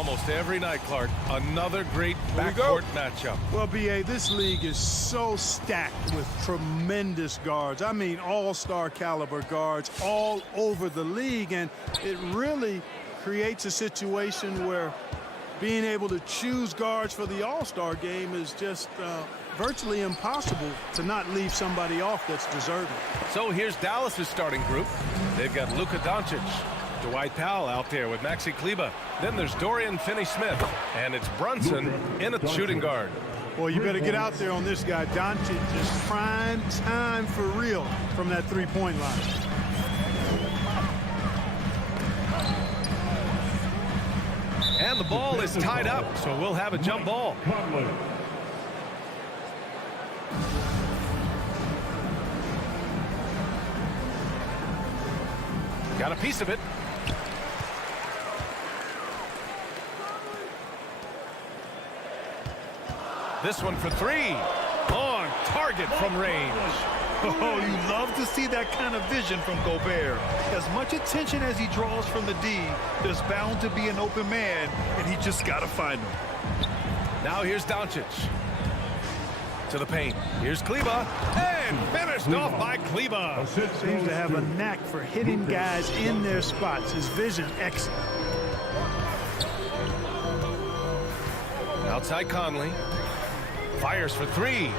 almost every night, Clark. Another great backcourt matchup. Well, B.A., this league is so stacked with tremendous guards. I mean, all-star caliber guards all over the league, and it really creates a situation where being able to choose guards for the all-star game is just virtually impossible to not leave somebody off that's deserving. So here's Dallas's starting group. They've got Luka Doncic, Dwight Powell out there with Maxi Kleber. Then there's Dorian Finney-Smith, and it's Brunson in a shooting guard. Well, you better get out there on this guy. Doncic is prime time for real from that three-point line. And the ball is tied up, so we'll have a jump ball. Got a piece of it. This one for three. On target from range. Oh, you love to see that kind of vision from Gobert. As much attention as he draws from the D, there's bound to be an open man, and he just got to find him. Now here's Doncic. To the paint. Here's Kleber. And finished off by Kleber. Seems to have a knack for hitting guys in their spots. His vision excellent. Outside Conley. Fires for three.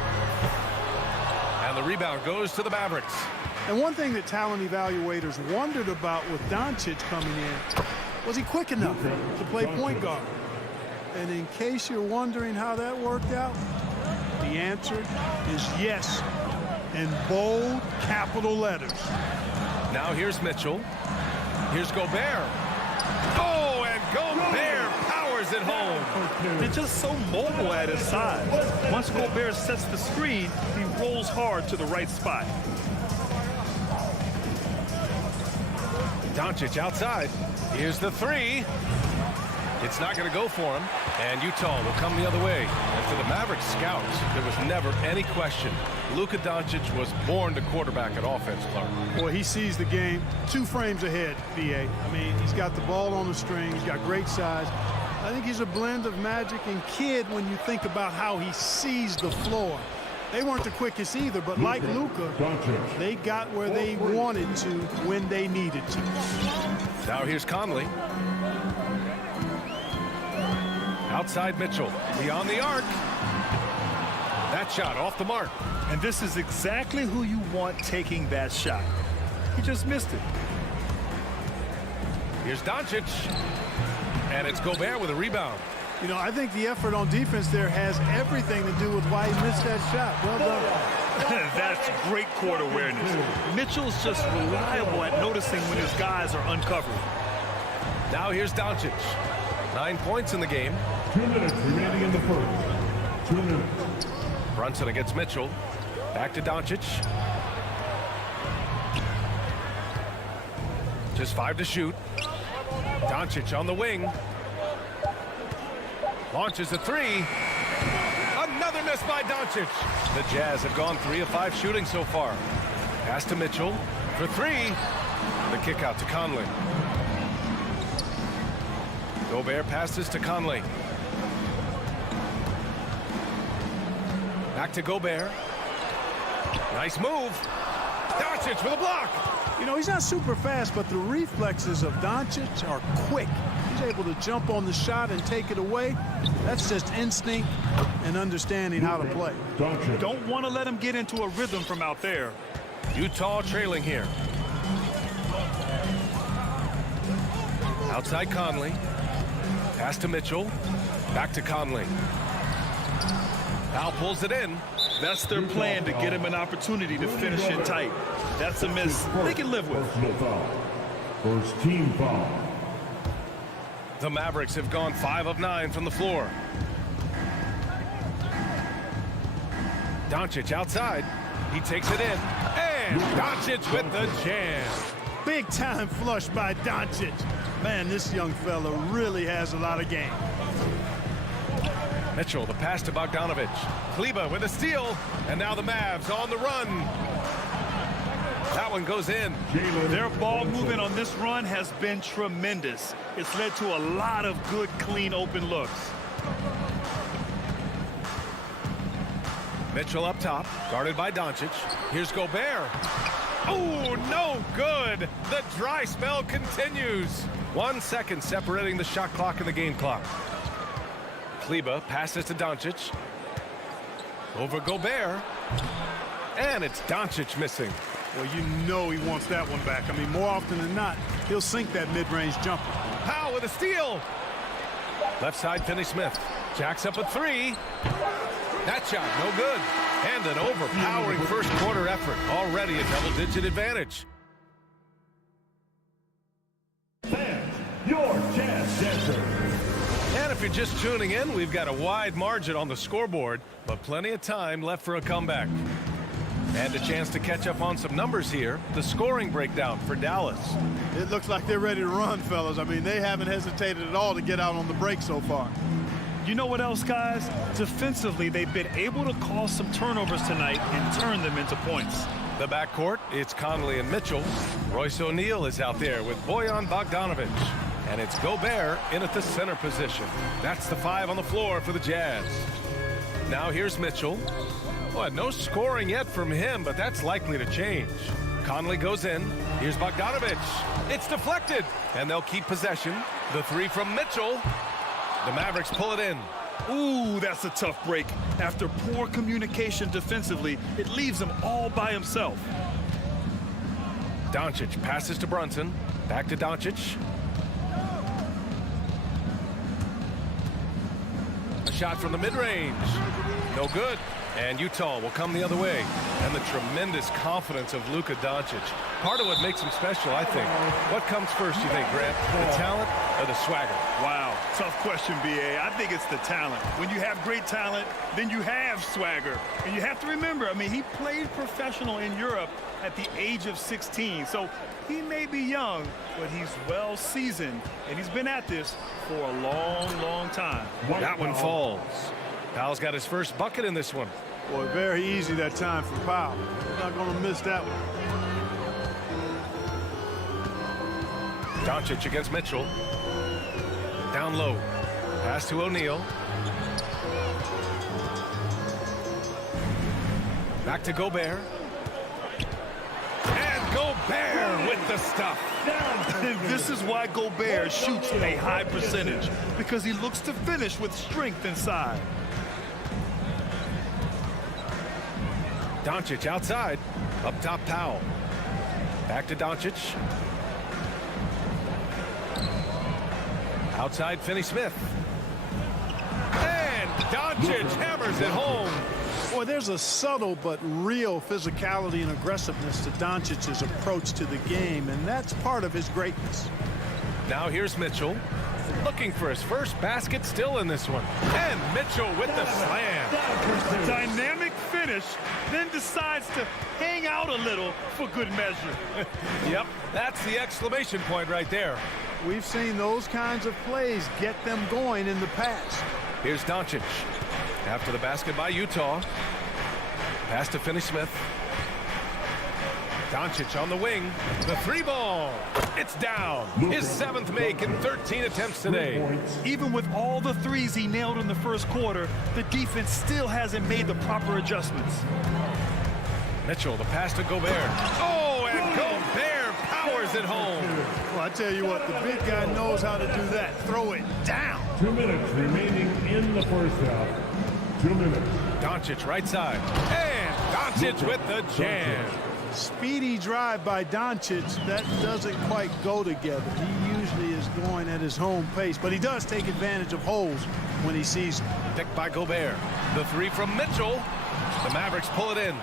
And the rebound goes to the Mavericks. And one thing that talent evaluators wondered about with Doncic coming in, was he quick enough to play point guard? And in case you're wondering how that worked out, the answer is yes, in bold capital letters. Now here's Mitchell. Here's Gobert. Oh, and Gobert powers it home. They're just so mobile at his size. Once Gobert sets the screen, he rolls hard to the right spot. Doncic outside. Here's the three. It's not going to go for him. And Utah will come the other way. And for the Mavericks scouts, there was never any question. Luka Doncic was born to quarterback at offense, Clark. Boy, he sees the game 2 frames ahead, B.A. I mean, he's got the ball on the string. He's got great size. I think he's a blend of Magic and Kidd when you think about how he sees the floor. They weren't the quickest either, but like Luka, they got where they wanted to when they needed to. Now here's Conley. Outside Mitchell, beyond the arc. That shot off the mark. And this is exactly who you want taking that shot. He just missed it. Here's Doncic. And it's Gobert with a rebound. You know, I think the effort on defense there has everything to do with why he missed that shot. Well done. That's great court awareness. Mitchell's just reliable at noticing when his guys are uncovered. Now here's Doncic. 9 points in the game. 2 minutes remaining in the first. 2 minutes. Brunson against Mitchell. Back to Doncic. Just 5 to shoot. Doncic on the wing. Launches a three. Another miss by Doncic. The Jazz have gone 3 of 5 shooting so far. Pass to Mitchell for three. The kick out to Conley. Gobert passes to Conley. Back to Gobert. Nice move. Doncic with a block. You know, he's not super fast, but the reflexes of Doncic are quick. He's able to jump on the shot and take it away. That's just instinct and understanding how to play. Don't want to let him get into a rhythm from out there. Utah trailing here. Outside Conley. Pass to Mitchell. Back to Conley. Powell pulls it in. That's their plan, to get him an opportunity to finish it tight. That's a miss they can live with. First team foul. The Mavericks have gone 5 of 9 from the floor. Doncic outside. He takes it in. And Doncic with the jam. Big time flush by Doncic. Man, this young fella really has a lot of game. Mitchell, the pass to Bogdanovic. Kleber with a steal. And now the Mavs on the run. That one goes in. Their ball movement on this run has been tremendous. It's led to a lot of good, clean, open looks. Mitchell up top, guarded by Doncic. Here's Gobert. Oh, no good. The dry spell continues. 1 second separating the shot clock and the game clock. Kleber passes to Doncic. Over Gobert. And it's Doncic missing. Well, you know he wants that one back. I mean, more often than not, he'll sink that mid-range jumper. Powell with a steal. Left side, Finney-Smith. Jacks up a three. That shot, no good. And an overpowering first quarter effort. Already a double-digit advantage. Fans, your chance answer. And if you're just tuning in, we've got a wide margin on the scoreboard, but plenty of time left for a comeback. And a chance to catch up on some numbers here. The scoring breakdown for Dallas. It looks like they're ready to run, fellas. I mean, they haven't hesitated at all to get out on the break so far. You know what else, guys? Defensively, they've been able to cause some turnovers tonight and turn them into points. The backcourt, it's Conley and Mitchell. Royce O'Neal is out there with Bojan Bogdanovic. And it's Gobert in at the center position. That's the 5 on the floor for the Jazz. Now here's Mitchell. Well, no scoring yet from him, but that's likely to change. Conley goes in. Here's Bogdanovic. It's deflected, and they'll keep possession. The 3 from Mitchell. The Mavericks pull it in. Ooh, that's a tough break. After poor communication defensively, it leaves him all by himself. Doncic passes to Brunson. Back to Doncic. A shot from the mid-range. No good. And Utah will come the other way. And the tremendous confidence of Luka Doncic. Part of what makes him special, I think. What comes first, you think, Grant? The talent or the swagger? Wow, tough question, B.A. I think it's the talent. When you have great talent, then you have swagger. And you have to remember, I mean, he played professional in Europe at the age of 16. So he may be young, but he's well seasoned. And he's been at this for a long, long time. That one falls. Powell's got his first bucket in this one. Boy, very easy that time for Powell. He's not going to miss that one. Doncic against Mitchell. Down low. Pass to O'Neal. Back to Gobert. And Gobert with the stuff. And this is why Gobert shoots a high percentage, because he looks to finish with strength inside. Doncic outside. Up top, Powell. Back to Doncic. Outside, Finney-Smith. And Doncic hammers it home. Boy, there's a subtle but real physicality and aggressiveness to Doncic's approach to the game, and that's part of his greatness. Now here's Mitchell. Looking for his first basket, still in this one. And Mitchell with the slam. Dynamic finish, then decides to hang out a little for good measure. Yep, that's the exclamation point right there. We've seen those kinds of plays get them going in the past. Here's Doncic. After the basket by Utah. Pass to Finney-Smith. Doncic on the wing. The 3 ball. It's down. His 7th make in 13 attempts today. Even with all the threes he nailed in the first quarter, the defense still hasn't made the proper adjustments. Mitchell, the pass to Gobert. Oh, and Gobert powers it home. Well, I tell you what, the big guy knows how to do that. Throw it down. 2 minutes remaining in the first half. 2 minutes. Doncic right side. And Doncic with the jam. Speedy drive by Doncic, that doesn't quite go together. He usually is going at his home pace, but he does take advantage of holes when he sees them. Picked by Gobert. The 3 from Mitchell. The Mavericks pull it in.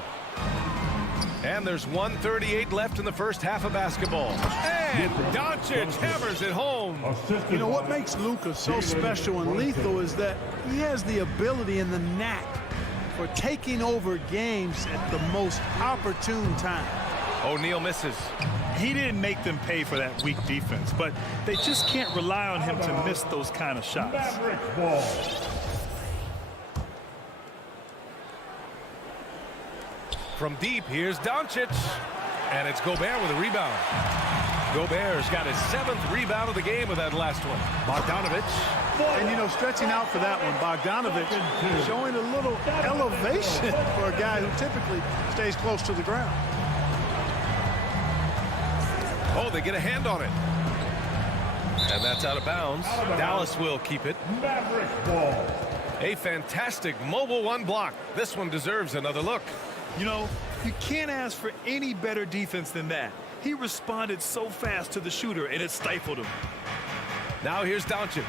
And there's 1:38 left in the first half of basketball. And Doncic hammers it home. You know, what makes Luka so special and lethal is that he has the ability and the knack for taking over games at the most opportune time. O'Neal misses. He didn't make them pay for that weak defense, but they just can't rely on him to miss those kind of shots. Maverick ball. From deep, here's Doncic. And it's Gobert with a rebound. Gobert's got his 7th rebound of the game with that last one. Bogdanovic. And, you know, stretching out for that one, Bogdanovic showing a little elevation for a guy who typically stays close to the ground. Oh, they get a hand on it. And that's out of bounds. Dallas will keep it. Maverick ball. A fantastic mobile one block. This one deserves another look. You know, you can't ask for any better defense than that. He responded so fast to the shooter, and it stifled him. Now here's Doncic.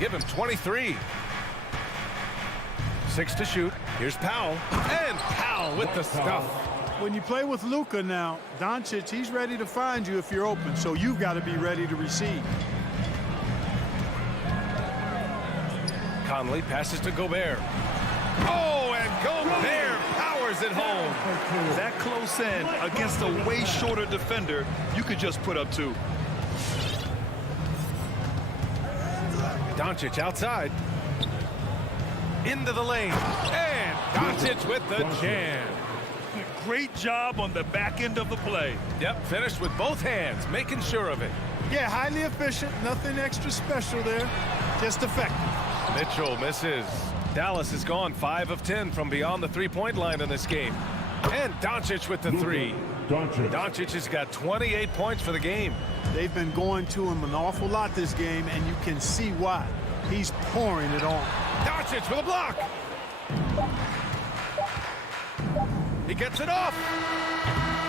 Give him 23. 6 to shoot. Here's Powell. And Powell with the stuff. When you play with Luka now, Doncic, he's ready to find you if you're open, so you've got to be ready to receive. Conley passes to Gobert. Oh, and Gobert powers it home. That close in against a way shorter defender, you could just put up 2. Doncic outside. Into the lane. And Doncic with the jam. Great job on the back end of the play. Yep, finished with both hands, making sure of it. Yeah, highly efficient, nothing extra special there, just effective. Mitchell misses. Dallas has gone 5 of 10 from beyond the three-point line in this game. And Doncic with the 3. Doncic has got 28 points for the game. They've been going to him an awful lot this game, and you can see why. He's pouring it on. Doncic with a block. He gets it off.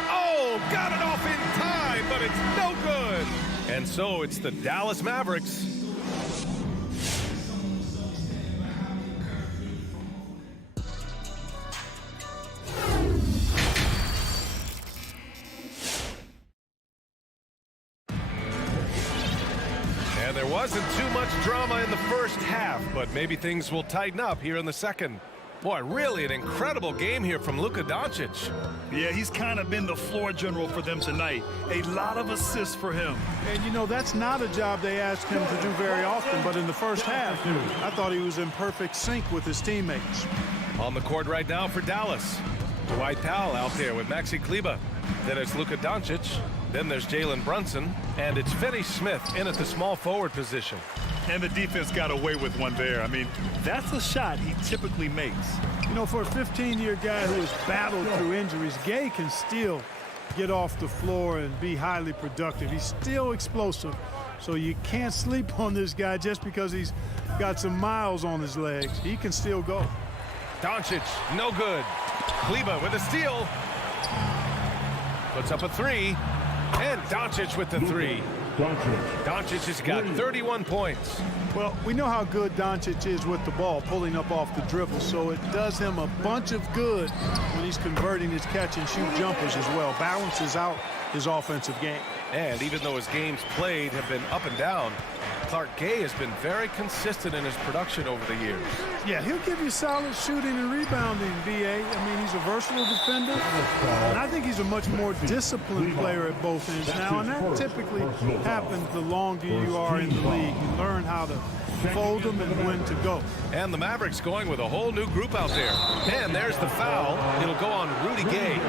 Oh, got it off in time, but it's no good. And so it's the Dallas Mavericks. And there wasn't too much drama in the first half, but maybe things will tighten up here in the second. Boy, really an incredible game here from Luka Doncic. Yeah, he's kind of been the floor general for them tonight. A lot of assists for him. And, you know, that's not a job they ask him to do very often, but in the first half, I thought he was in perfect sync with his teammates. On the court right now for Dallas. Dwight Powell out there with Maxi Kleber. Then it's Luka Doncic. Then there's Jalen Brunson. And it's Finney Smith in at the small forward position. And the defense got away with one there. I mean, that's a shot he typically makes. You know, for a 15-year guy who has battled through injuries, Gay can still get off the floor and be highly productive. He's still explosive, so you can't sleep on this guy just because he's got some miles on his legs. He can still go. Doncic, no good. Kleber with a steal. Puts up a 3. And Doncic with the 3. Doncic has got 31 points. Well, we know how good Doncic is with the ball, pulling up off the dribble, so it does him a bunch of good when he's converting his catch-and-shoot jumpers as well. Balances out his offensive game. And even though his games played have been up and down, Clark Gay has been very consistent in his production over the years. Yeah, he'll give you solid shooting and rebounding, B.A. I mean, he's a versatile defender, and I think he's a much more disciplined player at both ends now, and that typically happens the longer you are in the league. You learn how to fold them and when to go. And the Mavericks going with a whole new group out there. And there's the foul. It'll go on Rudy Gay.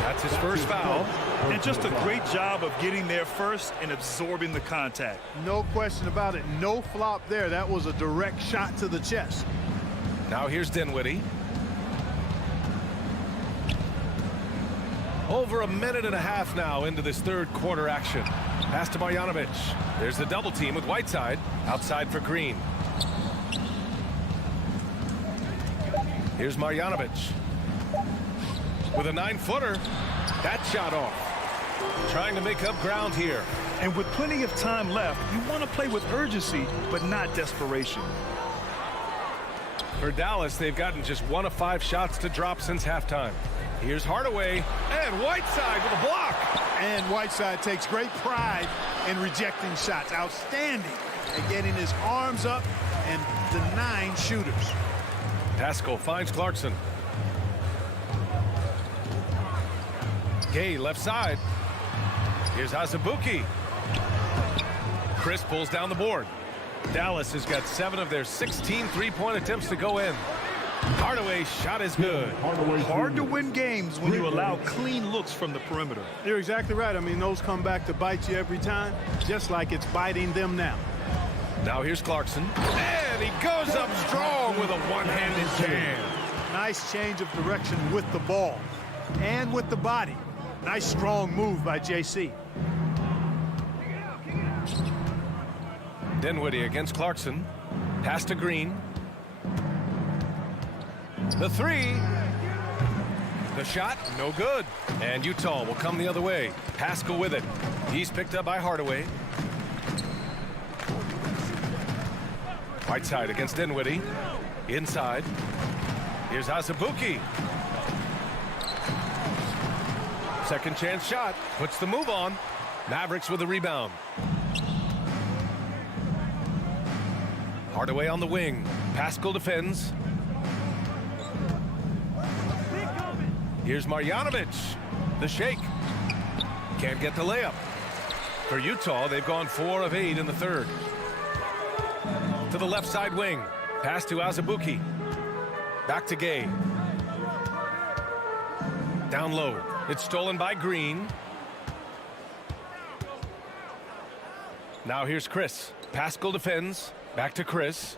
That's his first foul. And just a great job of getting there first and absorbing the contact. No question about it. No flop there. That was a direct shot to the chest. Now here's Dinwiddie. Over a minute and a half now into this third quarter action. Pass to Marjanovic. There's the double team with Whiteside. Outside for Green. Here's Marjanovic. With a 9-footer. That shot off. Trying to make up ground here. And with plenty of time left, you want to play with urgency, but not desperation. For Dallas, they've gotten just 1 of 5 shots to drop since halftime. Here's Hardaway, and Whiteside with a block. And Whiteside takes great pride in rejecting shots. Outstanding at getting his arms up and denying shooters. Pascal finds Clarkson. Gay left side. Here's Azubuike. Chris pulls down the board. Dallas has got 7 of their 16 three-point attempts to go in. Hardaway's shot is good. Hard to win games when you allow clean looks from the perimeter. You're exactly right. I mean, those come back to bite you every time, just like it's biting them now. Now here's Clarkson. And he goes up strong with a one-handed jam. Nice change of direction with the ball and with the body. Nice strong move by JC. Dinwiddie against Clarkson. Pass to Green. The three. The shot, no good. And Utah will come the other way. Pascal with it. He's picked up by Hardaway. Whiteside against Dinwiddie. Inside. Here's Azubuike. Second chance shot. Puts the move on. Mavericks with the rebound. Hardaway on the wing. Pascal defends. Here's Marjanovic. The shake. Can't get the layup. For Utah, they've gone 4 of 8 in the third. To the left side wing. Pass to Azubuike. Back to Gay. Down low. It's stolen by Green. Now here's Chris. Pascal defends. Back to Chris.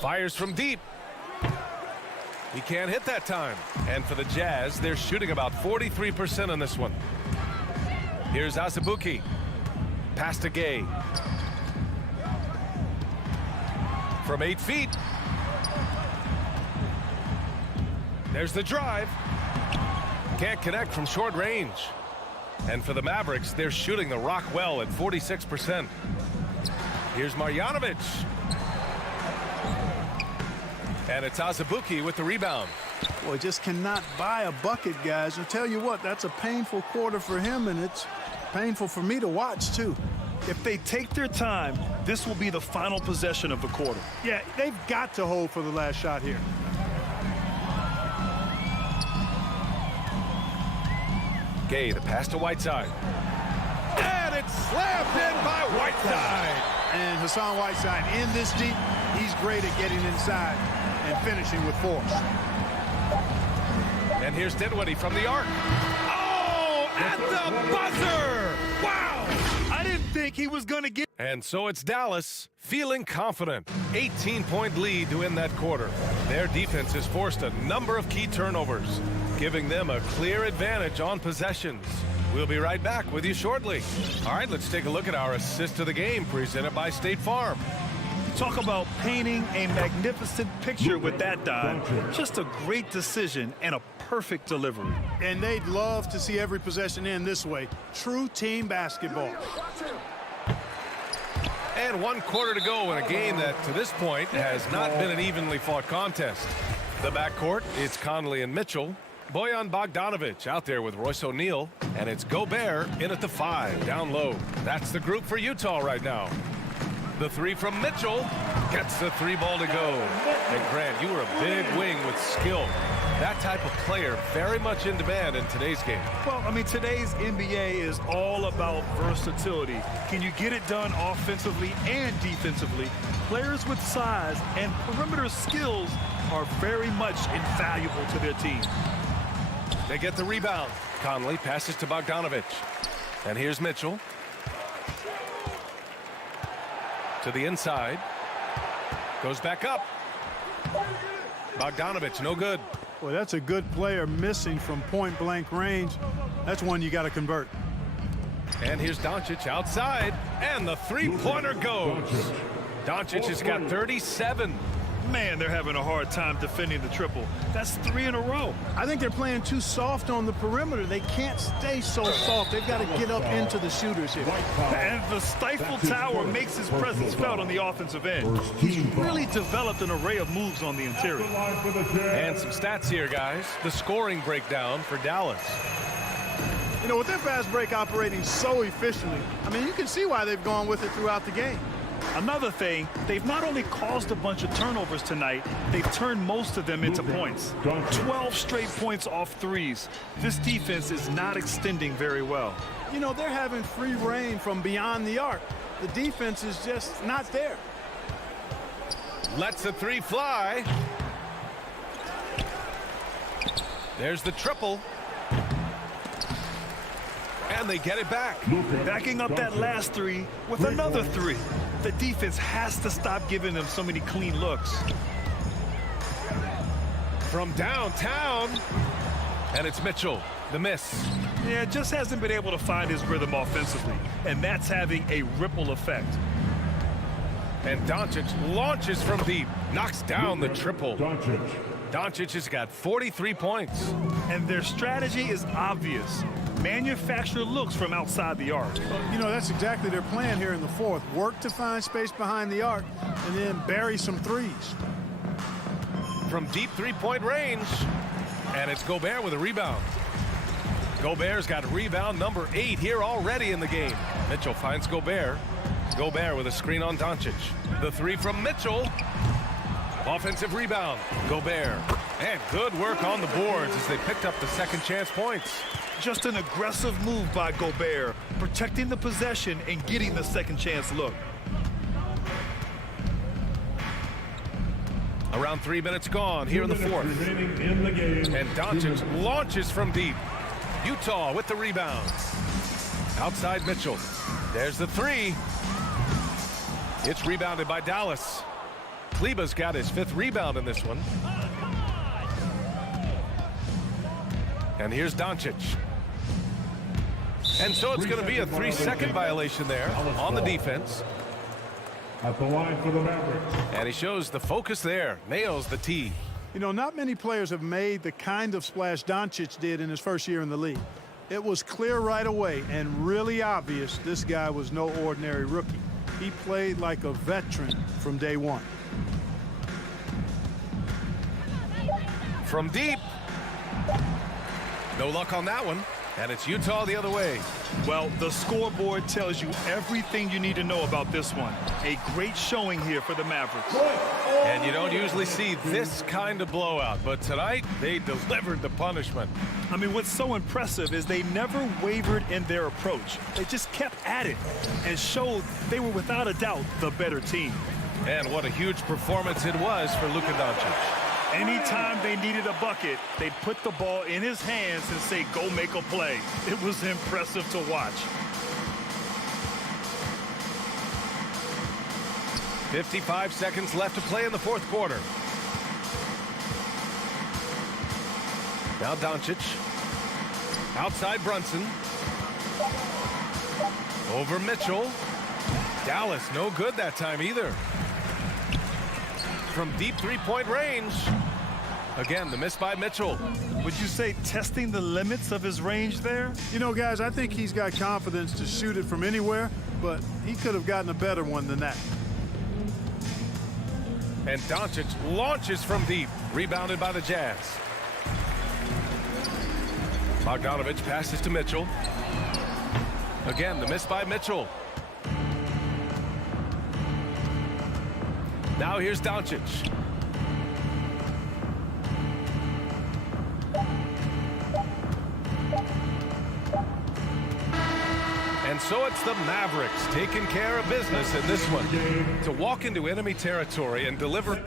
Fires from deep. He can't hit that time. And for the Jazz, they're shooting about 43% on this one. Here's Azubuike. Pass to Gay. From 8 feet. There's the drive. Can't connect from short range. And for the Mavericks, they're shooting the rock well at 46%. Here's Marjanovic. And it's Azubuike with the rebound. Boy, just cannot buy a bucket, guys. I'll tell you what, that's a painful quarter for him, and it's painful for me to watch, too. If they take their time, this will be the final possession of the quarter. Yeah, they've got to hold for the last shot here. Gay, the pass to Whiteside. And it's slammed in by Whiteside. And Hassan Whiteside in this deep, he's great at getting inside and finishing with force. And here's Dinwiddie from the arc. Oh, at the buzzer! Wow! I didn't think he was going to get. And so it's Dallas feeling confident. 18-point lead to end that quarter. Their defense has forced a number of key turnovers, giving them a clear advantage on possessions. We'll be right back with you shortly. All right, let's take a look at our assist of the game presented by State Farm. Talk about painting a magnificent picture with that dive. Just a great decision and a perfect delivery. And they'd love to see every possession end this way. True team basketball. And 1 quarter to go in a game that, to this point, has not been an evenly fought contest. The backcourt, it's Conley and Mitchell. Bojan Bogdanovic out there with Royce O'Neal. And it's Gobert in at the 5, down low. That's the group for Utah right now. The 3 from Mitchell gets the 3 ball to go. And Grant, you were a big wing with skill. That type of player very much in demand in today's game. Well, I mean, today's NBA is all about versatility. Can you get it done offensively and defensively? Players with size and perimeter skills are very much invaluable to their team. They get the rebound. Conley passes to Bogdanovic. And here's Mitchell. To the inside. Goes back up. Bogdanovic, no good. Well, that's a good player missing from point-blank range. That's one you got to convert. And here's Doncic outside. And the three-pointer goes. Doncic has got 37. Man, they're having a hard time defending the triple. That's 3 in a row. I think they're playing too soft on the perimeter. They can't stay so soft. They've got to get up into the shooters here. And the stifle tower makes his presence felt on the offensive end. He's really developed an array of moves on the interior. And some stats here, guys. The scoring breakdown for Dallas. You know, with their fast break operating so efficiently, I mean, you can see why they've gone with it throughout the game. Another thing, they've not only caused a bunch of turnovers tonight, they've turned most of them into points. 12 straight points off threes. This defense is not extending very well. You know, they're having free reign from beyond the arc. The defense is just not there. Lets the three fly. There's the triple. And they get it back. Backing up that last three with another three. The defense has to stop giving them so many clean looks. From downtown. And it's Mitchell, the miss. Yeah, just hasn't been able to find his rhythm offensively. And that's having a ripple effect. And Doncic launches from deep. Knocks down the triple. Doncic. Doncic has got 43 points. And their strategy is obvious. Manufacture looks from outside the arc. You know, that's exactly their plan here in the fourth. Work to find space behind the arc and then bury some threes. From deep three-point range. And it's Gobert with a rebound. Gobert's got rebound number 8 here already in the game. Mitchell finds Gobert. Gobert with a screen on Doncic. The three from Mitchell. Offensive rebound. Gobert. And good work on the boards as they picked up the second chance points. Just an aggressive move by Gobert, protecting the possession and getting the second chance look. Around 3 minutes gone here in the fourth. Remaining in the game. And Doncic launches from deep. Utah with the rebound. Outside Mitchell. There's the three. It's rebounded by Dallas. Kleber's got his 5th rebound in this one. And here's Doncic. And so it's going to be a 3-second violation there on the defense. At the line for the Mavericks. And he shows the focus there. Nails the tee. You know, not many players have made the kind of splash Doncic did in his first year in the league. It was clear right away and really obvious this guy was no ordinary rookie. He played like a veteran from day one. From deep. No luck on that one. And it's Utah the other way. Well, the scoreboard tells you everything you need to know about this one. A great showing here for the Mavericks. And you don't usually see this kind of blowout, but tonight they delivered the punishment. I mean, what's so impressive is they never wavered in their approach. They just kept at it and showed they were without a doubt the better team. And what a huge performance it was for Luka Doncic. Anytime they needed a bucket, they'd put the ball in his hands and say, go make a play. It was impressive to watch. 55 seconds left to play in the fourth quarter. Now Doncic. Outside Brunson. Over Mitchell. Dallas no good that time either. From deep three-point range. Again, the miss by Mitchell. Would you say testing the limits of his range there? You know, guys, I think he's got confidence to shoot it from anywhere, but he could have gotten a better one than that. And Doncic launches from deep. Rebounded by the Jazz. Bogdanovich passes to Mitchell. Again, the miss by Mitchell. Now here's Doncic. And so it's the Mavericks taking care of business in this one to walk into enemy territory and deliver.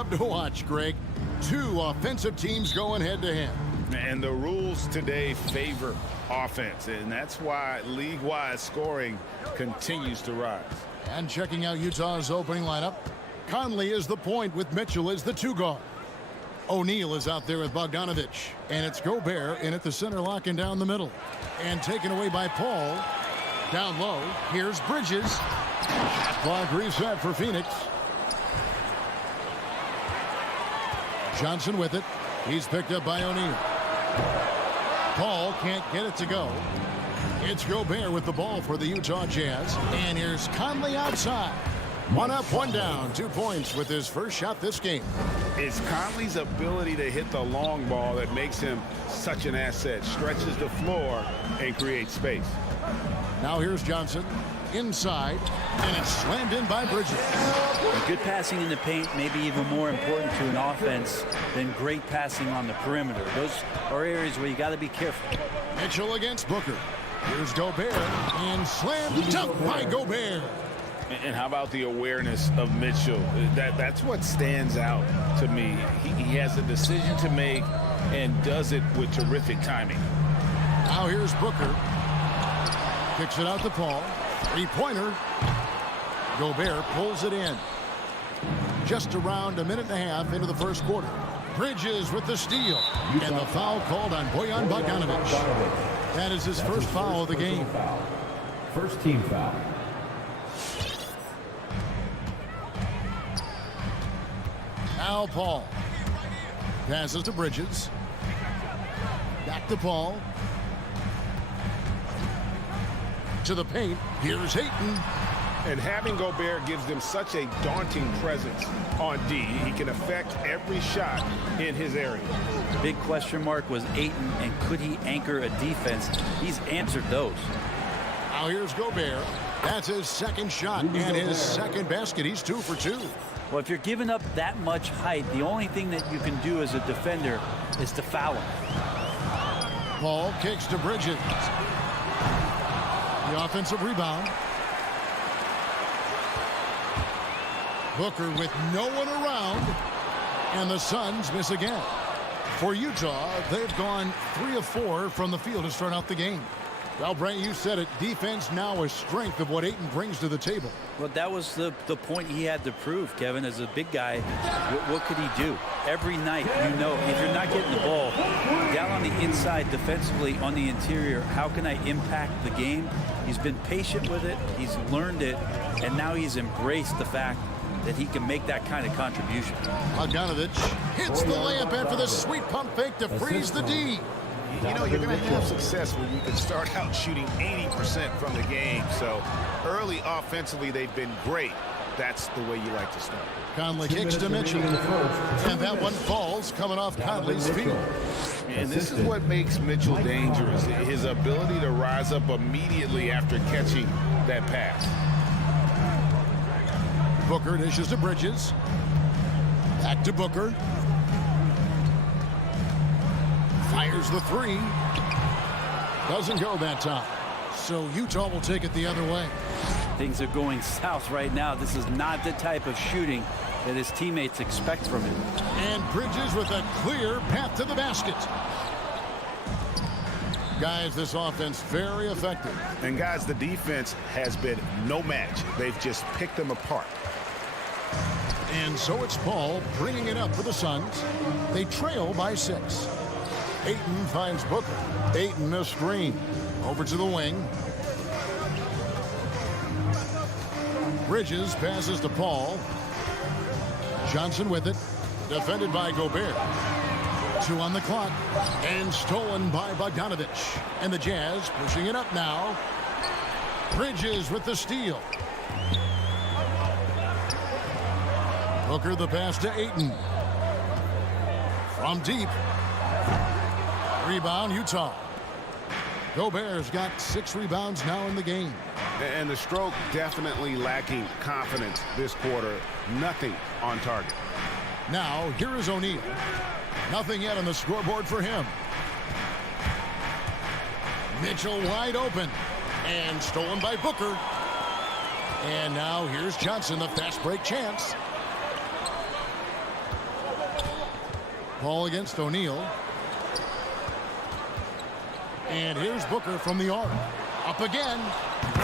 love to watch, Greg. Two offensive teams going head-to-head. And the rules today favor offense, and that's why league-wide scoring continues to rise. And checking out Utah's opening lineup, Conley is the point with Mitchell as the 2 guard. O'Neal is out there with Bogdanovich, and it's Gobert in at the center, locking down the middle. And taken away by Paul. Down low, here's Bridges. Clock reset for Phoenix. Johnson with it. He's picked up by O'Neal. Paul can't get it to go. It's Gobert with the ball for the Utah Jazz. And here's Conley outside. 1 up, 1 down. 2 points with his first shot this game. It's Conley's ability to hit the long ball that makes him such an asset. Stretches the floor and creates space. Now here's Johnson. Inside. And it's slammed in by Bridges. Good passing in the paint may be even more important to an offense than great passing on the perimeter. Those are areas where you got to be careful. Mitchell against Booker. Here's Gobert. And slammed dunk by Gobert. And how about the awareness of Mitchell? That's what stands out to me. He has a decision to make and does it with terrific timing. Now here's Booker. Kicks it out to Paul. 3-pointer. Gobert pulls it in. Just around a minute and a half into the first quarter. Bridges with the steal. And the foul called on Bojan Bogdanovich. That is his first foul of the game. First team foul. Now Paul. Passes to Bridges. Back to Paul. To the paint. Here's Ayton. And having Gobert gives them such a daunting presence on D. He can affect every shot in his area. The big question mark was Ayton, and could he anchor a defense? He's answered those. Now here's Gobert. That's his second shot and his second basket. He's 2 for 2. Well, if you're giving up that much height, the only thing that you can do as a defender is to foul him. Paul kicks to Bridges. The offensive rebound. Booker with no one around. And the Suns miss again. For Utah, they've gone 3 of 4 from the field to start out the game. Well, Brent, you said it. Defense now a strength of what Ayton brings to the table. Well, that was the point he had to prove, Kevin. As a big guy, what could he do? Every night, you know, if you're not getting the ball down on the inside defensively on the interior, how can I impact the game? He's been patient with it. He's learned it. And now he's embraced the fact that he can make that kind of contribution. Bogdanovich hits the layup after the sweet pump fake to freeze the D. You know, you're going to have success when you can start out shooting 80% from the game. So early offensively, they've been great. That's the way you like to start. Conley kicks to Mitchell. And that one falls coming off Conley's feet. And this is what makes Mitchell dangerous. His ability to rise up immediately after catching that pass. Booker dishes to Bridges. Back to Booker. Fires the 3. Doesn't go that time. So Utah will take it the other way. Things are going south right now. This is not the type of shooting that his teammates expect from him. And Bridges with a clear path to the basket. Guys, this offense very effective. And guys, the defense has been no match. They've just picked them apart. And so it's Paul bringing it up for the Suns. They trail by 6. Ayton finds Booker. Ayton a screen. Over to the wing. Bridges passes to Paul. Johnson with it. Defended by Gobert. 2 on the clock. And stolen by Bogdanovich. And the Jazz pushing it up now. Bridges with the steal. Booker the pass to Ayton. From deep. Rebound, Utah. Gobert's got 6 rebounds now in the game. And the stroke definitely lacking confidence this quarter. Nothing on target. Now, here is O'Neal. Nothing yet on the scoreboard for him. Mitchell wide open. And stolen by Booker. And now here's Johnson, the fast break chance. Ball against O'Neal. And here's Booker from the arc. Up again.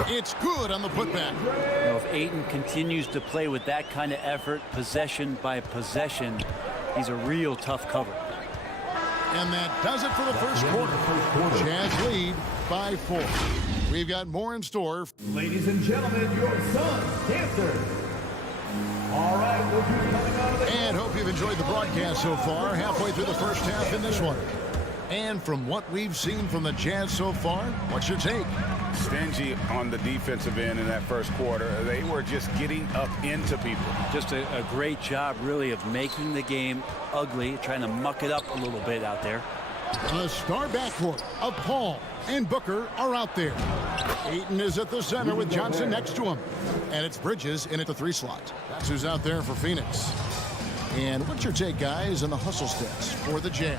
It's good on the putback. You know, if Ayton continues to play with that kind of effort, possession by possession, he's a real tough cover. And that does it for the first quarter. Jazz lead by 4. We've got more in store. Ladies and gentlemen, your Suns dancers. All right, we'll be coming out of the... And hope you've enjoyed the broadcast so far. Halfway through the first half in this one. And from what we've seen from the Jazz so far, what's your take? Stingy on the defensive end in that first quarter. They were just getting up into people. Just a great job, really, of making the game ugly, trying to muck it up a little bit out there. The star backcourt of Paul and Booker are out there. Ayton is at the center with Johnson next to him. And it's Bridges in at the 3 slot. That's who's out there for Phoenix. And what's your take, guys, on the hustle stats for the Jazz?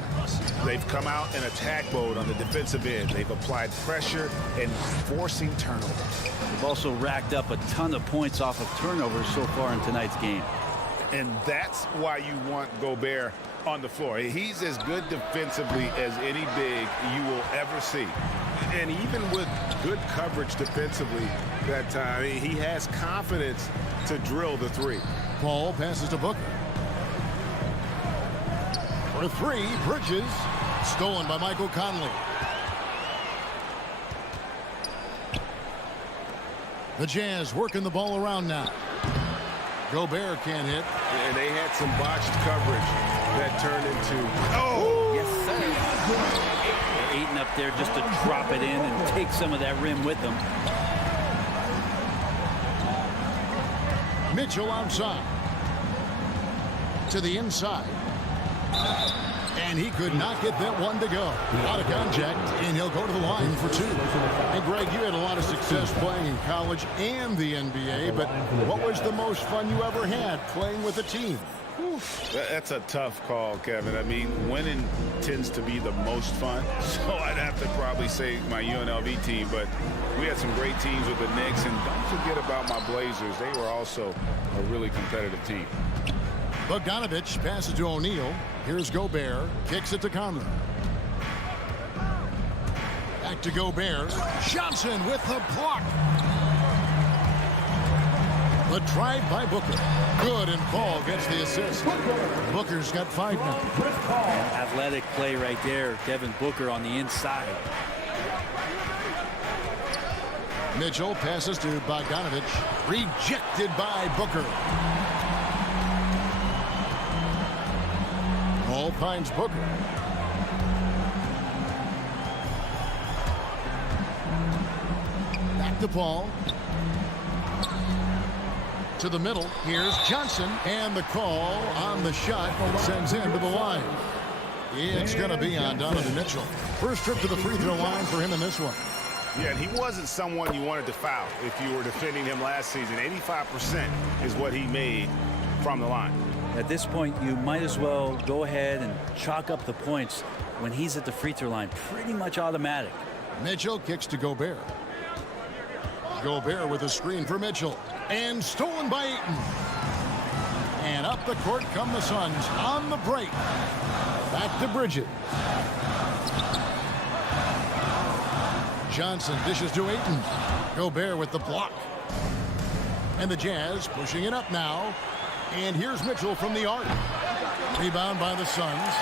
They've come out in attack mode on the defensive end. They've applied pressure and forcing turnovers. They've also racked up a ton of points off of turnovers so far in tonight's game. And that's why you want Gobert on the floor. He's as good defensively as any big you will ever see. And even with good coverage defensively that time, he has confidence to drill the 3. Paul passes to Booker. For 3, Bridges. Stolen by Michael Conley. The Jazz working the ball around now. Gobert can't hit. And they had some botched coverage that turned into... Oh! Yes, sir. Ayton up there just to drop it in and take some of that rim with them. Mitchell outside. To the inside. And he could not get that one to go. Out of contact, and he'll go to the line for 2. And Greg, you had a lot of success playing in college and the NBA, but what was the most fun you ever had playing with a team? That's a tough call, Kevin. I mean, winning tends to be the most fun, so I'd have to probably say my UNLV team, but we had some great teams with the Knicks, and don't forget about my Blazers. They were also a really competitive team. Bogdanovich passes to O'Neal. Here's Gobert. Kicks it to Conley. Back to Gobert. Johnson with the block. The drive by Booker. Good, and Paul gets the assist. Booker's got 5 now. Athletic play right there. Devin Booker on the inside. Mitchell passes to Bogdanovich. Rejected by Booker. Paul finds Booker. Back to Paul. To the middle. Here's Johnson. And the call on the shot sends him to the line. It's going to be on Donovan Mitchell. First trip to the free throw line for him in this one. Yeah, and he wasn't someone you wanted to foul if you were defending him last season. 85% is what he made from the line. At this point, you might as well go ahead and chalk up the points when he's at the free throw line. Pretty much automatic. Mitchell kicks to Gobert. Gobert with a screen for Mitchell. And stolen by Ayton. And up the court come the Suns on the break. Back to Bridges. Johnson dishes to Ayton. Gobert with the block. And the Jazz pushing it up now. And here's Mitchell from the arc. Rebound by the Suns.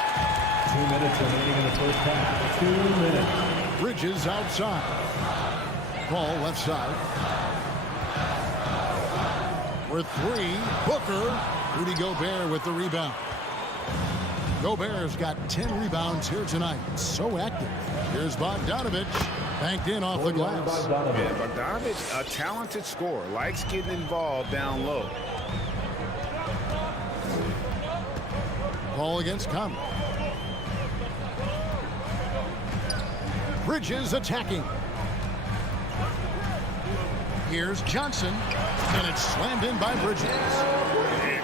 2 minutes remaining in the first half. 2 minutes. Bridges outside. Paul left side. For 3, Booker. Rudy Gobert with the rebound. Gobert's got 10 rebounds here tonight. So active. Here's Bogdanovich. Banked in off the glass. Yeah, Bogdanovich, a talented scorer. Likes getting involved down low. Ball against Conley. Bridges attacking. Here's Johnson. And it's slammed in by Bridges.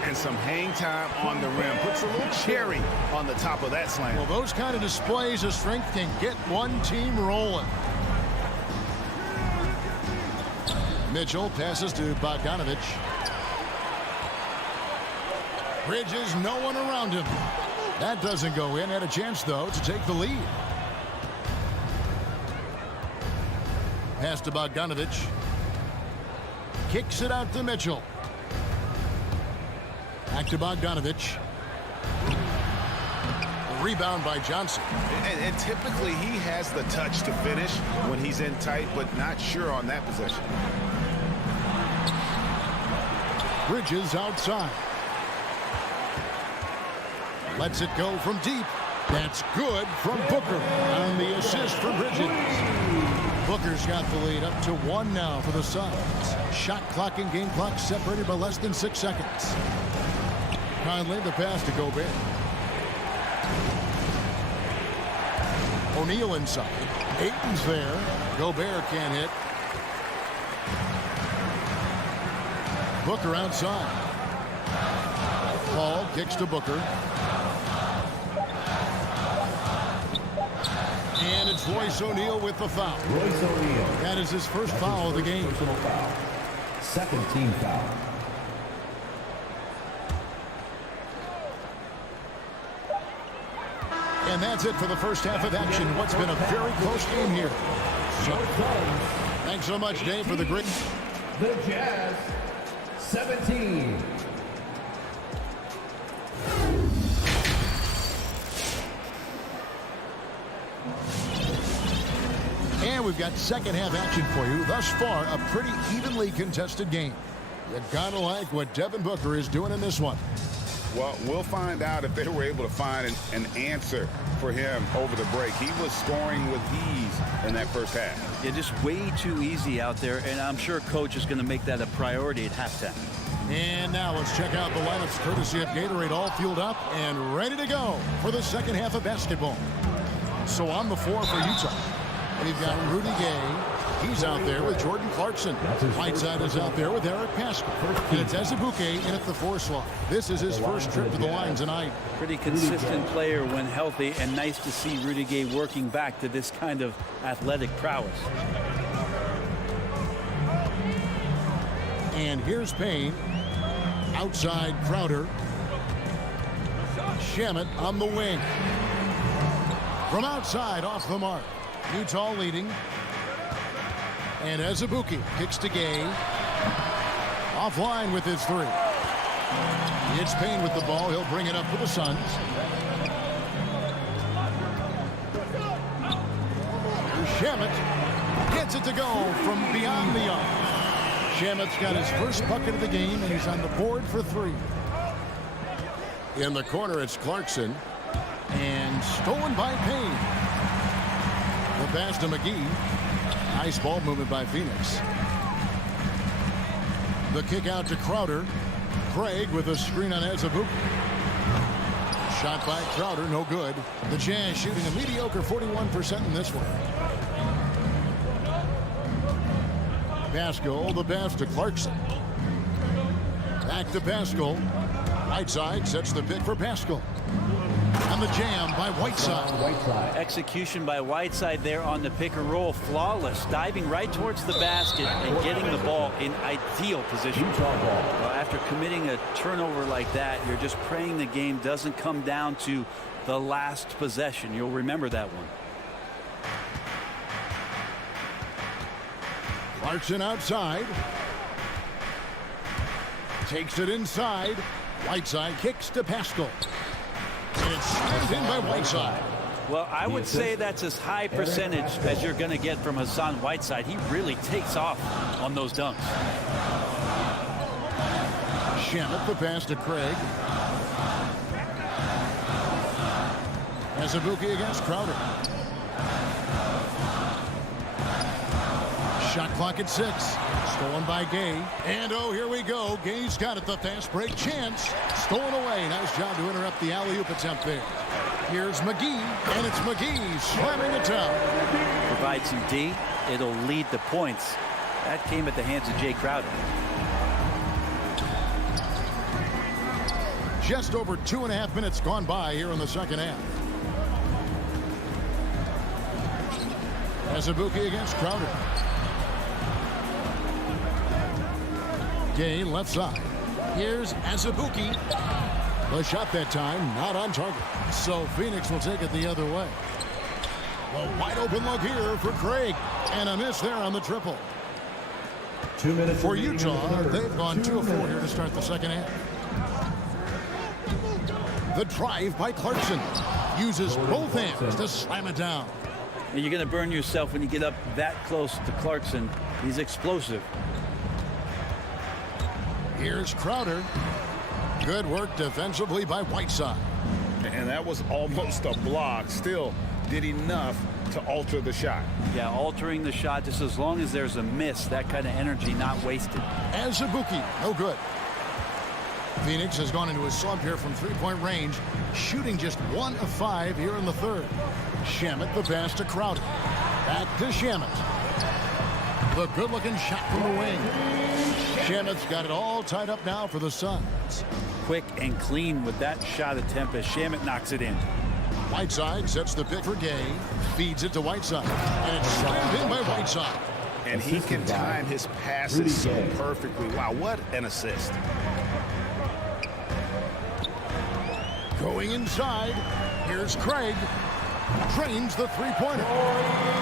And some hang time on the rim. Puts a little cherry on the top of that slam. Well, those kind of displays of strength can get one team rolling. Mitchell passes to Bogdanovich. Bridges, no one around him. That doesn't go in. Had a chance, though, to take the lead. Pass to Bogdanovich. Kicks it out to Mitchell. Back to Bogdanovich. Rebound by Johnson. And typically he has the touch to finish when he's in tight, but not sure on that possession. Bridges outside. Lets it go from deep. That's good from Booker on the assist for Bridges. Booker's got the lead up to 1 now for the Suns. Shot clock and game clock separated by less than 6 seconds. Conley, the pass to Gobert. O'Neal inside. Ayton's there. Gobert can't hit. Booker outside. Paul kicks to Booker. And it's Royce O'Neal with the foul. Royce O'Neal. That is his first foul of the game. Personal foul. Second team foul. And that's it for the first half of action. What's been a very close game here. So, thanks so much, Dave, for the great. The Jazz, 17. And we've got second half action for you. Thus far, a pretty evenly contested game. You gotta like what Devin Booker is doing in this one. Well, we'll find out if they were able to find an answer for him over the break. He was scoring with ease in that first half. Yeah, just way too easy out there, and I'm sure coach is going to make that a priority at halftime. And now let's check out the lineups courtesy of Gatorade, all fueled up and ready to go for the second half of basketball. So on the floor for Utah, we've got Rudy Gay. He's out there with Jordan Clarkson. Whiteside is out there with Eric Paschall. And it's Azubuike in at the 4 slot. This is his first trip to the line tonight. Pretty consistent player when healthy, and nice to see Rudy Gay working back to this kind of athletic prowess. And here's Payne. Outside Crowder. Shamet on the wing. From outside, off the mark. Utah leading. And Azubuike kicks to Gay. Offline with his 3. It's Payne with the ball. He'll bring it up for the Suns. Shamet gets it to go from beyond the arc. Shamet's got his first bucket of the game, and he's on the board for 3. In the corner, it's Clarkson. And stolen by Payne. The pass to McGee. Nice ball movement by Phoenix. The kick out to Crowder. Craig with a screen on Azubuike. Shot by Crowder, no good. The Jazz shooting a mediocre 41% in this one. Paschall, the pass to Clarkson. Back to Paschall. Whiteside sets the pick for Paschall. And the jam by Whiteside. Execution by Whiteside there on the pick and roll. Flawless. Diving right towards the basket and getting the ball in ideal position. Well, after committing a turnover like that, you're just praying the game doesn't come down to the last possession. You'll remember that one. Clarkson outside. Takes it inside. Whiteside kicks to Paschall. And it's straight in by Whiteside. Well, I would say that's as high percentage as you're going to get from Hassan Whiteside. He really takes off on those dunks. Shamet, the pass to Craig. Azubuike against Crowder. Shot clock at 6. Stolen by Gay. And oh, here we go. Gay's got it. The fast break chance. Stolen away. Nice job to interrupt the alley-oop attempt there. Here's McGee. And it's McGee slamming it down. Provide some D. It'll lead the points. That came at the hands of Jay Crowder. Just over 2.5 minutes gone by here in the second half. Azubuike against Crowder. Gay left side. Here's Azubuike. The shot that time, not on target. So Phoenix will take it the other way. A wide open look here for Craig. And a miss there on the triple. 2 minutes For remaining in the Utah, third. they've gone 2 of 4 minutes. here to start the second half. The drive by Clarkson. Uses both hands to slam it down. And you're going to burn yourself when you get up that close to Clarkson. He's explosive. Here's Crowder. Good work defensively by Whiteside. And that was almost a block. Still did enough to alter the shot. Yeah, altering the shot just as long as there's a miss. That kind of energy not wasted. Azubuike, no good. Phoenix has gone into a slump here from three-point range, shooting just 1 of 5 here in the third. Shamet the pass to Crowder. Back to Shamet. The good-looking shot from the wing. Shamet's got it all tied up now for the Suns. Quick and clean with that shot attempt as Shamet knocks it in. Whiteside sets the pick for Gay. Feeds it to Whiteside. And it's slammed in by Whiteside. And he can time his passes so perfectly. Wow, what an assist. Going inside, here's Craig. Drains the three-pointer.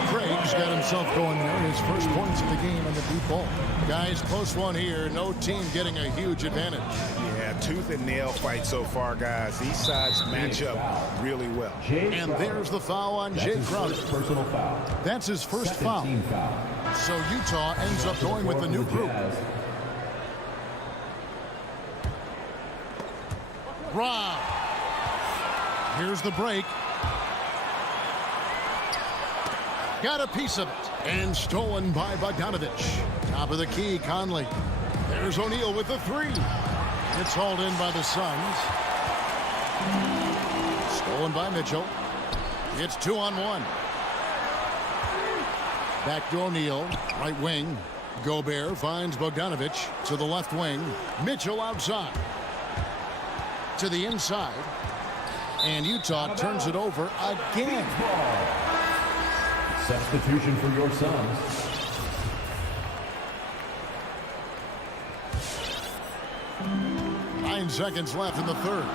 Craig's got himself going there. His first points of the game on the deep ball. Guys, close one here. No team getting a huge advantage. Yeah, tooth and nail fight so far, guys. These sides match up really well. And there's the foul on Jay Crowder. Personal foul. That's his first foul. Team foul. So Utah ends up going with the new group. Rob. Here's the break. Got a piece of it. And stolen by Bogdanovich. Top of the key, Conley. There's O'Neal with the three. It's hauled in by the Suns. Stolen by Mitchell. It's 2-on-1. Back to O'Neal. Right wing. Gobert finds Bogdanovich to the left wing. Mitchell outside. To the inside. And Utah turns it over again. Substitution for your Suns. Nine seconds left in the third.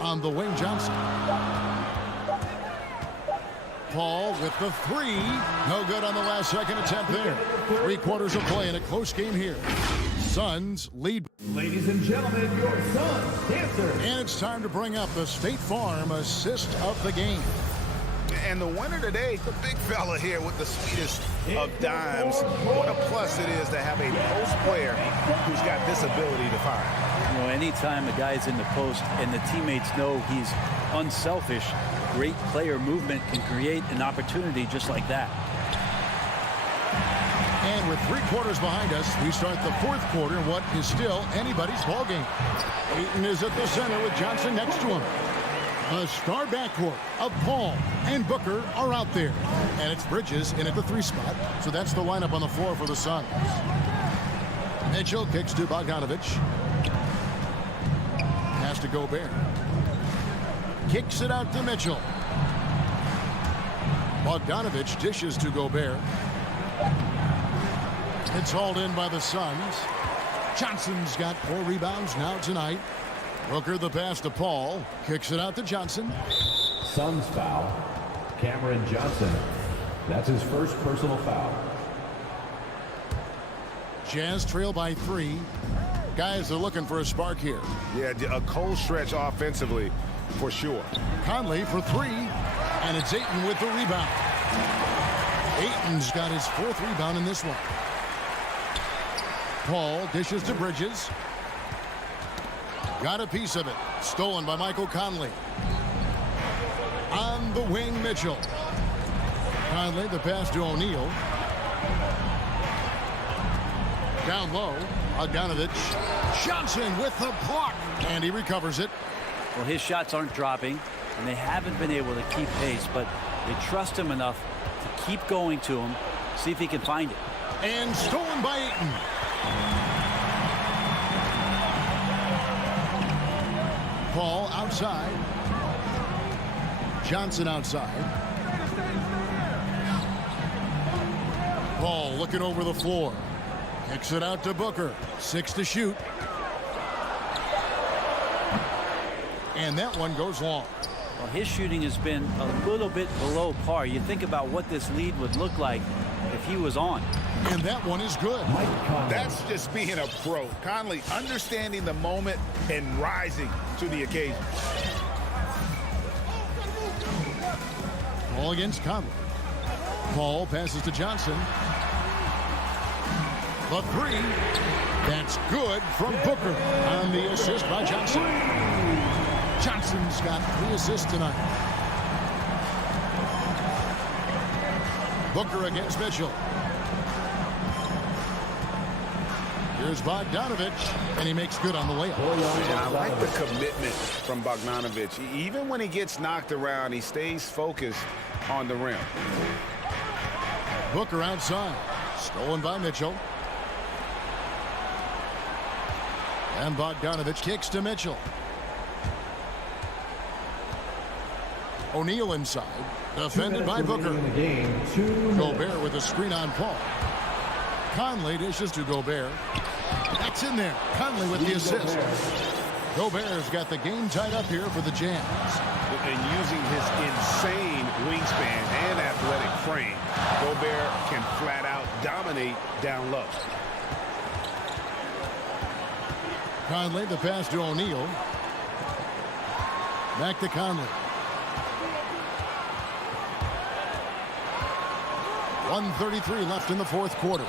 On the wing, Johnson. Paul with the three. No good on the last second attempt there. 3/4 of play in a close game here. Suns lead. Ladies and gentlemen, your Suns dancer. And it's time to bring up the State Farm assist of the game. And the winner today, the big fella here with the sweetest of dimes. What a plus it is to have a post player who's got this ability to fire. You know, anytime a guy's in the post and the teammates know he's unselfish, great player movement can create an opportunity just like that. And with 3/4 behind us, we start the fourth quarter in what is still anybody's ball game. Ayton is at the center with Johnson next to him. A star backcourt of Paul and Booker are out there. And it's Bridges in at the 3 spot. So that's the lineup on the floor for the Suns. Mitchell kicks to Bogdanovich. Pass to Gobert. Kicks it out to Mitchell. Bogdanovich dishes to Gobert. It's hauled in by the Suns. Johnson's got 4 rebounds now tonight. Booker the pass to Paul. Kicks it out to Johnson. Suns foul. Cameron Johnson. That's his first personal foul. Jazz trail by 3. Guys are looking for a spark here. Yeah, a cold stretch offensively for sure. Conley for 3. And it's Ayton with the rebound. Ayton's got his 4th rebound in this one. Paul dishes to Bridges. Got a piece of it. Stolen by Michael Conley. On the wing, Mitchell. Conley, the pass to O'Neal. Down low, Bogdanovich. Johnson with the block. And he recovers it. Well, his shots aren't dropping, and they haven't been able to keep pace, but they trust him enough to keep going to him, see if he can find it. And stolen by Ayton. Paul outside. Johnson outside. Paul looking over the floor. Kicks it out to Booker. 6 to shoot. And that one goes long. Well, his shooting has been a little bit below par. You think about what this lead would look like if he was on. And that one is good. That's just being a pro. Conley understanding the moment and rising to the occasion. Ball against Conley. Paul passes to Johnson. The three. That's good from Booker on the assist by Johnson. Johnson's got 3 assists tonight. Booker against Mitchell. Here's Bogdanovich, and he makes good on the layup. And I like the commitment from Bogdanovich. Even when he gets knocked around, he stays focused on the rim. Booker outside. Stolen by Mitchell. And Bogdanovich kicks to Mitchell. O'Neal inside. Defended by Booker. Gobert with a screen on Paul. Conley dishes to Gobert. That's in there. Conley with the assist. Gobert's got the game tied up here for the Jazz. And using his insane wingspan and athletic frame, Gobert can flat out dominate down low. Conley, the pass to O'Neal. Back to Conley. 1:33 left in the fourth quarter.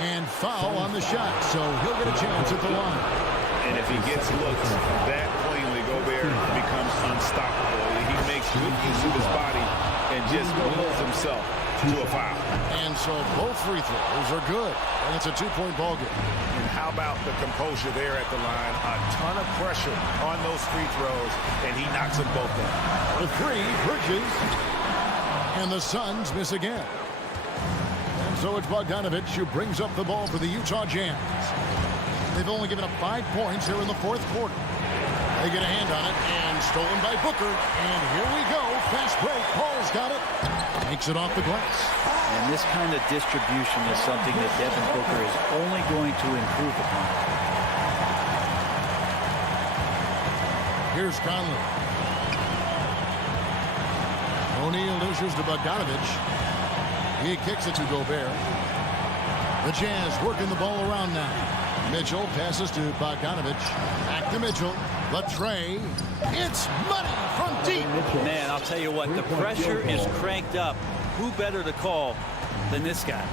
And foul on the shot, so he'll get a chance at the line. And if he gets looks that cleanly, Gobert becomes unstoppable. He makes good use of his body and just wills himself to a foul. And so both free throws are good. And it's a 2-point ball game. And how about the composure there at the line? A ton of pressure on those free throws, and he knocks them both down. The three, Bridges. And the Suns miss again. And so it's Bogdanovich who brings up the ball for the Utah Jazz. They've only given up 5 points here in the fourth quarter. They get a hand on it, and stolen by Booker. And here we go. Fast break. Paul's got it. Makes it off the glass. And this kind of distribution is something that Devin Booker is only going to improve upon. Here's Conley. O'Neal dishes to Bogdanovich. He kicks it to Gobert. The Jazz working the ball around now. Mitchell passes to Bogdanovich. Back to Mitchell. The tray. It's money from deep. Man, I'll tell you what, the pressure is cranked up. Who better to call than this guy?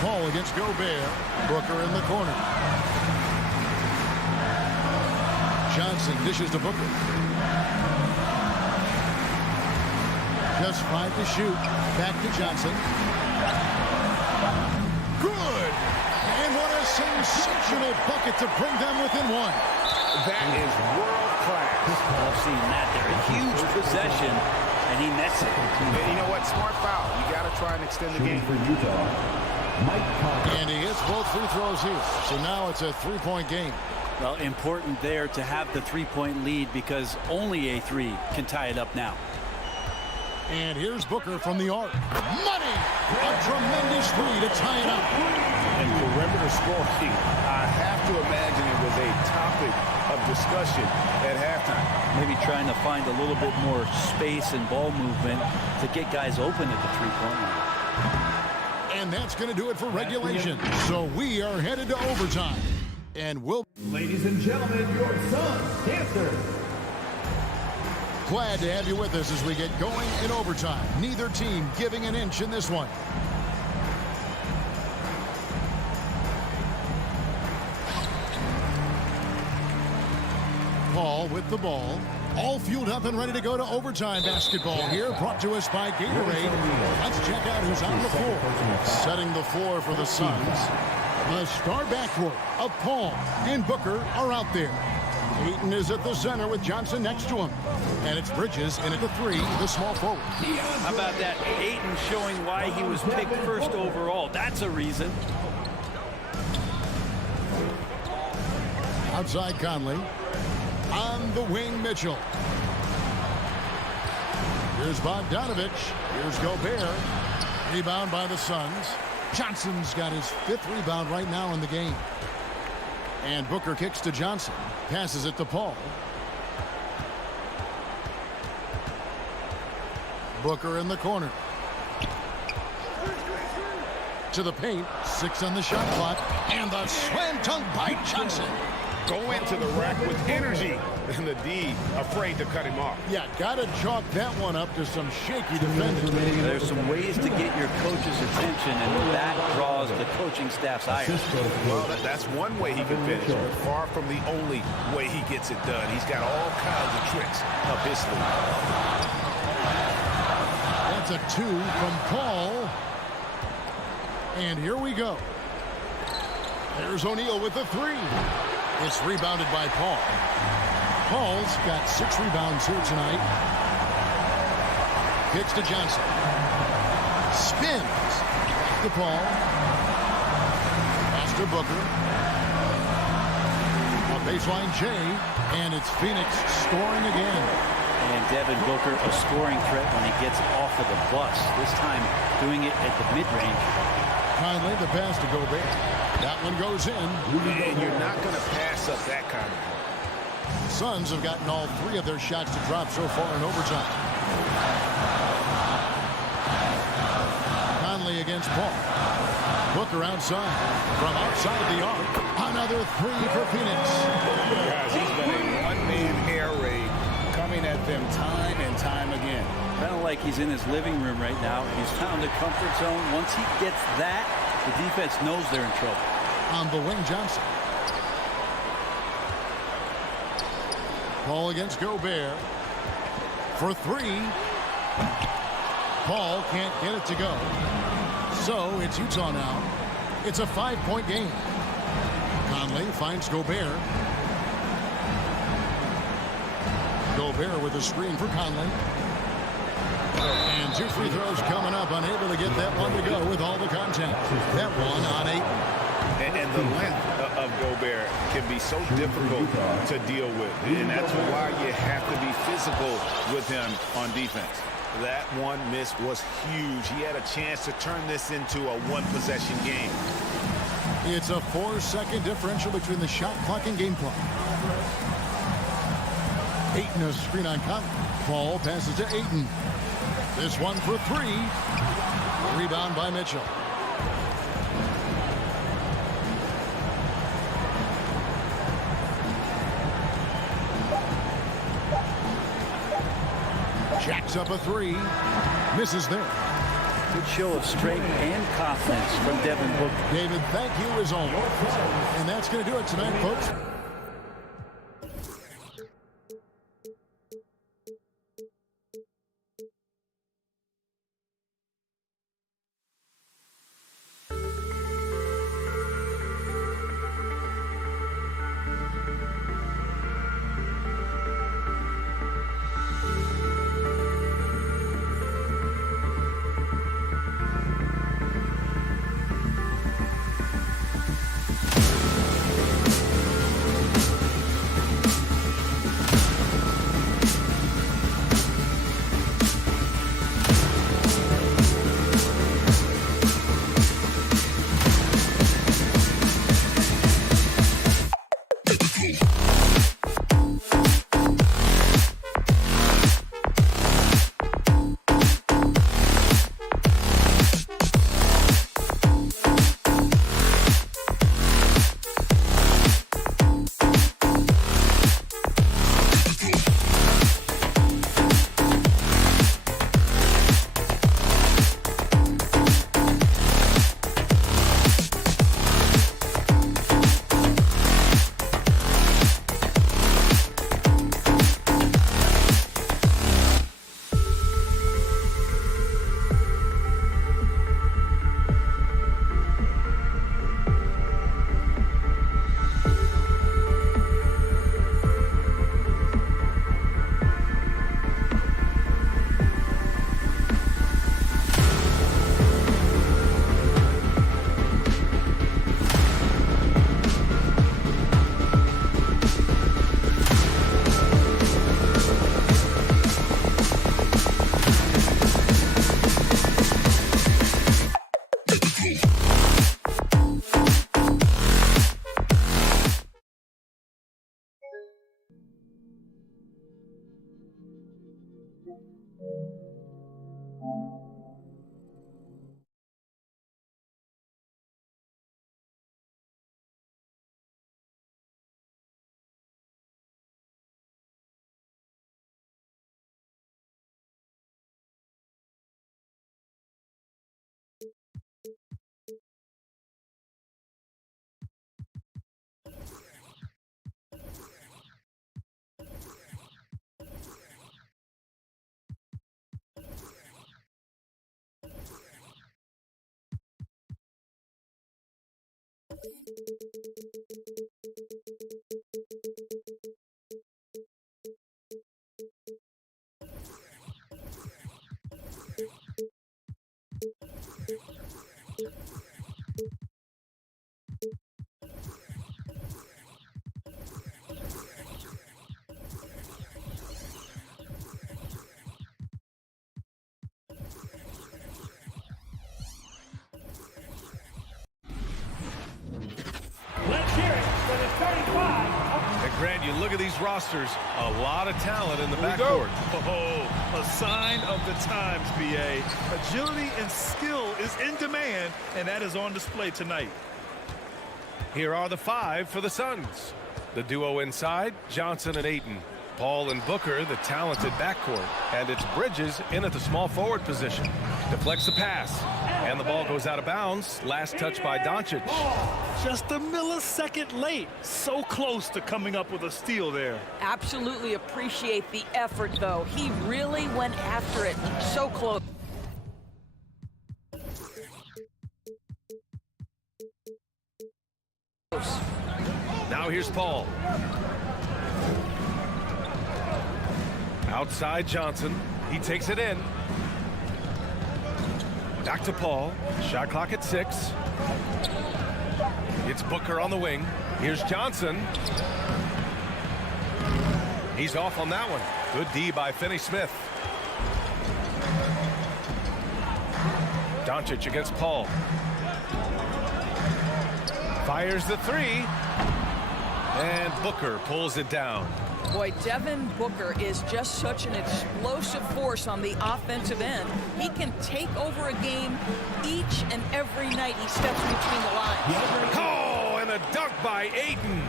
Paul against Gobert. Booker in the corner. Johnson dishes to Booker. Just 5 to shoot. Back to Johnson. Good! And what a sensational bucket to bring them within 1. That is world class. I've seen that there. A huge possession, and he nets it. And you know what? Smart foul. You got to try and extend the game. For Utah, Mike Conley. And he hits both free throws here. So now it's a 3-point game. Well, important there to have the 3-point lead because only a 3 can tie it up now. And here's Booker from the arc. Money! A tremendous 3 to tie it up. And perimeter scoring, I have to imagine it was a topic of discussion at halftime. Maybe trying to find a little bit more space and ball movement to get guys open at the 3-point line. And that's going to do it for regulation. So we are headed to overtime. And we'll... Ladies and gentlemen, your Suns Panther. Glad to have you with us as we get going in overtime. Neither team giving an inch in this one. Paul with the ball. All fueled up and ready to go to overtime basketball here. Brought to us by Gatorade. Let's check out who's on the floor. Setting the floor for the Suns. The star backcourt of Paul and Booker are out there. Ayton is at the center with Johnson next to him. And it's Bridges in at the 3, the small forward. How about that? Ayton showing why he was picked first overall. That's a reason. Outside Conley. On the wing, Mitchell. Here's Bogdanovich. Here's Gobert. Rebound by the Suns. Johnson's got his 5th rebound right now in the game. And Booker kicks to Johnson. Passes it to Paul. Booker in the corner. To the paint. 6 on the shot clock. And the slam dunk by Johnson. Go into the rack with energy. And the D afraid to cut him off. Yeah, got to chalk that one up to some shaky defending. There's some ways to get your coach's attention, and that draws the coaching staff's ire. Well, that's one way he can finish, but far from the only way he gets it done. He's got all kinds of tricks up his sleeve. That's a 2 from Paul. And here we go. There's O'Neal with the 3. It's rebounded by Paul. Paul's got 6 rebounds here tonight. Kicks to Johnson. Spins. Back to Paul. Pass to Booker. A baseline J. And it's Phoenix scoring again. And Devin Booker, a scoring threat when he gets off of the bus. This time doing it at the mid-range. Conley, the pass to Gobert. That one goes in. And you're not going to pass up that kind of ball. Suns have gotten all 3 of their shots to drop so far in overtime. Conley against Paul. Booker outside. From outside the arc. Another 3 for Phoenix. Guys, he's been a one-man air raid coming at them time and time again. Kind of like he's in his living room right now. He's found a comfort zone. Once he gets that, the defense knows they're in trouble. On the wing, Johnson. Paul against Gobert. For 3. Paul can't get it to go. So it's Utah now. It's a 5-point game. Conley finds Gobert. Gobert with a screen for Conley. And 2 free throws coming up. Unable to get that one to go with all the contact. That one on 8. And the length of Gobert can be so difficult to deal with. And that's why you have to be physical with him on defense. That one miss was huge. He had a chance to turn this into a 1-possession game. It's a 4-second differential between the shot clock and game clock. Ayton a screen on Conley. Paul passes to Ayton. This one for 3. Rebound by Mitchell. Jacks up a 3. Misses there. Good show of strength and confidence from Devin Booker. David, thank you as always. And that's going to do it tonight, folks. And Grant, you look at these rosters, a lot of talent in the backcourt. Oh, a sign of the times, BA. Agility and skill is in demand, and that is on display tonight. Here are the 5 for the Suns. The duo inside, Johnson and Ayton. Paul and Booker, the talented backcourt. And it's Bridges in at the small forward position. Deflects the pass. And the ball goes out of bounds. Last touch by Doncic. Just a millisecond late. So close to coming up with a steal there. Absolutely appreciate the effort, though. He really went after it. So close. Now here's Paul. Outside Johnson. He takes it in. Back to Paul. Shot clock at 6. It's Booker on the wing. Here's Johnson. He's off on that one. Good D by Finney-Smith. Doncic against Paul. Fires the 3. And Booker pulls it down. Boy, Devin Booker is just such an explosive force on the offensive end. He can take over a game each and every night he steps between the lines. Oh, and a dunk by Ayton.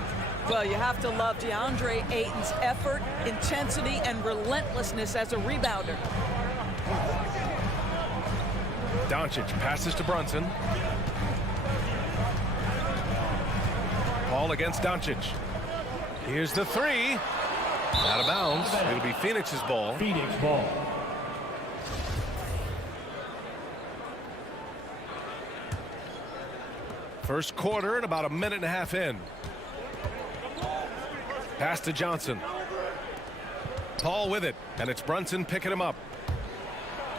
Well, you have to love DeAndre Ayton's effort, intensity, and relentlessness as a rebounder. Doncic passes to Brunson. Paul against Doncic. Here's the 3. Out of bounds. It'll be Phoenix's ball. Phoenix ball. First quarter and about a minute and a half in. Pass to Johnson. Paul with it, and it's Brunson picking him up.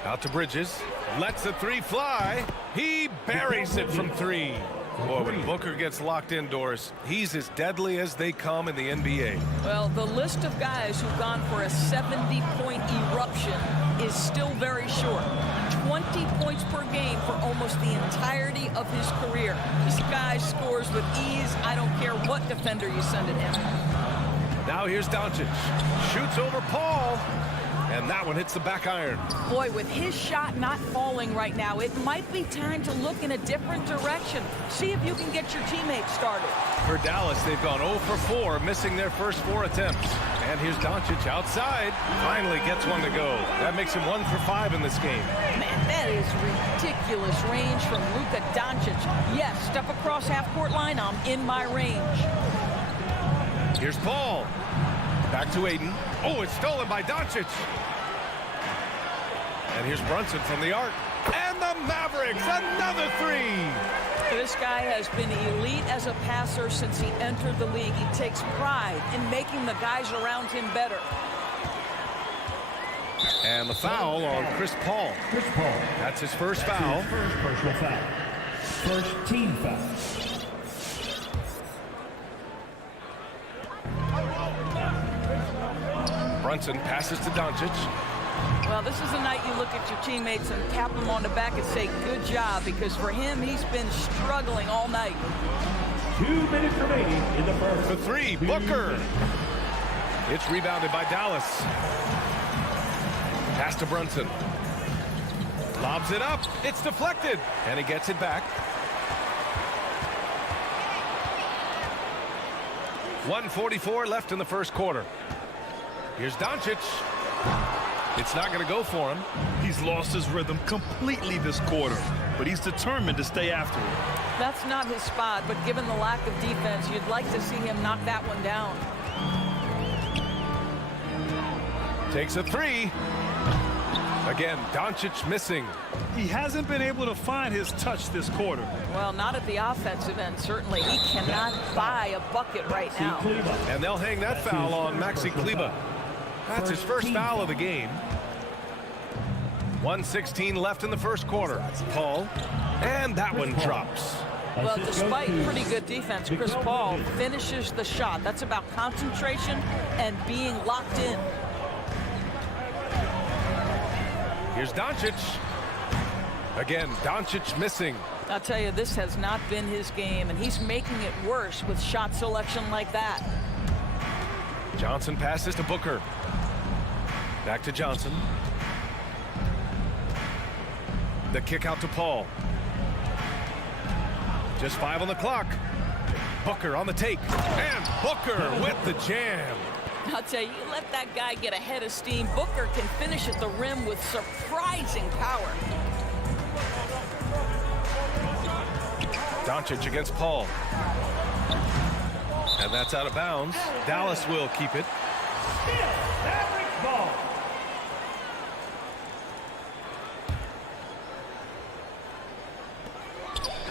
Out to Bridges. Lets the 3 fly. He buries it from 3. Boy, when Booker gets locked indoors, he's as deadly as they come in the NBA. Well, the list of guys who've gone for a 70-point eruption is still very short. 20 points per game for almost the entirety of his career. This guy scores with ease. I don't care what defender you send at him. Now here's Doncic. Shoots over Paul. And that one hits the back iron. Boy, with his shot not falling right now, it might be time to look in a different direction. See if you can get your teammates started. For Dallas, they've gone 0 for 4, missing their first 4 attempts. And here's Doncic outside. Finally gets one to go. That makes him 1 for 5 in this game. Man, that is ridiculous range from Luka Doncic. Yes, step across half-court line, I'm in my range. Here's Paul. Back to Ayton. Oh, it's stolen by Doncic. And here's Brunson from the arc. And the Mavericks, another 3. This guy has been elite as a passer since he entered the league. He takes pride in making the guys around him better. And the foul on Chris Paul. Chris Paul. That's his first foul. First personal foul. First team foul. Brunson passes to Doncic. Well, this is the night you look at your teammates and tap them on the back and say, good job, because for him, he's been struggling all night. 2 minutes remaining in the first. The 3, Booker. It's rebounded by Dallas. Pass to Brunson. Lobs it up. It's deflected. And he gets it back. 1:44 left in the first quarter. Here's Doncic. It's not going to go for him. He's lost his rhythm completely this quarter, but he's determined to stay after it. That's not his spot, but given the lack of defense, you'd like to see him knock that one down. Takes a 3. Again, Doncic missing. He hasn't been able to find his touch this quarter. Well, not at the offensive end, certainly. He cannot buy a bucket right now. And they'll hang that foul on Maxi Kleber. That's his first foul of the game. 1:16 left in the first quarter. Paul, and that one drops. Well, despite pretty good defense, Chris Paul finishes the shot. That's about concentration and being locked in. Here's Doncic. Again, Doncic missing. I'll tell you, this has not been his game, and he's making it worse with shot selection like that. Johnson passes to Booker. Back to Johnson. The kick out to Paul. Just 5 on the clock. Booker on the take. And Booker with the jam. I'll tell you, you let that guy get a head of steam. Booker can finish at the rim with surprising power. Doncic against Paul. And that's out of bounds. Dallas will keep it. Mavericks ball.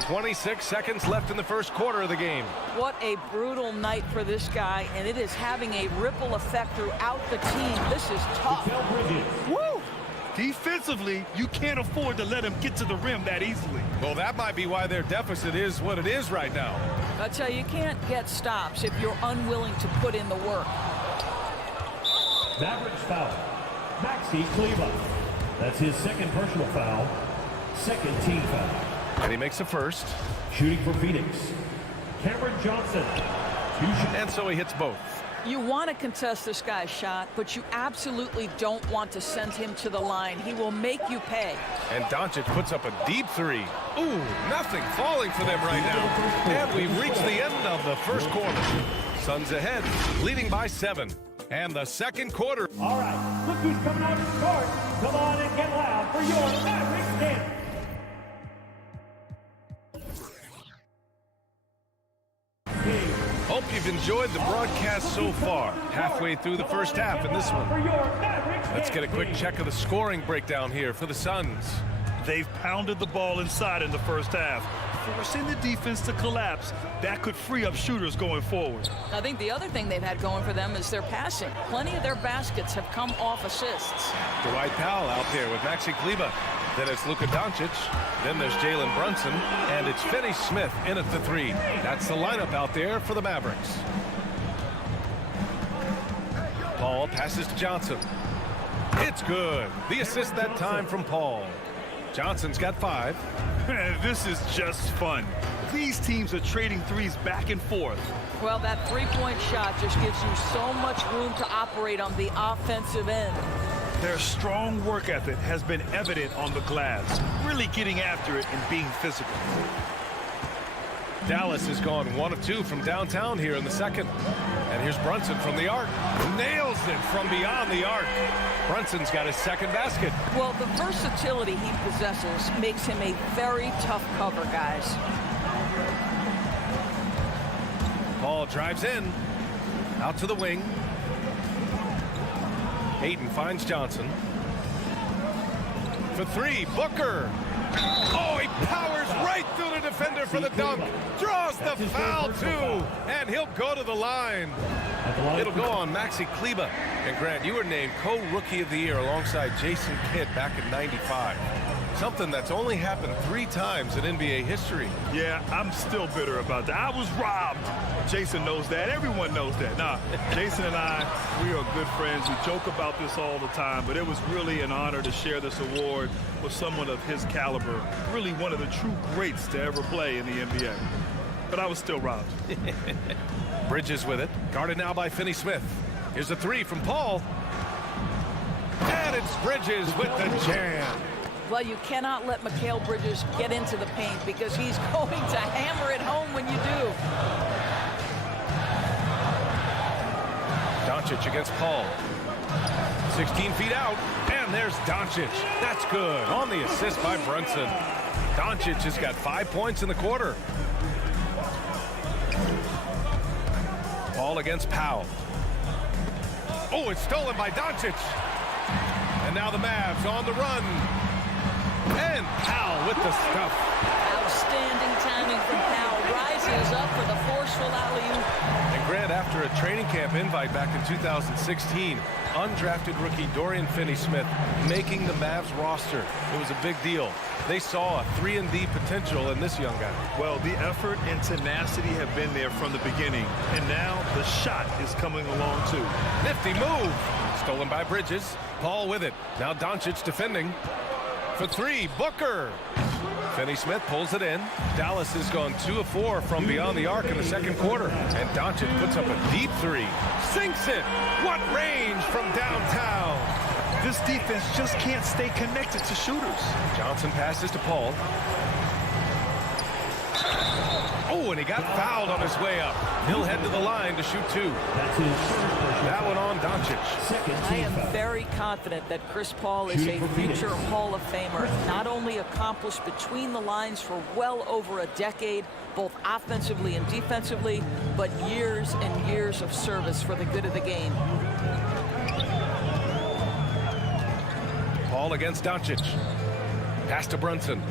.26 seconds left in the first quarter of the game. What a brutal night for this guy, and it is having a ripple effect throughout the team. This is tough. Woo! Defensively, you can't afford to let him get to the rim that easily. Well, that might be why their deficit is what it is right now. I tell you, you can't get stops if you're unwilling to put in the work. Mavericks foul. Maxi Kleber. That's his second personal foul. Second team foul. And he makes the first. Shooting for Phoenix, Cameron Johnson. And so he hits both. You want to contest this guy's shot, but you absolutely don't want to send him to the line. He will make you pay. And Doncic puts up a deep three. Ooh, nothing falling for them right now. And we've reached the end of the first quarter. Suns ahead, leading by 7. And the second quarter. All right, look who's coming out to start. Come on and get loud for your Mavericks dance. Hope you've enjoyed the broadcast so far. Halfway through the first half in this one. Let's get a quick check of the scoring breakdown here for the Suns. They've pounded the ball inside in the first half, forcing the defense to collapse. That could free up shooters going forward. I think the other thing they've had going for them is their passing. Plenty of their baskets have come off assists. Dwight Powell out there with Maxi Kleber. Then it's Luka Doncic. Then there's Jalen Brunson. And it's Finney Smith in at the 3. That's the lineup out there for the Mavericks. Paul passes to Johnson. It's good. The assist that time from Paul. Johnson's got 5. This is just fun. These teams are trading threes back and forth. Well, that three-point shot just gives you so much room to operate on the offensive end. Their strong work ethic has been evident on the glass, really getting after it and being physical. Dallas has gone 1 of 2 from downtown here in the second. And here's Brunson from the arc. Nails it from beyond the arc. Brunson's got his second basket. Well, the versatility he possesses makes him a very tough cover, guys. Paul drives in. Out to the wing. Ayton finds Johnson. For 3, Booker. Oh, he powers right through the defender for the dunk. Draws the foul, too. And he'll go to the line. It'll go on Maxi Kleber. And Grant, you were named co-rookie of the year alongside Jason Kidd back in '95. Something that's only happened 3 times in NBA history. Yeah, I'm still bitter about that. I was robbed. Jason knows that. Everyone knows that. Nah, Jason and I, we are good friends. We joke about this all the time, but it was really an honor to share this award with someone of his caliber. Really one of the true greats to ever play in the NBA. But I was still robbed. Bridges with it. Guarded now by Finney Smith. Here's a 3 from Paul. And it's Bridges with the jam. Well, you cannot let Mikal Bridges get into the paint because he's going to hammer it home when you do. Doncic against Paul. 16 feet out, and there's Doncic. That's good. On the assist by Brunson. Doncic has got 5 points in the quarter. Paul against Powell. Oh, it's stolen by Doncic. And now the Mavs on the run. And Powell with the stuff. Outstanding timing from Powell. Rises up for the forceful alley-oop. And Grant, after a training camp invite back in 2016, undrafted rookie Dorian Finney-Smith making the Mavs roster. It was a big deal. They saw a 3-and-D potential in this young guy. Well, the effort and tenacity have been there from the beginning, and now the shot is coming along too. Nifty move. Stolen by Bridges. Paul with it. Now Doncic defending. For 3, Booker. Finney-Smith pulls it in. Dallas has gone 2 of 4 from beyond the arc in the second quarter. And Doncic puts up a deep three. Sinks it. What range from downtown. This defense just can't stay connected to shooters. Johnson passes to Paul. Oh, and he got fouled on his way up. He'll head to the line to shoot 2. That's his first personal That one on Doncic. Second I team am foul. very confident that Chris Paul is a future Hall of Famer. Not only accomplished between the lines for well over a decade, both offensively and defensively, but years and years of service for the good of the game. Paul against Doncic. Pass to Brunson.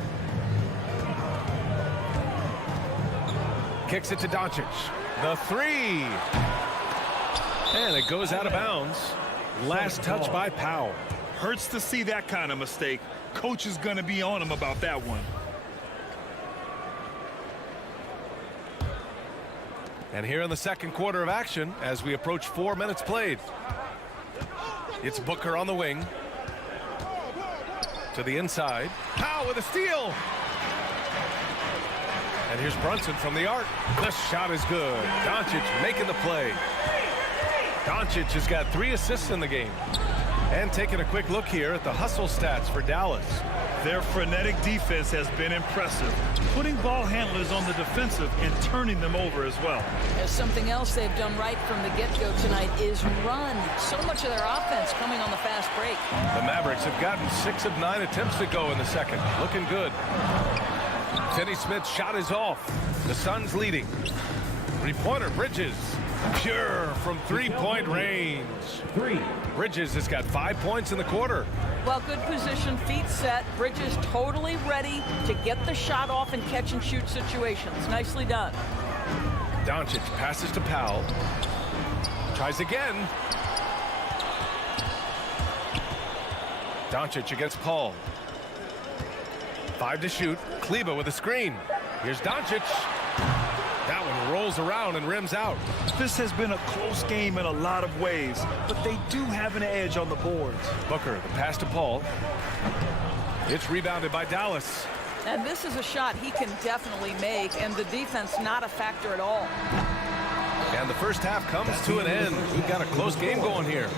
Kicks it to Doncic. The 3. And it goes out of bounds. Last touch by Powell. Hurts to see that kind of mistake. Coach is going to be on him about that one. And here in the second quarter of action, as we approach 4 minutes played, it's Booker on the wing. To the inside. Powell with a steal. And here's Brunson from the arc. The shot is good. Doncic making the play. Doncic has got 3 assists in the game. And taking a quick look here at the hustle stats for Dallas. Their frenetic defense has been impressive, putting ball handlers on the defensive and turning them over as well. As something else they've done right from the get-go tonight is run. So much of their offense coming on the fast break. The Mavericks have gotten 6 of 9 attempts to go in the second. Looking good. Finney-Smith's shot is off. The Suns leading. Three-pointer, Bridges. Pure from three-point range. 3. Bridges has got 5 points in the quarter. Well, good position, feet set. Bridges totally ready to get the shot off in catch-and-shoot situations. Nicely done. Doncic passes to Powell. Tries again. Doncic against Paul. 5 to shoot. Kleba with a screen. Here's Doncic. That one rolls around and rims out. This has been a close game in a lot of ways, but they do have an edge on the boards. Booker, the pass to Paul. It's rebounded by Dallas. And this is a shot he can definitely make, and the defense not a factor at all. And the first half comes to an end. We've got a close game going here.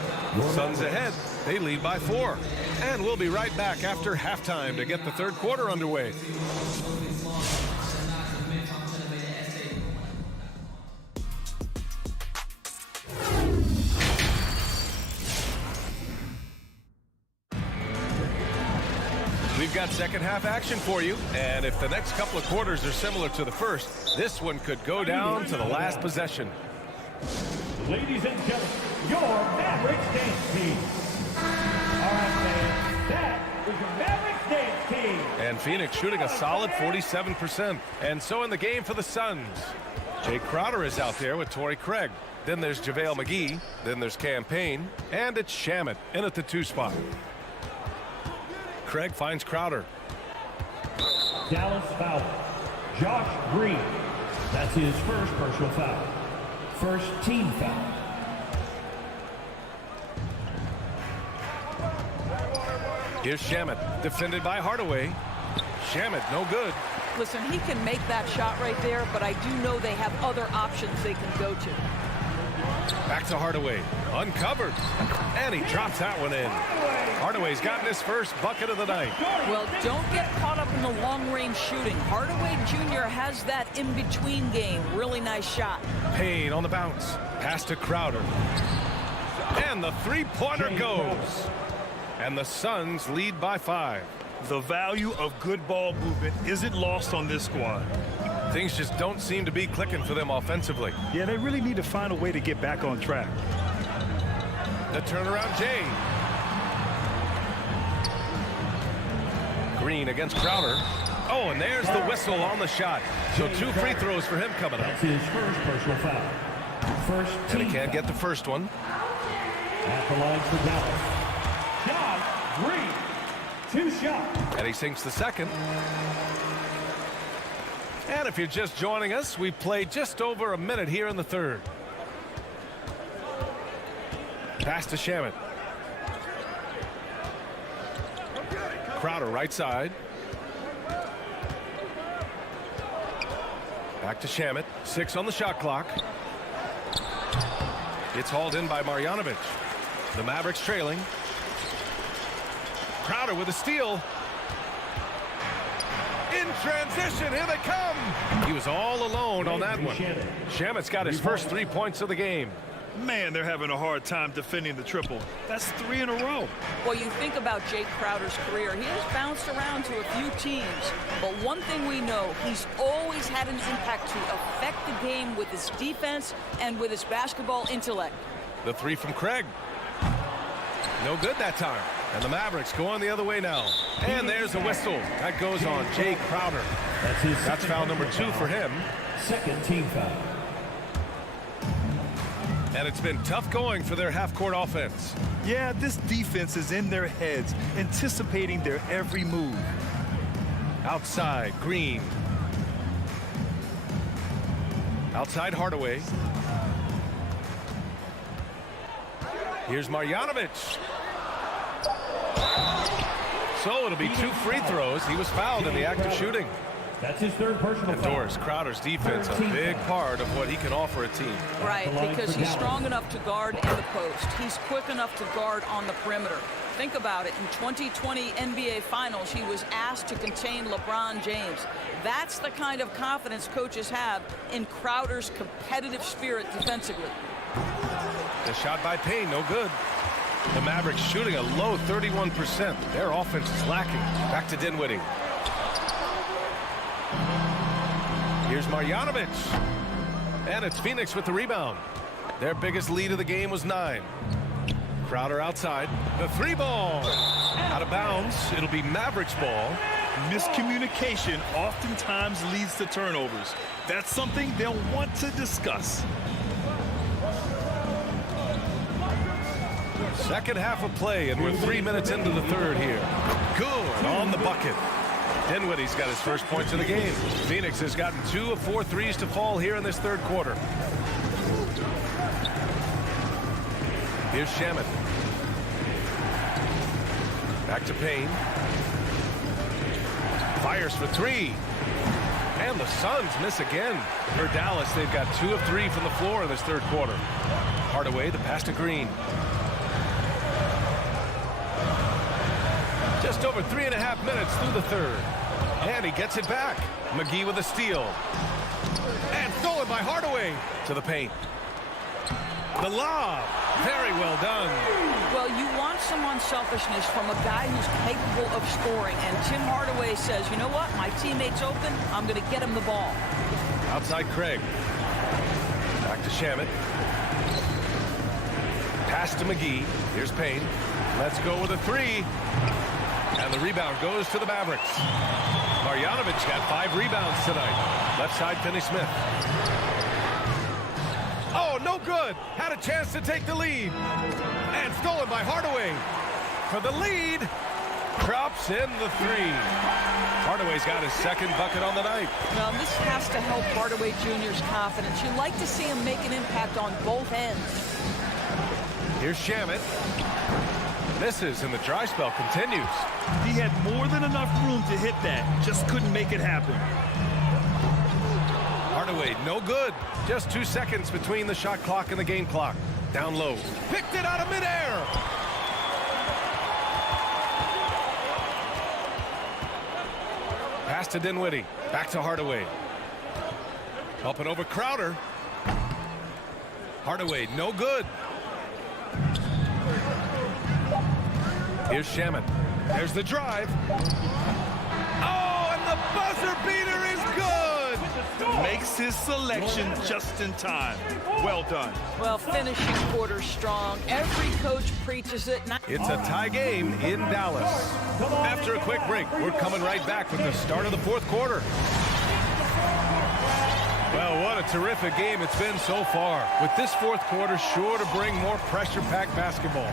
Suns ahead. They lead by 4. And we'll be right back after halftime to get the third quarter underway. We've got second half action for you, and if the next couple of quarters are similar to the first, this one could go down to the last possession. Ladies and gentlemen, your Mavericks dance team. All right, fans, that is your Mavericks dance team. And Phoenix shooting a solid 47%. And so in the game for the Suns, Jay Crowder is out there with Torrey Craig. Then there's JaVale McGee. Then there's Cam Payne. And it's Shamet in at the 2 spot. Craig finds Crowder. Dallas foul. Josh Green. That's his first personal foul. First team foul. Here's Shamet, defended by Hardaway. Shamet, no good. Listen, he can make that shot right there, but I do know they have other options they can go to. Back to Hardaway, uncovered, and he drops that one in. Hardaway's gotten his first bucket of the night. Well, don't get caught up in the long-range shooting. Hardaway Jr. has that in-between game. Really nice shot. Payne on the bounce, pass to Crowder. And the three-pointer goes. And the Suns lead by 5. The value of good ball movement isn't lost on this squad. Things just don't seem to be clicking for them offensively. Yeah, they really need to find a way to get back on track. The turnaround, Jay. Green against Crowder. Oh, and there's the whistle on the shot. So 2 free throws for him coming up. That's his first personal foul. First team And he can't foul. get the first one. At the line for Dallas. Josh Green. 2 shots. And he sinks the second. And if you're just joining us, we've played just over a minute here in the third. Pass to Shamet. Crowder right side. Back to Shamet. 6 on the shot clock. It's hauled in by Marjanovic. The Mavericks trailing. Crowder with a steal. In transition, here they come. He was all alone on that one. Shamet's got his first 3 points of the game. Man, they're having a hard time defending the triple. That's 3 in a row. Well, you think about Jake Crowder's career. He has bounced around to a few teams. But one thing we know, he's always had an impact to affect the game with his defense and with his basketball intellect. The 3 from Craig. No good that time. And the Mavericks going the other way now. And there's a whistle. That goes on Jake Crowder. That's foul number 2 for him. Second team foul. And it's been tough going for their half-court offense. Yeah, this defense is in their heads, anticipating their every move. Outside, Green. Outside, Hardaway. Here's Marjanovic. So it'll be 2 free throws. He was fouled in the act of shooting. That's his third personal And foul. Doris, Crowder's defense, a big part of what he can offer a team. Right, because he's strong enough to guard in the post. He's quick enough to guard on the perimeter. Think about it. In 2020 NBA Finals, he was asked to contain LeBron James. That's the kind of confidence coaches have in Crowder's competitive spirit defensively. The shot by Payne, no good. The Mavericks shooting a low 31%. Their offense is lacking. Back to Dinwiddie. Here's Marjanovic. And it's Phoenix with the rebound. Their biggest lead of the game was 9. Crowder outside. The 3 ball. Out of bounds. It'll be Mavericks ball. Miscommunication oftentimes leads to turnovers. That's something they'll want to discuss. Second half of play, and we're 3 minutes into the third here. Good on the bucket. Dinwiddie's got his first points of the game. Phoenix has gotten 2 of 4 threes to fall here in this third quarter. Here's Shamet. Back to Payne. Fires for 3. And the Suns miss again. For Dallas, they've got 2 of 3 from the floor in this third quarter. Hardaway, the pass to Green. Just over 3.5 minutes through the third. And he gets it back. McGee with a steal. And stolen by Hardaway to the paint. The lob. Very well done. Well, you want some unselfishness from a guy who's capable of scoring. And Tim Hardaway says, you know what? My teammate's open. I'm going to get him the ball. Outside Craig. Back to Shamet. Pass to McGee. Here's Payne. Let's go with a 3. And the rebound goes to the Mavericks. Marjanovic got 5 rebounds tonight. Left side, Finney-Smith. Oh, no good. Had a chance to take the lead. And stolen by Hardaway. For the lead. Drops in the 3. Hardaway's got his second bucket on the night. Now, this has to help Hardaway Jr.'s confidence. You like to see him make an impact on both ends. Here's Shamet. Misses, and the dry spell continues. He had more than enough room to hit that. Just couldn't make it happen. Hardaway, no good. Just 2 seconds between the shot clock and the game clock. Down low. Picked it out of midair. Pass to Dinwiddie. Back to Hardaway. Up and over Crowder. Hardaway, no good. Here's Shamet. There's the drive. Oh, and the buzzer beater is good. Makes his selection just in time. Well done. Well, finishing quarter strong. Every coach preaches it. It's a tie game in Dallas. After a quick break, we're coming right back with the start of the fourth quarter. Well, what a terrific game it's been so far. With this fourth quarter sure to bring more pressure-packed basketball.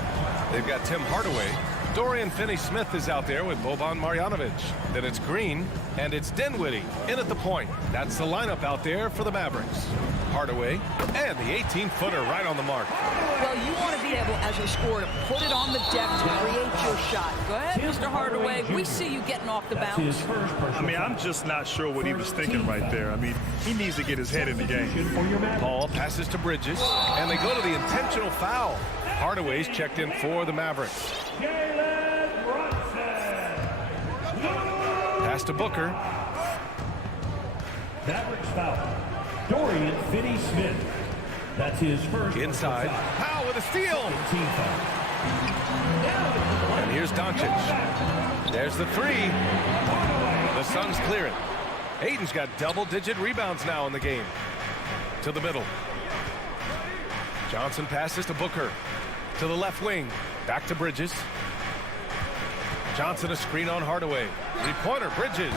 They've got Tim Hardaway. Dorian Finney-Smith is out there with Boban Marjanovic. Then it's Green, and it's Dinwiddie in at the point. That's the lineup out there for the Mavericks. Hardaway, and the 18-footer right on the mark. Well, you want to be able, as a scorer, to put it on the deck to create your shot. Go ahead, Mr. Hardaway. We see you getting off the bounce. I mean, I'm just not sure what he was thinking right there. I mean, he needs to get his head in the game. Paul passes to Bridges, and they go to the intentional foul. Hardaway's checked in for the Mavericks. Pass to Booker. Mavericks foul. Dorian Finney-Smith. That's his first. Inside. Powell with a steal. And here's Doncic. There's the three. The Suns clear it. Ayton's got double-digit rebounds now in the game. To the middle. Johnson passes to Booker. To the left wing. Back to Bridges. Johnson a screen on Hardaway. Three-pointer, Bridges.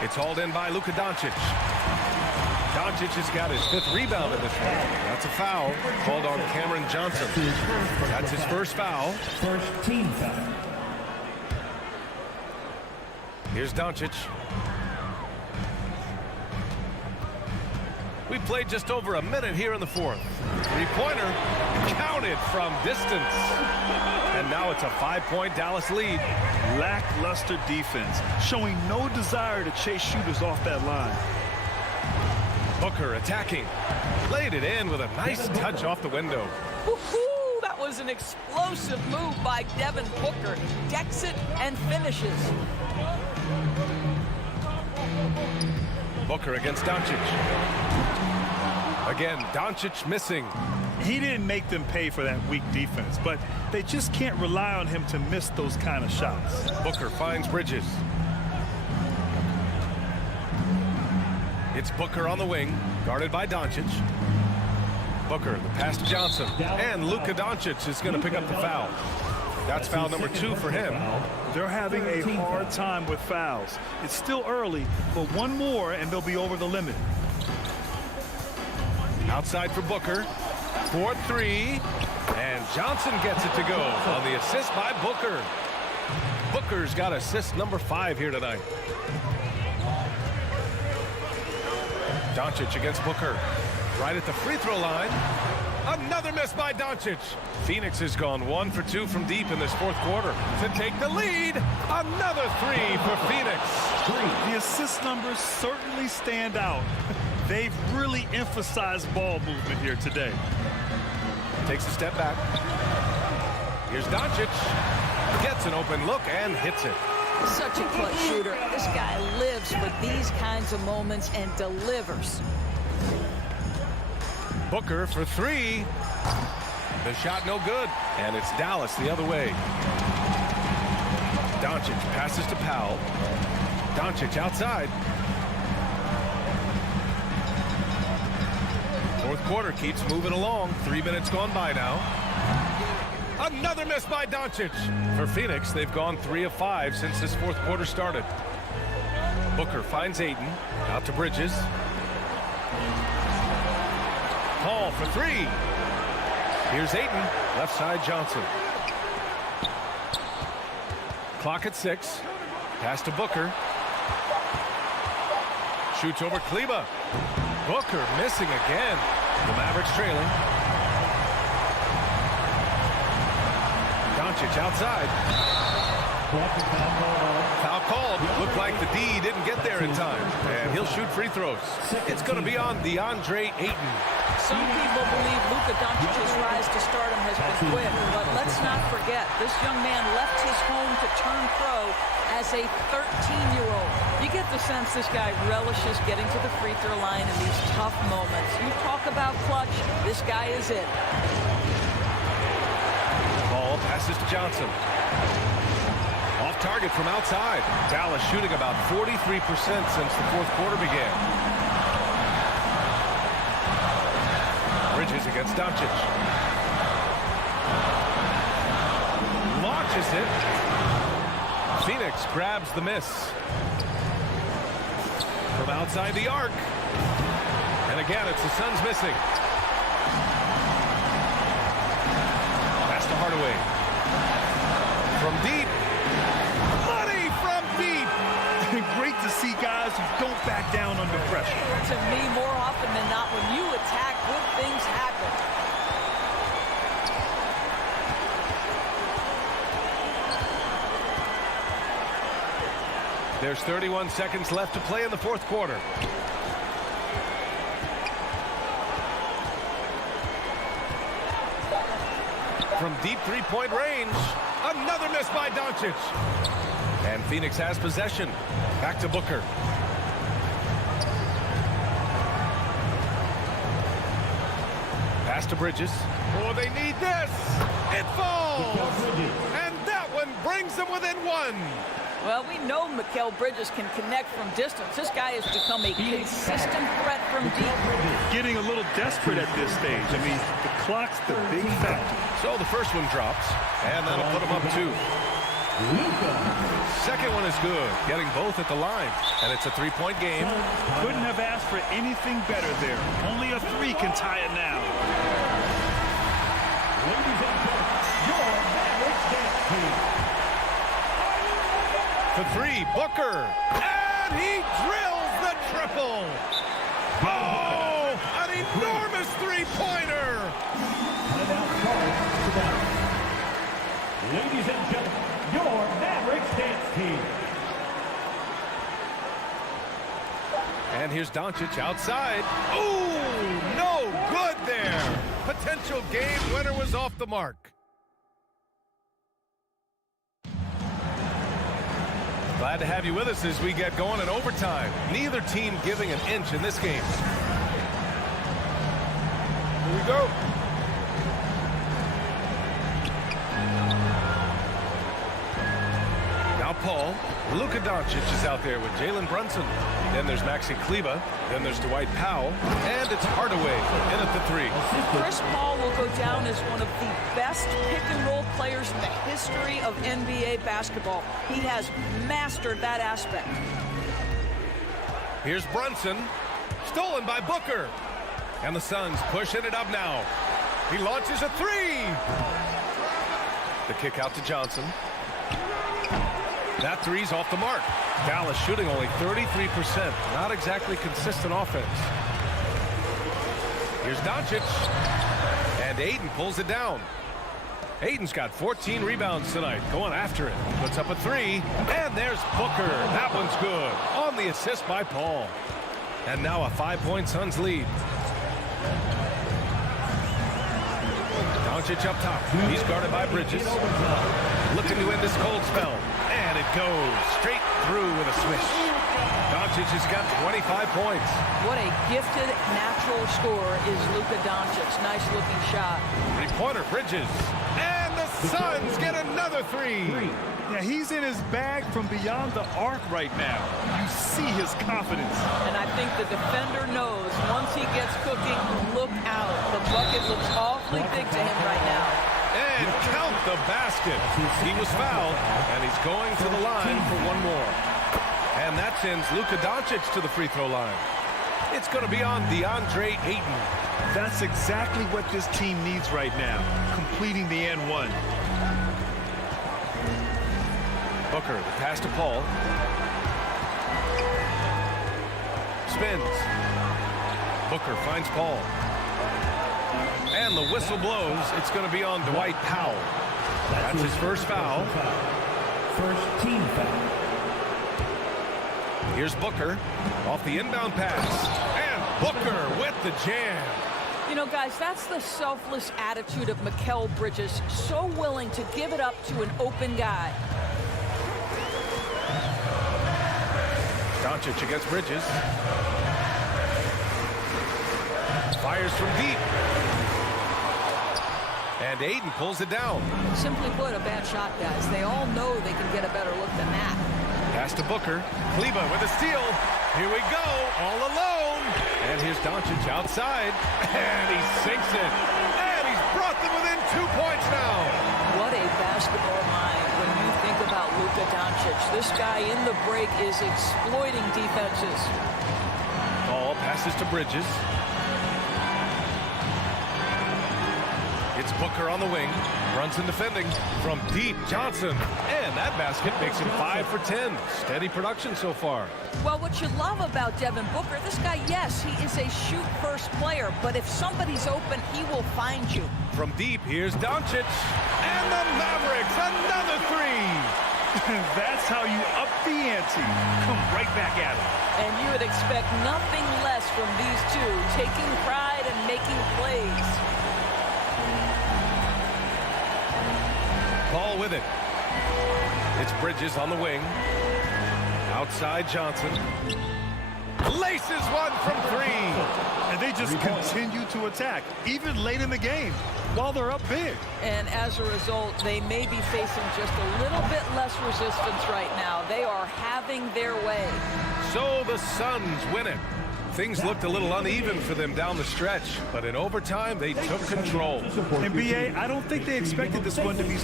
It's hauled in by Luka Doncic. Doncic has got his 5th rebound in this one. That's a foul called on Cameron Johnson. That's his first foul. First team foul. Here's Doncic. We played just over a minute here in the 4th. Three-pointer counted from distance. And now it's a 5-point Dallas lead. Lackluster defense, showing no desire to chase shooters off that line. Booker attacking. Laid it in with a nice touch off the window. Woohoo! That was an explosive move by Devin Booker. Decks it and finishes. Booker against Doncic. Again, Doncic missing. He didn't make them pay for that weak defense, but they just can't rely on him to miss those kind of shots. Booker finds Bridges. It's Booker on the wing, guarded by Doncic. Booker, the pass to Johnson. And Luka Doncic is going to pick up the foul. That's foul number 2 for him. They're having a hard time with fouls. It's still early, but one more and they'll be over the limit. Outside for Booker. 4-3. And Johnson gets it to go on the assist by Booker. Booker's got assist number 5 here tonight. Doncic against Booker. Right at the free throw line. Another miss by Doncic. Phoenix has gone 1 for 2 from deep in this 4th quarter to take the lead. Another 3 for Phoenix. The assist numbers certainly stand out. They've really emphasized ball movement here today. Takes a step back. Here's Doncic. Gets an open look and hits it. Such a clutch shooter. This guy lives for these kinds of moments and delivers. Booker for 3. The shot no good. And it's Dallas the other way. Doncic passes to Powell. Doncic outside. 4th quarter keeps moving along. 3 minutes gone by now. Another miss by Doncic. For Phoenix, they've gone 3 of 5 since this 4th quarter started. Booker finds Ayton. Out to Bridges. Paul for 3. Here's Ayton. Left side Johnson. Clock at 6. Pass to Booker. Shoots over Kleba. Booker missing again. The Mavericks trailing. Doncic outside. Foul called. Looked like the D didn't get there in time. And he'll shoot free throws. It's going to be on DeAndre Ayton. Some people believe Luka Doncic's rise to stardom has been quick, but let's not forget, this young man left his home to turn pro as a 13-year-old. You get the sense this guy relishes getting to the free throw line in these tough moments. You talk about clutch, this guy is it. Ball passes to Johnson. Off target from outside. Dallas shooting about 43% since the 4th quarter began. Bridges against Doncic. Launches it. Phoenix grabs the miss. From outside the arc. And again, it's the Suns missing. Pass to Hardaway. From deep. Money from deep. Great to see guys you don't back down under pressure. To me, more often than not, when you attack, good things happen. There's 31 seconds left to play in the fourth quarter. From deep three-point range, another miss by Doncic. And Phoenix has possession. Back to Booker. Pass to Bridges. Oh, they need this. It falls. And that one brings them within one. Well, we know Mikal Bridges can connect from distance. This guy has become a consistent threat from deep. Getting a little desperate at this stage. I mean, the clock's the big factor. So the first one drops, and that'll put him up 2. Second one is good, getting both at the line. And it's a three-point game. Couldn't have asked for anything better there. Only a 3 can tie it now. Ladies and gentlemen, your Mavericks dance team. For 3, Booker. And he drills the triple. Oh, an enormous three-pointer. Ladies and gentlemen, your Mavericks dance team. And here's Doncic outside. Ooh, no good there. Potential game winner was off the mark. Glad to have you with us as we get going in overtime. Neither team giving an inch in this game. Here we go. Now Paul. Luka Doncic is out there with Jalen Brunson. Then there's Maxi Kleber. Then there's Dwight Powell. And it's Hardaway in at the 3. Chris Paul will go down as one of the best pick-and-roll players in the history of NBA basketball. He has mastered that aspect. Here's Brunson. Stolen by Booker. And the Suns pushing it up now. He launches a 3. The kick out to Johnson. That 3's off the mark. Dallas shooting only 33%. Not exactly consistent offense. Here's Doncic. And Ayton pulls it down. Ayton's got 14 rebounds tonight. Going after it. Puts up a 3. And there's Booker. That one's good. On the assist by Paul. And now a 5-point Suns lead. Doncic up top. He's guarded by Bridges. Looking to end this cold spell. And it goes straight through with a swish. Doncic has got 25 points. What a gifted natural scorer is Luka Doncic. Nice looking shot. Three-pointer Bridges. And the Suns get another 3. Yeah, he's in his bag from beyond the arc right now. You see his confidence. And I think the defender knows once he gets cooking, look out. The bucket looks awfully big to him right now. And count the basket. He was fouled, and he's going to the line for one more. And that sends Luka Doncic to the free throw line. It's going to be on DeAndre Ayton. That's exactly what this team needs right now, completing the N1. Booker, the pass to Paul. Spins. Booker finds Paul. And the whistle blows. It's going to be on Dwight Powell. That's his first foul. First team foul. Here's Booker off the inbound pass. And Booker with the jam. You know, guys, that's the selfless attitude of Mikal Bridges. So willing to give it up to an open guy. Doncic against Bridges. Fires from deep. And Ayton pulls it down. Simply put, a bad shot, guys. They all know they can get a better look than that. Pass to Booker. Kleber with a steal. Here we go, all alone. And here's Doncic outside. And he sinks it. And he's brought them within 2 points now. What a basketball mind when you think about Luka Doncic. This guy in the break is exploiting defenses. Ball passes to Bridges. It's It's Booker on the wing. Brunson defending. From deep, Johnson. And that basket makes him 5 for 10. Steady production so far. Well, what you love about Devin Booker, this guy, yes, he is a shoot-first player, but if somebody's open, he will find you. From deep, here's Doncic. And the Mavericks, another three. That's how you up the ante. Come right back at it. And you would expect nothing less from these two, taking pride and making plays. Ball with it. It's Bridges on the wing. Outside Johnson. Laces one from three. And they just continue to attack, even late in the game, while they're up big. And as a result, they may be facing just a little bit less resistance right now. They are having their way. So the Suns win it. Things looked a little uneven for them down the stretch, but in overtime, they took control. And BA, I don't think they expected this one to be...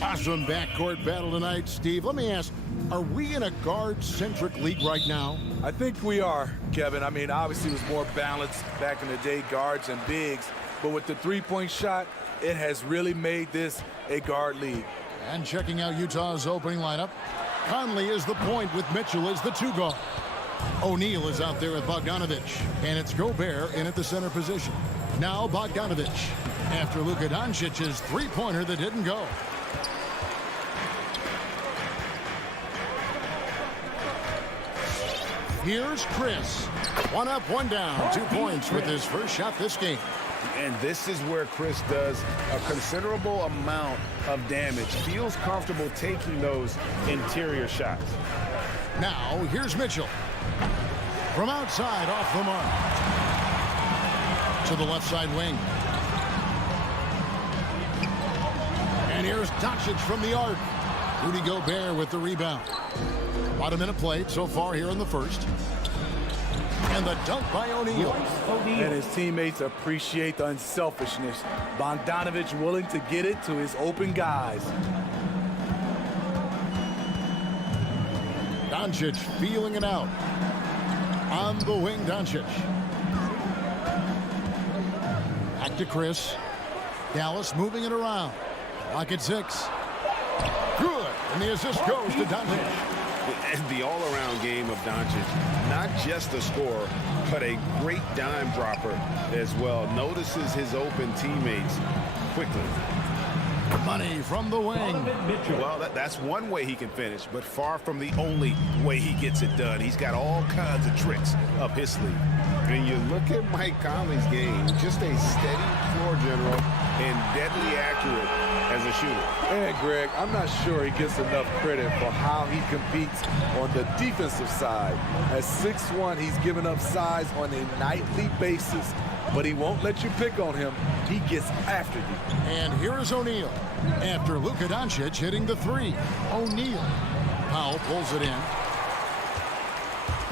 Awesome backcourt battle tonight, Steve. Let me ask, are we in a guard-centric league right now? I think we are, Kevin. I mean, obviously it was more balanced back in the day, guards and bigs. But with the three-point shot, it has really made this a guard league. And checking out Utah's opening lineup, Conley is the point with Mitchell as the two guard. O'Neal is out there with Bogdanovic, and it's Gobert in at the center position. Now Bogdanovic, after Luka Doncic's three-pointer that didn't go. Here's Chris. One up, one down. 2 points with his first shot this game. And this is where Chris does a considerable amount of damage. Feels comfortable taking those interior shots. Now, here's Mitchell. From outside, off the mark. To the left side wing. And here's Doncic from the arc. Rudy Gobert with the rebound. About a minute played so far here in the first. And the dunk by O'Neal. And his teammates appreciate the unselfishness. Bogdanovic willing to get it to his open guys. Doncic feeling it out. On the wing, Doncic. Back to Chris. Dallas moving it around. Lock at 6. Good. And the assist goes to Doncic. And the all-around game of Doncic, not just a scorer, but a great dime dropper as well. Notices his open teammates quickly. Money from the wing. Well, that's one way he can finish, but far from the only way he gets it done. He's got all kinds of tricks up his sleeve. And you look at Mike Conley's game, just a steady floor general and deadly accurate as a shooter. And Greg, I'm not sure he gets enough credit for how he competes on the defensive side. At 6'1", he's given up size on a nightly basis, but he won't let you pick on him. He gets after you. And here is O'Neal. After Luka Doncic hitting the three. O'Neal. Powell pulls it in.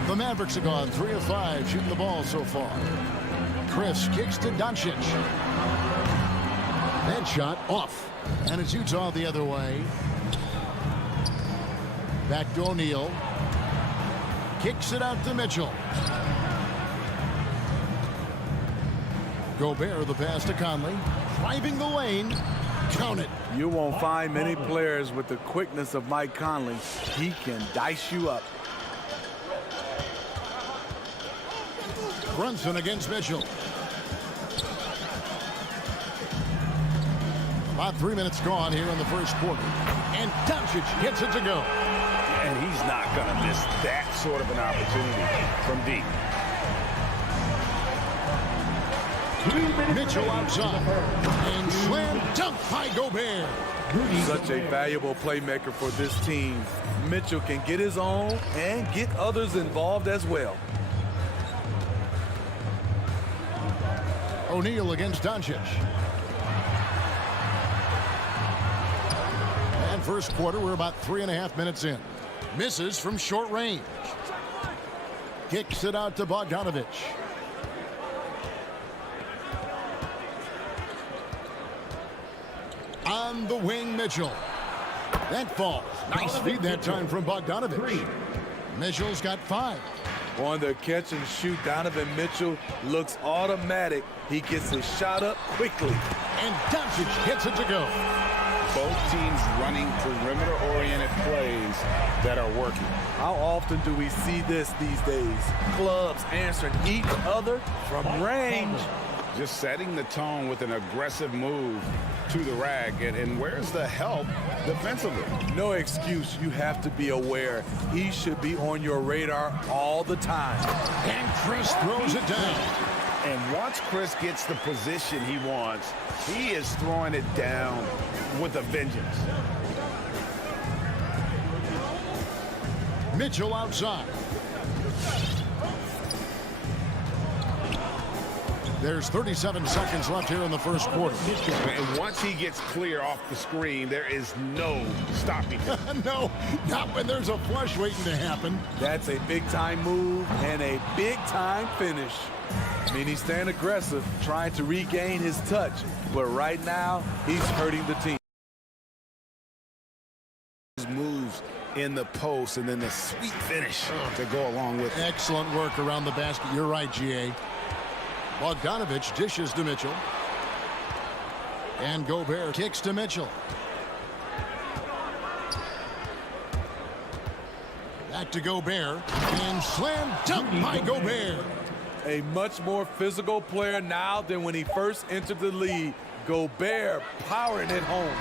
The Mavericks have gone 3 of 5 shooting the ball so far. Chris kicks to Doncic. That shot off. And it's Utah the other way. Back to O'Neal. Kicks it out to Mitchell. Gobert the pass to Conley. Driving the lane. Count it. You won't find many players with the quickness of Mike Conley. He can dice you up. Brunson against Mitchell. About 3 minutes gone here in the first quarter. And Doncic gets it to go. And he's not going to miss that sort of an opportunity from deep. Mitchell outside. And slam dunk by Gobert. Such a valuable playmaker for this team. Mitchell can get his own and get others involved as well. O'Neal against Doncic. And first quarter, we're about 3.5 minutes in. Misses from short range. Kicks it out to Bogdanovich. On the wing, Mitchell. That falls. Nice feed that time from Bogdanovich. Mitchell's got 5. On the catch and shoot, Donovan Mitchell looks automatic. He gets his shot up quickly. And Doncic gets it to go. Both teams running perimeter-oriented plays that are working. How often do we see this these days? Clubs answering each other from range. Just setting the tone with an aggressive move to the rack. And where's the help defensively? No excuse. You have to be aware. He should be on your radar all the time. And Chris throws it down. And once Chris gets the position he wants, he is throwing it down with a vengeance. Mitchell outside. There's 37 seconds left here in the first quarter. And once he gets clear off the screen, there is no stopping him. No, not when there's a flush waiting to happen. That's a big-time move and a big-time finish. I mean, he's staying aggressive, trying to regain his touch. But right now, he's hurting the team. His moves in the post and then the sweet finish to go along with it. Excellent work around the basket. You're right, G.A. Bogdanovich dishes to Mitchell. And Gobert kicks to Mitchell. Back to Gobert. And slam dunk by Gobert. A much more physical player now than when he first entered the league. Gobert powering it home.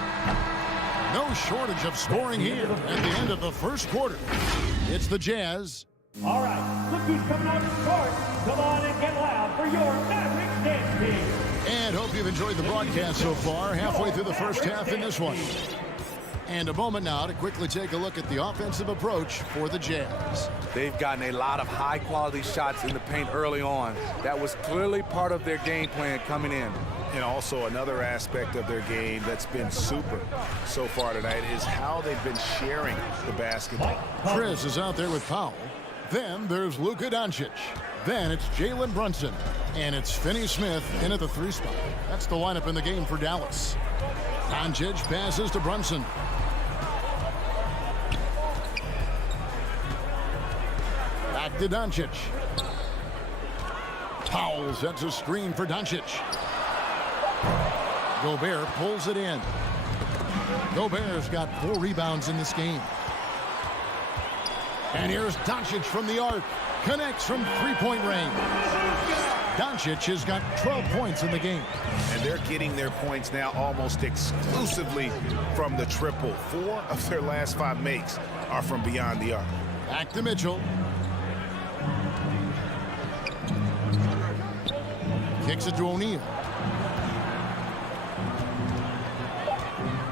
No shortage of scoring here at the end of the first quarter. It's the Jazz. All right, look who's coming on the court. Come on and get loud for your Mavericks dance team. And hope you've enjoyed the broadcast so far. Halfway through the first half in this one. And a moment now to quickly take a look at the offensive approach for the Jazz. They've gotten a lot of high-quality shots in the paint early on. That was clearly part of their game plan coming in. And also another aspect of their game that's been super so far tonight is how they've been sharing the basketball. Chris is out there with Powell. Then there's Luka Doncic. Then it's Jalen Brunson. And it's Finney Smith in at the 3 spot. That's the lineup in the game for Dallas. Doncic passes to Brunson. Back to Doncic. Powell sets a screen for Doncic. Gobert pulls it in. Gobert's got 4 rebounds in this game. And here's Doncic from the arc. Connects from 3-point range. Doncic has got 12 points in the game. And they're getting their points now almost exclusively from the triple. 4 of their last 5 makes are from beyond the arc. Back to Mitchell. Kicks it to O'Neal.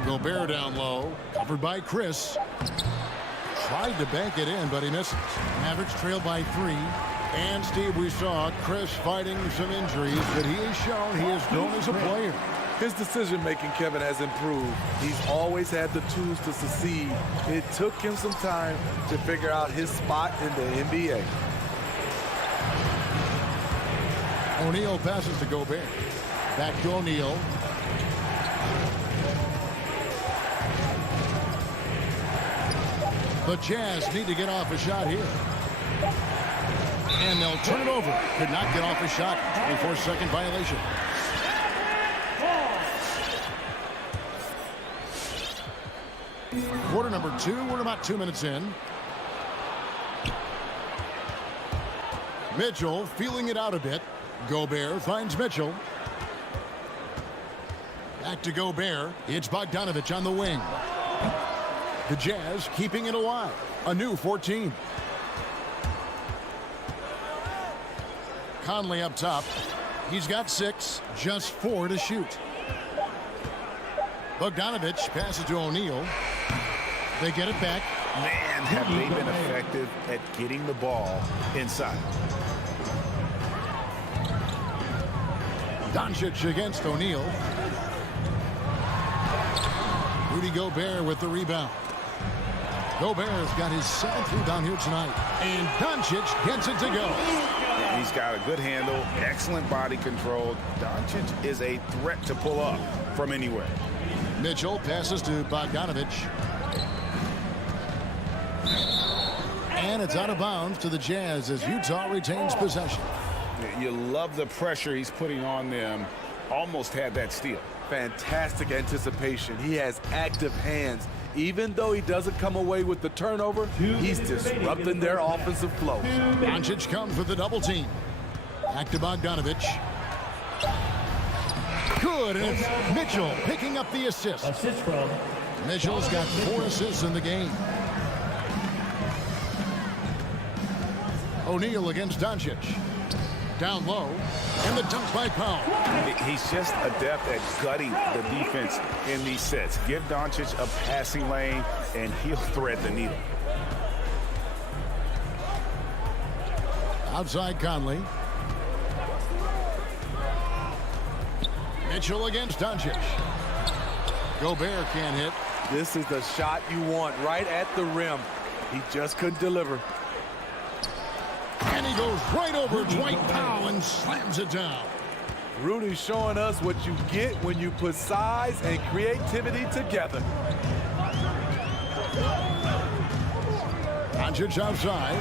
Gobert down low. Covered by Chris. Tried to bank it in, but he misses. Mavericks trail by 3. And, Steve, we saw Chris fighting some injuries, but he has shown he has grown as a player. His decision-making, Kevin, has improved. He's always had the tools to succeed. It took him some time to figure out his spot in the NBA. O'Neal passes to Gobert. Back to O'Neal. The Jazz need to get off a shot here. And they'll turn it over. Could not get off a shot. 24-second violation. Quarter number 2. We're about 2 minutes in. Mitchell feeling it out a bit. Gobert finds Mitchell. Back to Gobert. It's Bogdanovich on the wing. The Jazz keeping it alive. A new 14. Conley up top. He's got 6, just 4 to shoot. Bogdanovich passes to O'Neal. They get it back. Man, have they been effective at getting the ball inside. Doncic against O'Neal. Rudy Gobert with the rebound. Gobert's got his 7th rebound here tonight. And Doncic gets it to go. He's got a good handle, excellent body control. Doncic is a threat to pull up from anywhere. Mitchell passes to Bogdanovich. And it's out of bounds to the Jazz as Utah retains possession. You love the pressure he's putting on them. Almost had that steal. Fantastic anticipation. He has active hands. Even though he doesn't come away with the turnover, he's disrupting their offensive flow. Doncic comes with the double team. Back to Bogdanovich. Good, and it's Mitchell picking up the assist. Assist from Mitchell's got 4 assists in the game. O'Neal against Doncic. Down low, and the dunk by Powell. He's just adept at gutting the defense in these sets. Give Doncic a passing lane, and he'll thread the needle. Outside Conley. Mitchell against Doncic. Gobert can't hit. This is the shot you want right at the rim. He just couldn't deliver. And he goes right over Dwight Powell and slams it down. Rudy's showing us what you get when you put size and creativity together. Doncic outside.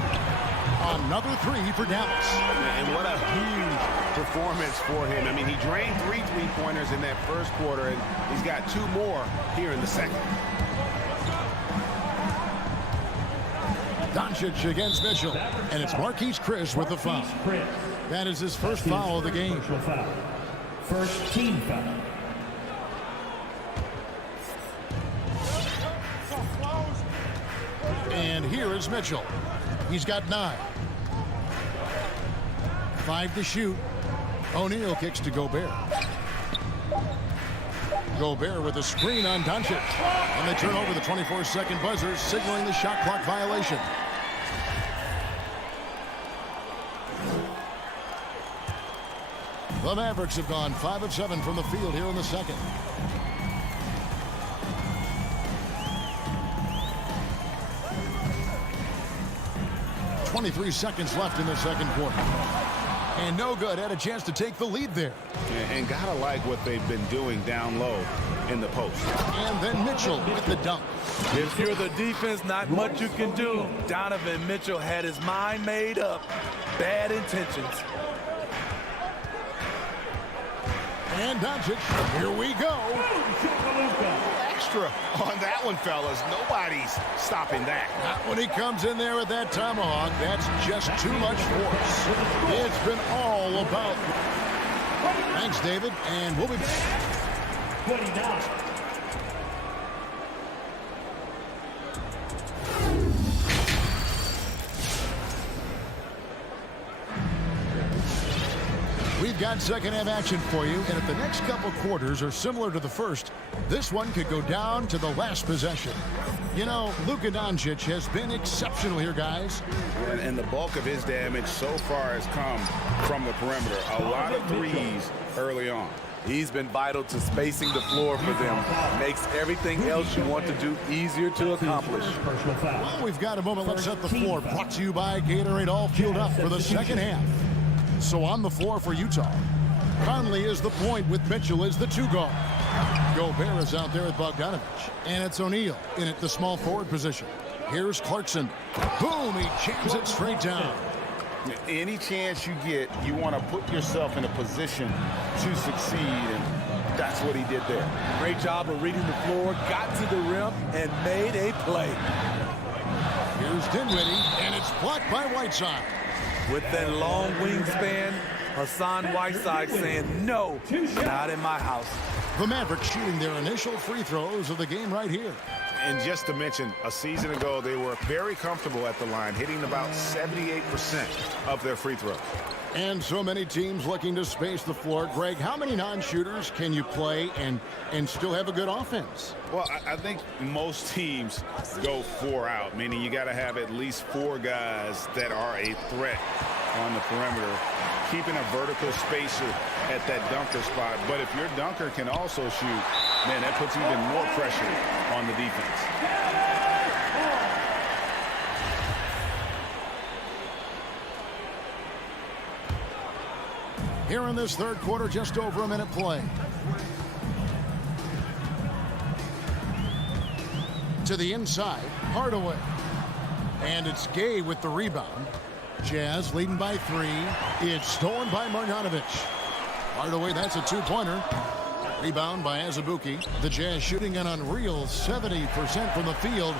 Another 3 for Dallas. And what a huge performance for him. I mean, he drained 3 3-pointers in that first quarter, and he's got 2 more here in the second. Doncic against Mitchell. And it's Marquise Chris with the foul. That is his first foul of the game. First team foul. And here is Mitchell. He's got 9. 5 to shoot. O'Neal kicks to Gobert. Gobert with a screen on Doncic. And they turn over the 24-second buzzer, signaling the shot clock violation. The Mavericks have gone 5 of 7 from the field here in the second. .23 seconds left in the second quarter. And no good. Had a chance to take the lead there. And gotta like what they've been doing down low in the post. And then Mitchell with the dunk. If you're the defense, not much you can do. Donovan Mitchell had his mind made up. Bad intentions. And Doncic, here we go. Extra on that one, fellas. Nobody's stopping that. Not when he comes in there with that tomahawk. That's just too much force. It's been all about. Thanks, David, and we'll be back. 29. We've got second half action for you, and if the next couple quarters are similar to the first, this one could go down to the last possession. You know, Luka Doncic has been exceptional here, guys. And the bulk of his damage so far has come from the perimeter. A lot of threes early on. He's been vital to spacing the floor for them. Makes everything else you want to do easier to accomplish. Well, we've got a moment. Let's set the floor. Brought to you by Gatorade, all fueled up for the second half. So on the floor for Utah, Conley is the point with Mitchell as the 2 guard. Gobert is out there with Bogdanovich. And it's O'Neal in at the small forward position. Here's Clarkson. Boom, he jams it straight down. Any chance you get, you want to put yourself in a position to succeed, and that's what he did there. Great job of reading the floor, got to the rim, and made a play. Here's Dinwiddie, and it's blocked by Whiteside. With that long wingspan, Hassan Whiteside saying, no, not in my house. The Mavericks shooting their initial free throws of the game right here. And just to mention, a season ago, they were very comfortable at the line, hitting about 78% of their free throws. And so many teams looking to space the floor. Greg, how many non-shooters can you play and still have a good offense? Well, I think most teams go 4 out, meaning you got to have at least 4 guys that are a threat on the perimeter, keeping a vertical spacer at that dunker spot. But if your dunker can also shoot, man, that puts even more pressure on the defense. Here in this third quarter, just over a minute play. To the inside, Hardaway. And it's Gay with the rebound. Jazz leading by 3. It's stolen by Marjanovic. Hardaway, that's a 2-pointer. Rebound by Azubuike. The Jazz shooting an unreal 70% from the field,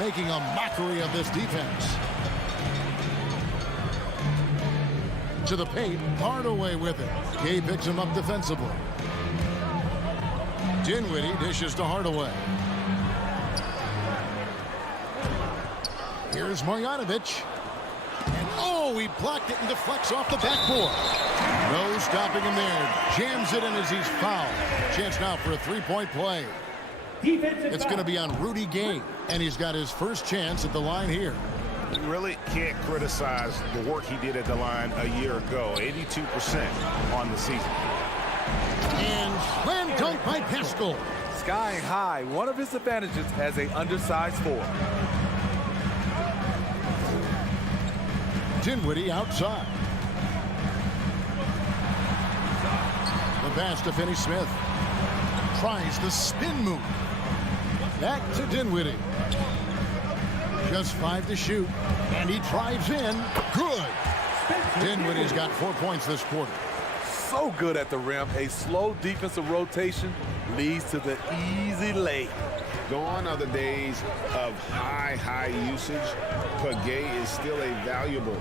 making a mockery of this defense. To the paint, Hardaway with it. Gay picks him up defensively. Dinwiddie dishes to Hardaway. Here's Marjanovic. And oh, he blocked it and deflects off the backboard. No stopping him there. Jams it in as he's fouled. Chance now for a 3-point play. It's going to be on Rudy Gay, and he's got his first chance at the line here. You really can't criticize the work he did at the line a year ago. 82% on the season. And slam dunk by Pascal. Skying high, one of his advantages as an undersized forward. Dinwiddie outside. The pass to Finney-Smith. Tries the spin move. Back to Dinwiddie. Just 5 to shoot, and he drives in. Good. Dinwiddie's got 4 points this quarter. So good at the rim. A slow defensive rotation leads to the easy lay. Gone are the days of high usage, but Gay is still a valuable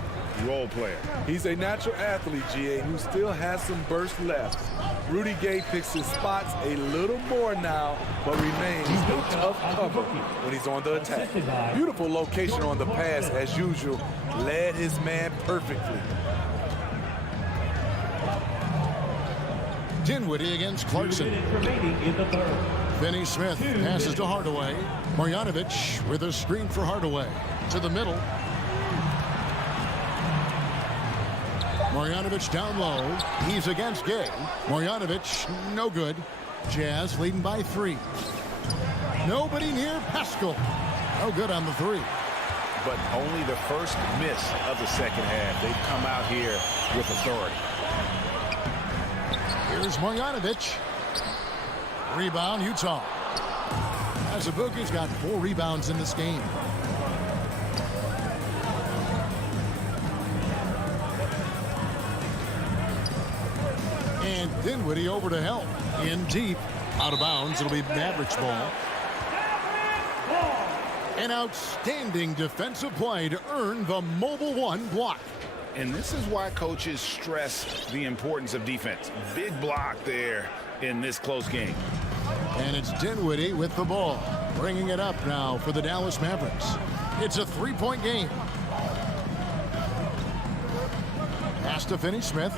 role player. He's a natural athlete, GA, who still has some burst left. Rudy Gay picks his spots a little more now, but remains a tough cover when he's on the attack. Beautiful location on the pass, as usual. Led his man perfectly. Dinwiddie against Clarkson. Finney-Smith passes to Hardaway. Marjanovic with a screen for Hardaway. To the middle. Marjanovic down low. He's against Gay. Marjanovic, no good. Jazz leading by 3. Nobody near Pascal. No good on the 3. But only the first miss of the second half. They've come out here with authority. Here's Marjanovic. Rebound, Utah. Azubuike's got 4 rebounds in this game. And Dinwiddie over to help. In deep. Out of bounds. It'll be Mavericks ball. An outstanding defensive play to earn the Mobile One block. And this is why coaches stress the importance of defense. Big block there in this close game. And it's Dinwiddie with the ball. Bringing it up now for the Dallas Mavericks. It's a 3-point game. Pass to Finney-Smith.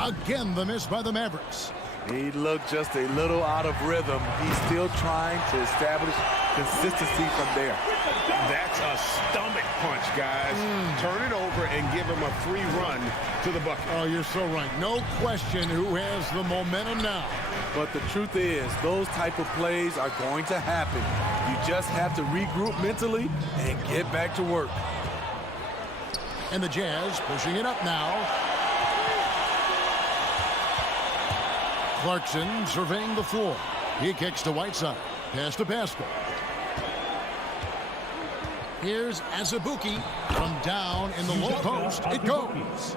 Again, the miss by the Mavericks. He looked just a little out of rhythm. He's still trying to establish consistency from there. That's a stomach punch, guys. Turn it over and give him a free run to the bucket. Oh, you're so right. No question who has the momentum now. But the truth is, those type of plays are going to happen. You just have to regroup mentally and get back to work. And the Jazz pushing it up now. Clarkson surveying the floor. He kicks to Whiteside. Pass to Pascal. Here's Azubuike from down in the low post. It goes.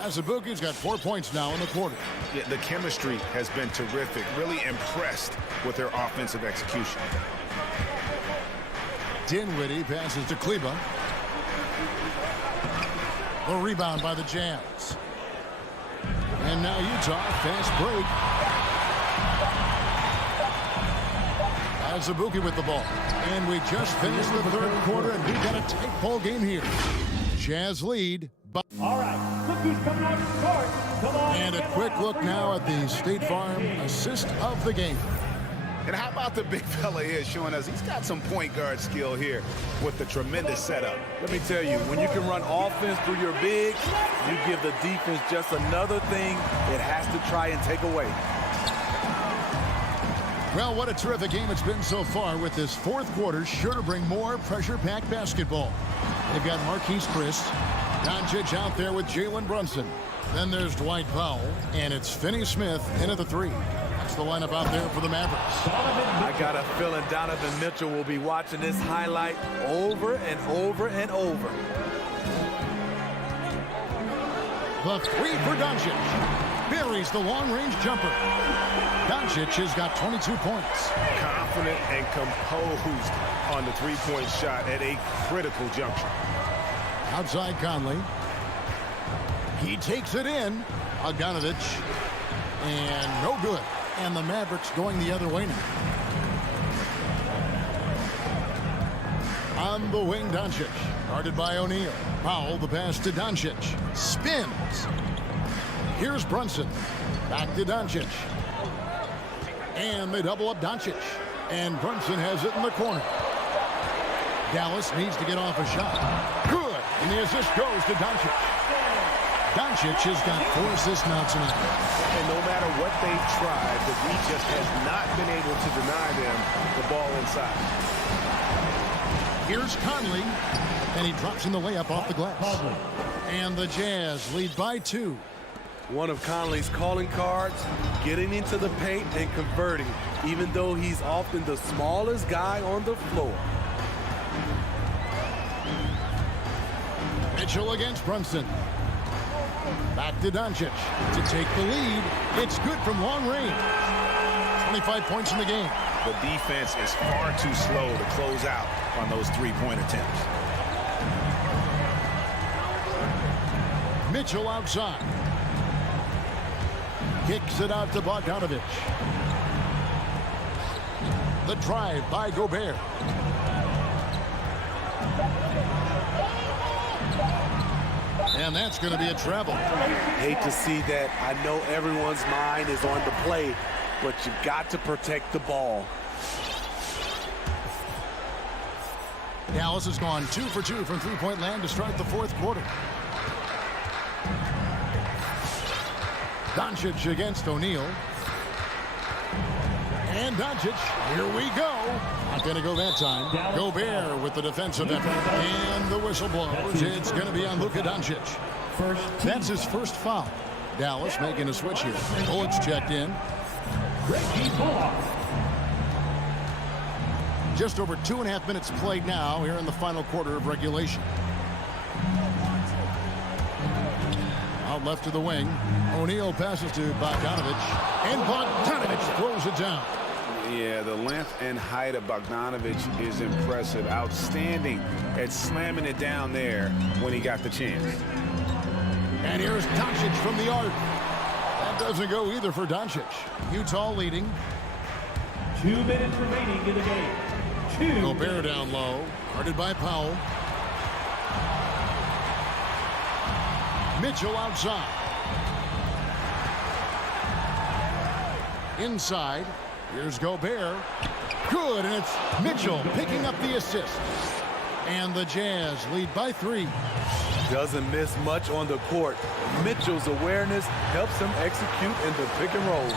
Azubuike's got 4 points now in the quarter. Yeah, the chemistry has been terrific. Really impressed with their offensive execution. Dinwiddie passes to Kleba. The rebound by the Jazz. And now Utah, fast break. Azubuike with the ball. And we just finished the third quarter, and we've got a tight ball game here. Jazz lead. All right, look who's coming out to court. Come on. And a quick look now at the State Farm assist of the game. And how about the big fella here showing us he's got some point guard skill here with the tremendous setup. Let me tell you, when you can run offense through your bigs, you give the defense just another thing it has to try and take away. Well, what a terrific game it's been so far, with this fourth quarter sure to bring more pressure-packed basketball. They've got Marquise Chriss, Doncic out there with Jalen Brunson. Then there's Dwight Powell, and it's Finney-Smith in at the three. That's the lineup out there for the Mavericks. I got a feeling Donovan Mitchell will be watching this highlight over and over and over. The three for Doncic. Buries the long-range jumper. Doncic has got 22 points. Confident and composed on the three-point shot at a critical juncture. Outside Conley. He takes it in. Bogdanovic. And no good. And the Mavericks going the other way now. On the wing, Doncic. Guarded by O'Neal. Powell, the pass to Doncic. Spins. Here's Brunson. Back to Doncic. And they double up Doncic. And Brunson has it in the corner. Dallas needs to get off a shot. Good. And the assist goes to Doncic. Doncic has got 4 assists now tonight. And no matter what they've tried, the Heat just has not been able to deny them the ball inside. Here's Conley. And he drops in the layup off the glass. And the Jazz lead by 2. One of Conley's calling cards, getting into the paint and converting, even though he's often the smallest guy on the floor. Mitchell against Brunson. Back to Doncic to take the lead. It's good from long range. 25 points in the game. The defense is far too slow to close out on those three-point attempts. Mitchell outside. Kicks it out to Bogdanovic. The drive by Gobert. And that's going to be a travel. Hate to see that. I know everyone's mind is on the play, but you got to protect the ball. Dallas has gone 2 for 2 from three-point land to start the fourth quarter. Doncic against O'Neal. And Doncic, here we go. Not going to go that time. Gobert with the defensive effort. And the whistle blows. It's going to be on Luka Doncic. That's his first foul. Dallas making a switch here. Bullets checked in. Just over 2.5 minutes played now here in the final quarter of regulation. Out left to the wing. O'Neal passes to Bogdanovic. And Bogdanovic throws it down. Yeah, the length and height of Bogdanovic is impressive. Outstanding at slamming it down there when he got the chance. And here's Doncic from the arc. That doesn't go either for Doncic. Utah leading. 2 minutes remaining in the game. Gobert down low. Guarded by Powell. Mitchell outside. Inside. Here's Gobert. Good, and it's Mitchell picking up the assist. And the Jazz lead by 3. Doesn't miss much on the court. Mitchell's awareness helps him execute in the pick and roll.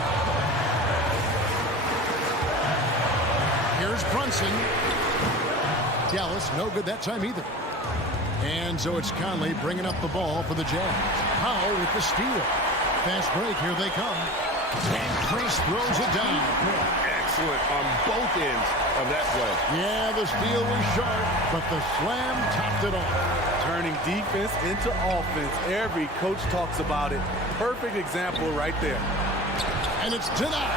Here's Brunson. Dallas, no good that time either. And so it's Conley bringing up the ball for the Jazz. Powell with the steal. Fast break, here they come. And Chriss throws it down. Excellent on both ends of that play. Yeah, the steal was sharp, but the slam topped it off. Turning defense into offense. Every coach talks about it. Perfect example right there. And it's denied.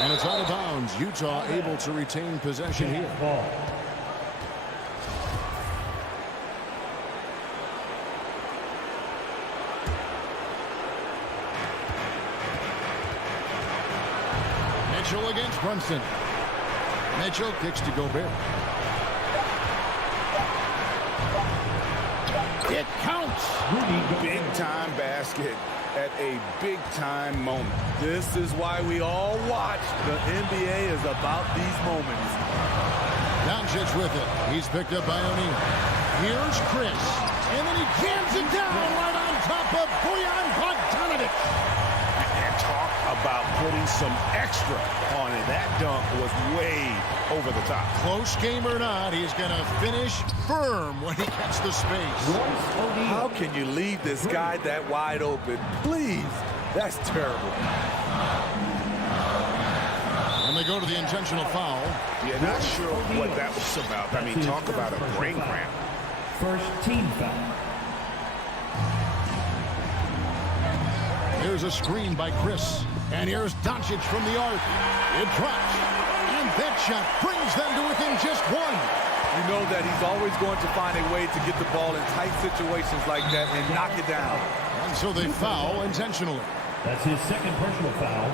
And it's out of bounds. Utah able to retain possession here. Mitchell against Brunson. Mitchell kicks to Gobert. It counts. Big time basket at a big time moment. This is why we all watch. The NBA is about these moments. Doncic with it. He's picked up by O'Neal. Here's Chris. And then he jams it down right on top of Bojan Bogdanovic. And talk about putting some extra on it. That dunk was way over the top. Close game or not, he's going to finish firm when he gets the space. How can you leave this guy that wide open? Please. That's terrible. And they go to the intentional foul. Yeah, not sure what that was about. I mean, talk about a brain cramp. First team foul. Here's a screen by Chris. And here's Doncic from the arc. It drops. And that shot brings them to within just one. You know that he's always going to find a way to get the ball in tight situations like that and knock it down. And so they foul intentionally. That's his second personal foul.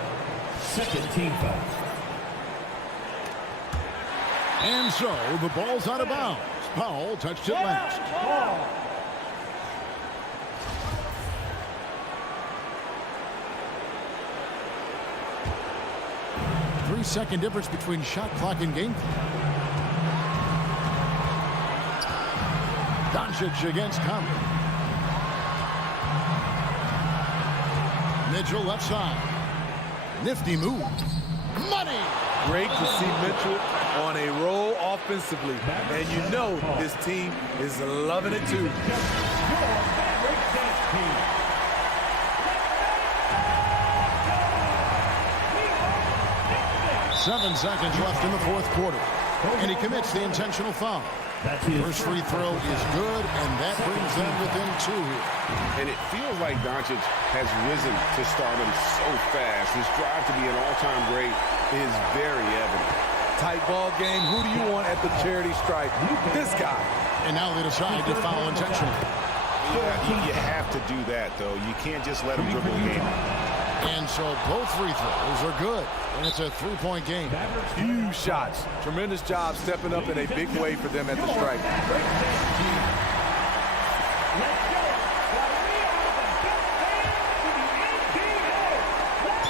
Second team foul. And so the ball's out of bounds. Powell touched it last. 3-second difference between shot clock and game clock. Doncic against Conley. Mitchell left side. Nifty move. Money! Great to see Mitchell on a roll offensively. And you know his team is loving it too. 7 seconds left in the fourth quarter. And he commits the intentional foul. First free throw is good, and that brings them within 2 here. And it feels like Doncic has risen to stardom so fast. His drive to be an all-time great is very evident. Tight ball game. Who do you want at the charity stripe? This guy. And now they decide to foul intentionally. Yeah, you have to do that, though. You can't just let him dribble the game. And so both free throws are good. And it's a 3-point game. Huge shots. Tremendous job stepping up in a big way for them at the stripe.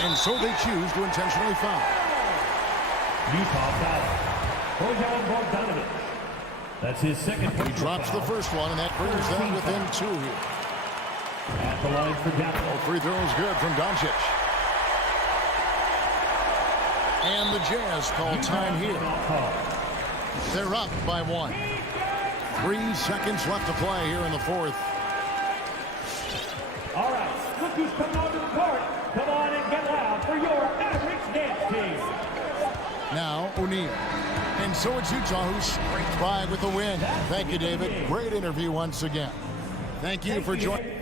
And so they choose to intentionally foul. Utah foul. Bojan Bogdanovic. That's his second. He drops the first one, and that brings them within 2 here. At the line for Dallas. Both free throws good from Doncic. And the Jazz call time here. They're up by 1. 3 seconds left to play here in the fourth. All right, rookies coming onto the court. Come on and get loud for your Mavericks dance team. Now O'Neal. And so it's Utah who scraped by with the win. Thank you, David. Great interview once again. Thank you for joining.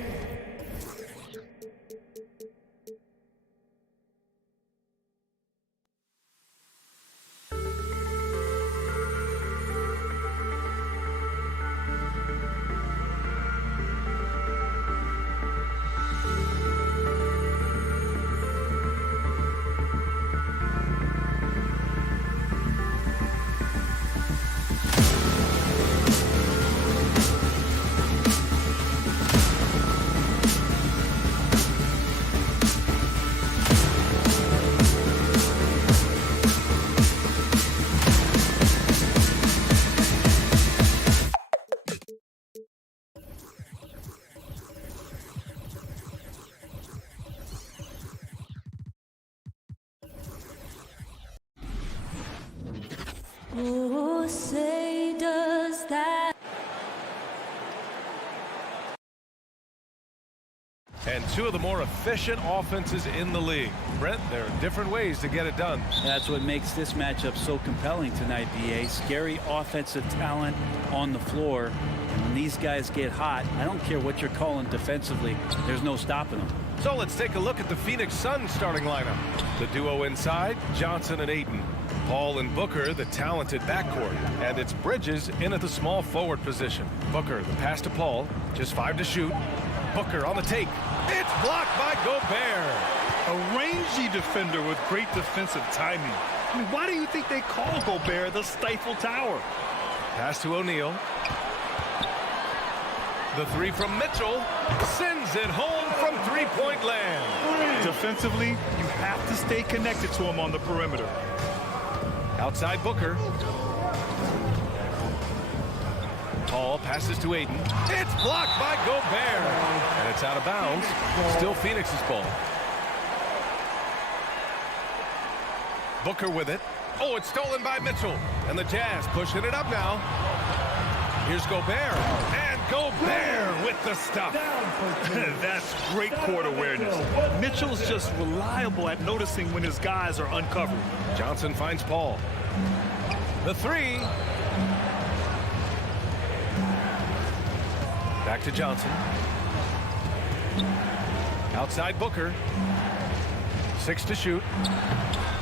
Oh, say does that. And two of the more efficient offenses in the league. Brent, there are different ways to get it done. That's what makes this matchup so compelling tonight, BA. Scary offensive talent on the floor. And when these guys get hot, I don't care what you're calling defensively, there's no stopping them. So let's take a look at the Phoenix Suns starting lineup. The duo inside, Johnson and Ayton. Paul and Booker, the talented backcourt. And it's Bridges in at the small forward position. Booker, the pass to Paul, just 5 to shoot. Booker on the take. It's blocked by Gobert. A rangy defender with great defensive timing. I mean, why do you think they call Gobert the Stifle Tower? Pass to O'Neal. The three from Mitchell. Sends it home from three-point land. Defensively, you have to stay connected to him on the perimeter. Outside Booker. Paul passes to Ayton. It's blocked by Gobert. And it's out of bounds. Still Phoenix's ball. Booker with it. Oh, it's stolen by Mitchell. And the Jazz pushing it up now. Here's Gobert. And Gobert with the stuff. That's great court awareness. Mitchell's just reliable at noticing when his guys are uncovered. Johnson finds Paul. The three. Back to Johnson. Outside Booker. 6 to shoot.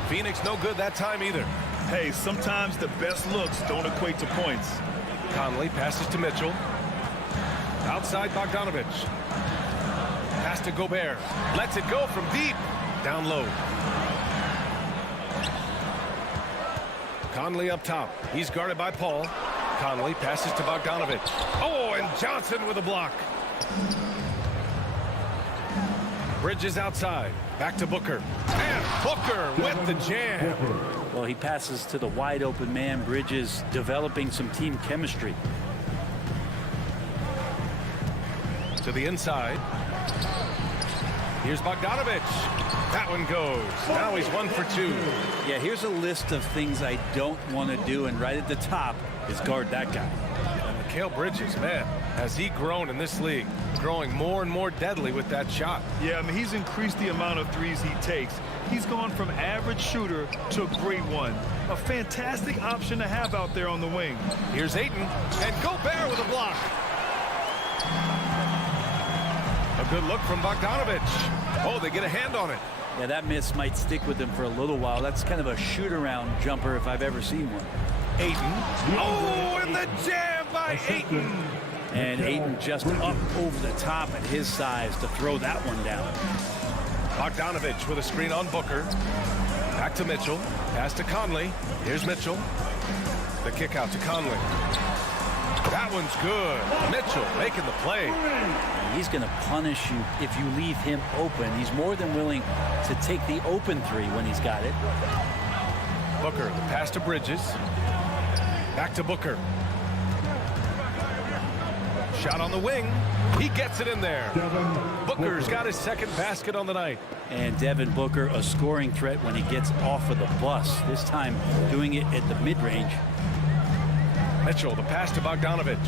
Phoenix no good that time either. Hey, sometimes the best looks don't equate to points. Conley passes to Mitchell. Outside Bogdanovich. Pass to Gobert. Lets it go from deep. Down low. Conley up top. He's guarded by Paul. Conley passes to Bogdanovich. Oh, and Johnson with a block. Bridges outside. Back to Booker. And Booker with the jam. Well, he passes to the wide open man. Bridges developing some team chemistry. To the inside. Here's Bogdanovich. That one goes. Now he's 1 for 2. Yeah, here's a list of things I don't want to do, and right at the top is guard that guy. And Mikal Bridges, man, has he grown in this league? Growing more and more deadly with that shot. Yeah, I mean, he's increased the amount of threes he takes. He's gone from average shooter to a great one. A fantastic option to have out there on the wing. Here's Ayton, and Gobert with a block. A good look from Bogdanovich. Oh, they get a hand on it. Yeah, that miss might stick with him for a little while. That's kind of a shoot-around jumper if I've ever seen one. Ayton. Oh, and the jam by Ayton. And Ayton just up over the top at his size to throw that one down. Bogdanovich with a screen on Booker. Back to Mitchell. Pass to Conley. Here's Mitchell. The kick out to Conley. That one's good. Mitchell making the play. And he's going to punish you if you leave him open. He's more than willing to take the open three when he's got it. Booker, the pass to Bridges. Back to Booker. Shot on the wing. He gets it in there. Booker's got his second basket on the night. And Devin Booker, a scoring threat when he gets off of the bus. This time doing it at the mid-range. Mitchell, the pass to Bogdanovich.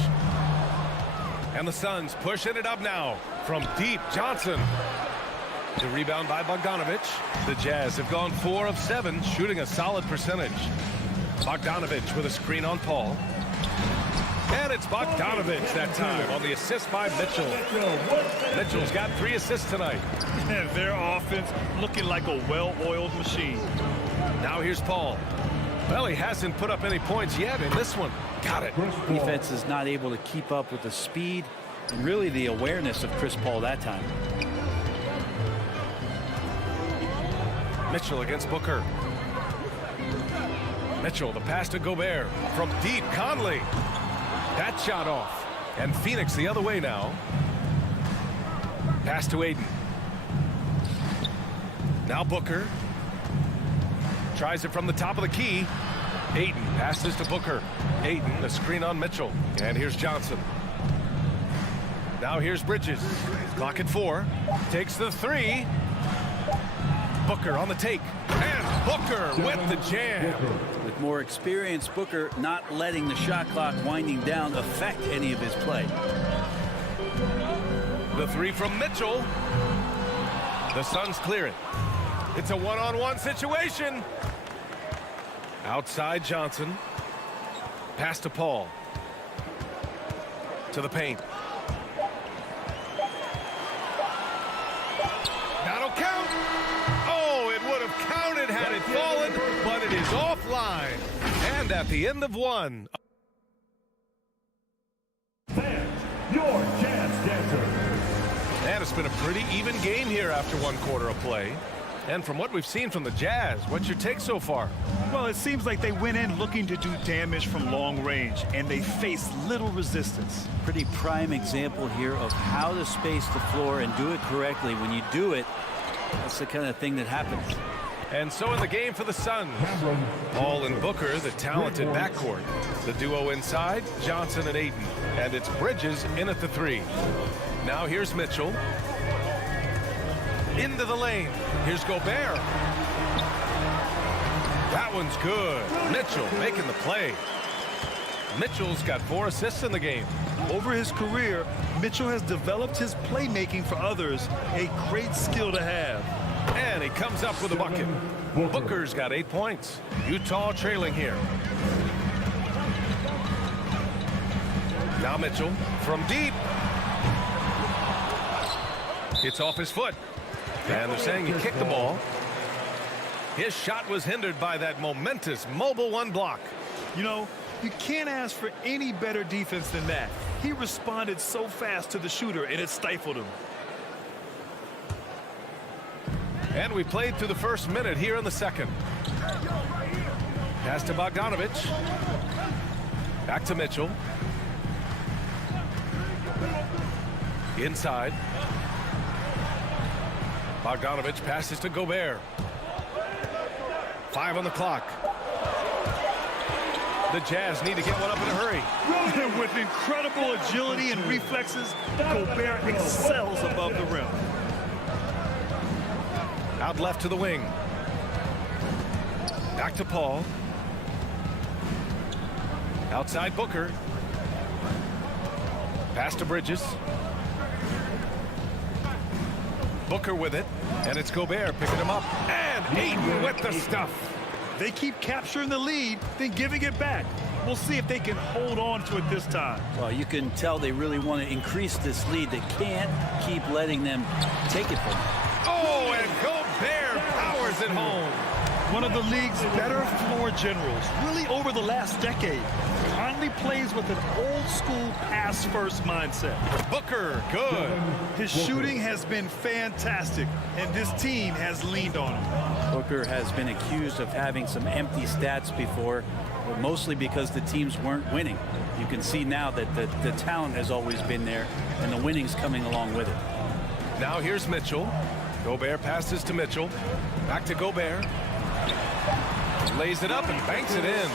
And the Suns pushing it up now from deep. Johnson. The rebound by Bogdanovich. The Jazz have gone 4 of 7, shooting a solid percentage. Bogdanovich with a screen on Paul. And it's Bogdanovich that time on the assist by Mitchell. Mitchell's got 3 assists tonight. And their offense looking like a well-oiled machine. Now here's Paul. Well, he hasn't put up any points yet in this one. Got it. Defense is not able to keep up with the speed and really the awareness of Chris Paul that time. Mitchell against Booker. Mitchell, the pass to Gobert. From deep, Conley. That shot off. And Phoenix the other way now. Pass to Ayton. Now Booker. Tries it from the top of the key. Ayton passes to Booker. Ayton, the screen on Mitchell. And here's Johnson. Now here's Bridges. Clock at 4. Takes the 3. Booker on the take. And Booker with the jam. With more experience, Booker not letting the shot clock winding down affect any of his play. The 3 from Mitchell. The Suns clear it. It's a one-on-one situation. Outside Johnson. Pass to Paul. To the paint. That'll count. Oh, it would have counted had it fallen, but it is offline. And at the end of 1. Fans, your chance dancer. And it's been a pretty even game here after 1 quarter of play. And from what we've seen from the Jazz, what's your take so far? Well, it seems like they went in looking to do damage from long range, and they faced little resistance. Pretty prime example here of how to space the floor and do it correctly. When you do it, that's the kind of thing that happens. And so in the game for the Suns, Paul and Booker, the talented backcourt. The duo inside, Johnson and Ayton. And it's Bridges in at the 3. Now here's Mitchell. Into the lane. Here's Gobert. That one's good. Mitchell making the play. Mitchell's got 4 assists in the game. Over his career, Mitchell has developed his playmaking for others, a great skill to have. And he comes up with a bucket. Booker's got 8 points. Utah trailing here. Now Mitchell from deep. It's off his foot. And they're saying he kicked the ball. His shot was hindered by that momentous mobile 1 block. You know, you can't ask for any better defense than that. He responded so fast to the shooter, and it stifled him. And we played through the first minute here in the second. Pass to Bogdanovich. Back to Mitchell. Inside. Bogdanovich passes to Gobert. 5 on the clock. The Jazz need to get one up in a hurry. With incredible agility and reflexes, Gobert excels above the rim. Out left to the wing. Back to Paul. Outside Booker. Pass to Bridges. Booker with it. And it's Gobert picking him up. And Ayton with the stuff. They keep capturing the lead, then giving it back. We'll see if they can hold on to it this time. Well, you can tell they really want to increase this lead. They can't keep letting them take it from them. Oh, and Gobert powers it home. One of the league's better floor generals, really over the last decade. Conley plays with an old-school pass-first mindset. Booker, good. His shooting has been fantastic, and this team has leaned on him. Booker has been accused of having some empty stats before, but mostly because the teams weren't winning. You can see now that the talent has always been there, and the winning's coming along with it. Now here's Mitchell. Gobert passes to Mitchell. Back to Gobert. Lays it up and banks it in.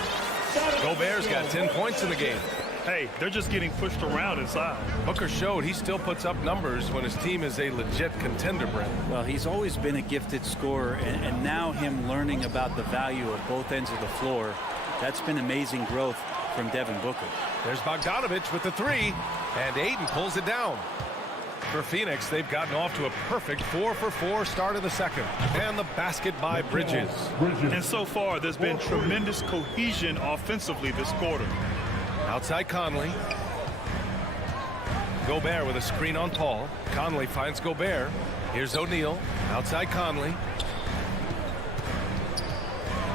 Gobert's got 10 points in the game. Hey, they're just getting pushed around inside. Booker showed he still puts up numbers when his team is a legit contender, Brent. Well, he's always been a gifted scorer, and now him learning about the value of both ends of the floor, that's been amazing growth from Devin Booker. There's Bogdanovich with the 3, and Ayton pulls it down. For Phoenix, they've gotten off to a perfect 4-for-4 start in the second. And the basket by Bridges. And so far, there's been tremendous cohesion offensively this quarter. Outside Conley. Gobert with a screen on Paul. Conley finds Gobert. Here's O'Neal. Outside Conley.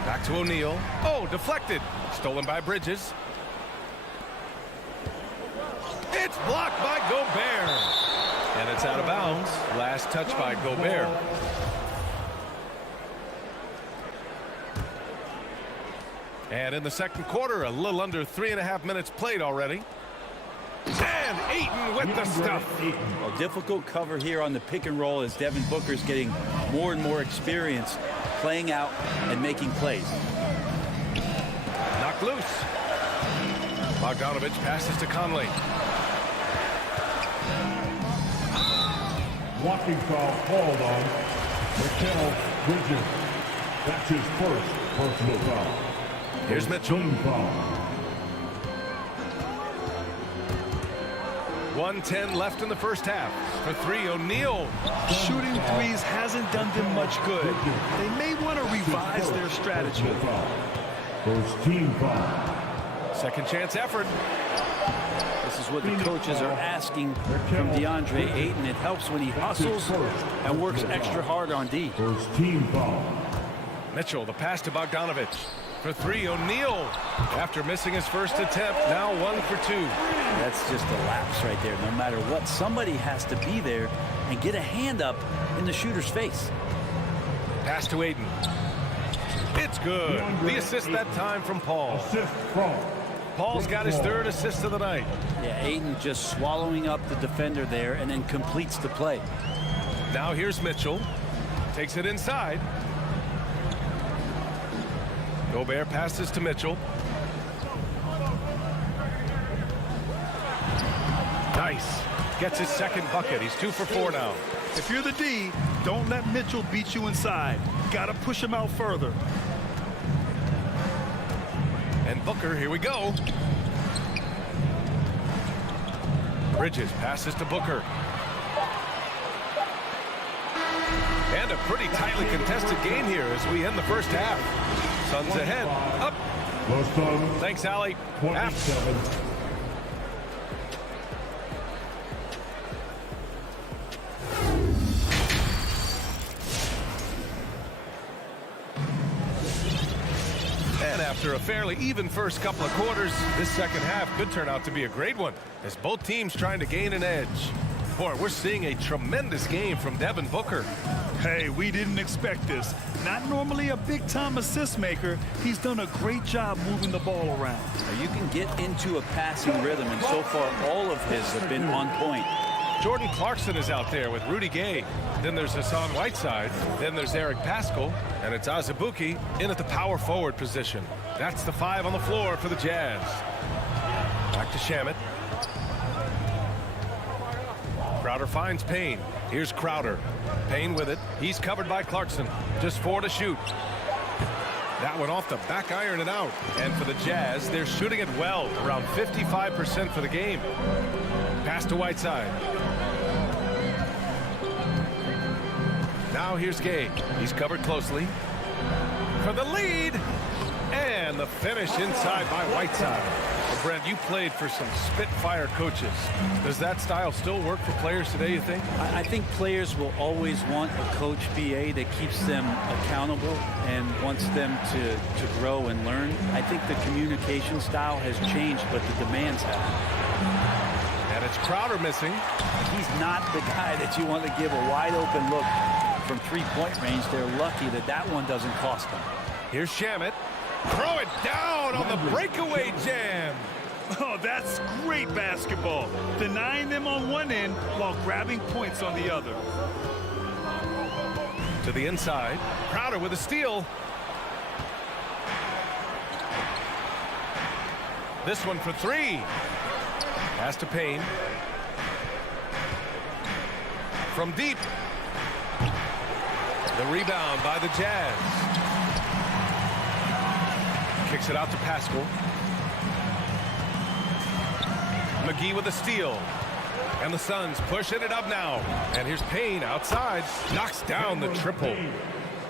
Back to O'Neal. Oh, deflected. Stolen by Bridges. It's blocked by Gobert. And it's out of bounds. Last touch by Gobert. And in the second quarter, a little under 3.5 minutes played already. And Ayton with the stuff. A difficult cover here on the pick and roll as Devin Booker's getting more and more experience playing out and making plays. Knocked loose. Bogdanovich passes to Conley. Walking foul called on Mikal Bridges. That's his first personal foul. Here's Mitchell. 1:10 left in the first half. For 3, O'Neal. Shooting threes hasn't done them much good. They may want to revise their strategy. First team foul. Second chance effort. This is what the coaches are asking from DeAndre Ayton. It helps when he hustles and works extra hard on D. First team foul. Mitchell, the pass to Bogdanovich. For 3, O'Neal. After missing his first attempt, now 1 for 2. That's just a lapse right there. No matter what, somebody has to be there and get a hand up in the shooter's face. Pass to Ayton. It's good. The assist that time from Paul. Assist from Paul's got his third assist of the night. Yeah, Ayton just swallowing up the defender there and then completes the play. Now here's Mitchell. Takes it inside. Gobert passes to Mitchell. Nice. Gets his second bucket. He's 2 for 4 now. If you're the D, don't let Mitchell beat you inside. Got to push him out further. And Booker, here we go. Bridges passes to Booker. And a pretty tightly contested game here as we end the first half. Suns ahead. Up. the Suns. Thanks, Allie. 27. And after a fairly even first couple of quarters, this second half could turn out to be a great one as both teams trying to gain an edge. Boy, we're seeing a tremendous game from Devin Booker. Hey, we didn't expect this. Not normally a big-time assist maker. He's done a great job moving the ball around. Now, you can get into a passing rhythm, and so far all of his have been on point. Jordan Clarkson is out there with Rudy Gay. Then there's Hassan Whiteside. Then there's Eric Paschall. And it's Azubuike in at the power forward position. That's the 5 on the floor for the Jazz. Back to Shamet. Crowder finds Payne. Here's Crowder. Payne with it. He's covered by Clarkson. Just 4 to shoot. That one off the back iron and out. And for the Jazz, they're shooting it well, around 55% for the game. Pass to Whiteside. Now here's Gay. He's covered closely. For the lead. And the finish inside by Whiteside. Well, Brent, you played for some Spitfire coaches. Does that style still work for players today, you think? I think players will always want a coach, BA, that keeps them accountable and wants them to grow and learn. I think the communication style has changed, but the demands have. And it's Crowder missing. He's not the guy that you want to give a wide open look from three-point range. They're lucky that that one doesn't cost them. Here's Shamet. Throw it down on the breakaway jam. Oh, that's great basketball. Denying them on one end while grabbing points on the other. To the inside. Crowder with a steal. This one for 3. Pass to Payne. From deep. The rebound by the Jazz. Kicks it out to Paschall. McGee with a steal. And the Suns pushing it up now. And here's Payne outside. Knocks down the triple.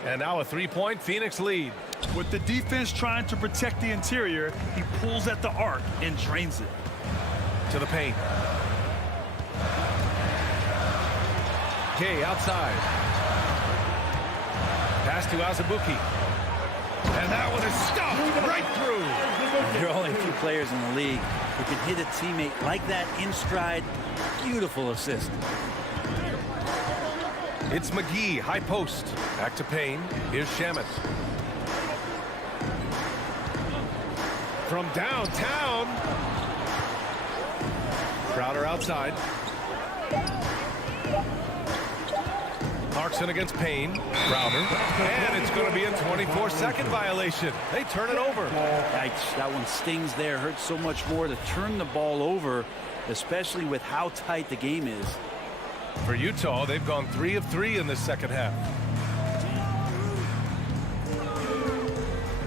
And now a 3-point Phoenix lead. With the defense trying to protect the interior, he pulls at the arc and drains it. To the paint. Gay outside. Pass to Azubuike. And that one is stopped right through. There are only a few players in the league who can hit a teammate like that in stride. Beautiful assist. It's McGee, high post. Back to Payne. Here's Shamet. From downtown. Crowder outside. Clarkson against Payne. Crowder. And it's going to be a 24-second violation. They turn it over. Yikes, that one stings there. Hurts so much more to turn the ball over, especially with how tight the game is. For Utah, they've gone 3 of 3 in this second half.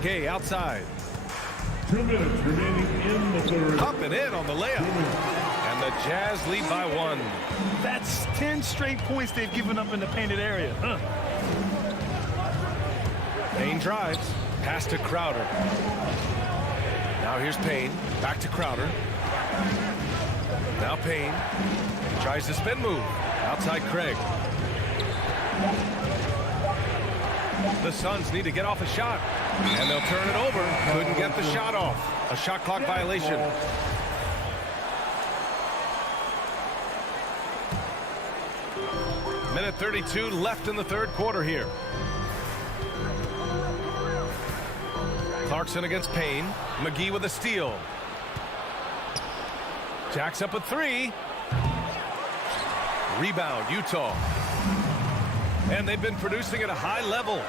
Gay outside. 2 minutes remaining in the third. Up and in on the layup. And the Jazz lead by 1. That's 10 straight points they've given up in the painted area. Payne drives. Pass to Crowder. Now here's Payne. Back to Crowder. Now Payne. Tries the spin move. Outside Craig. The Suns need to get off a shot. And they'll turn it over. Couldn't get the shot off. A shot clock violation. Minute 32 left in the third quarter here. Clarkson against Payne. McGee with a steal. Jacks up a three. Rebound, Utah. And they've been producing at a high level.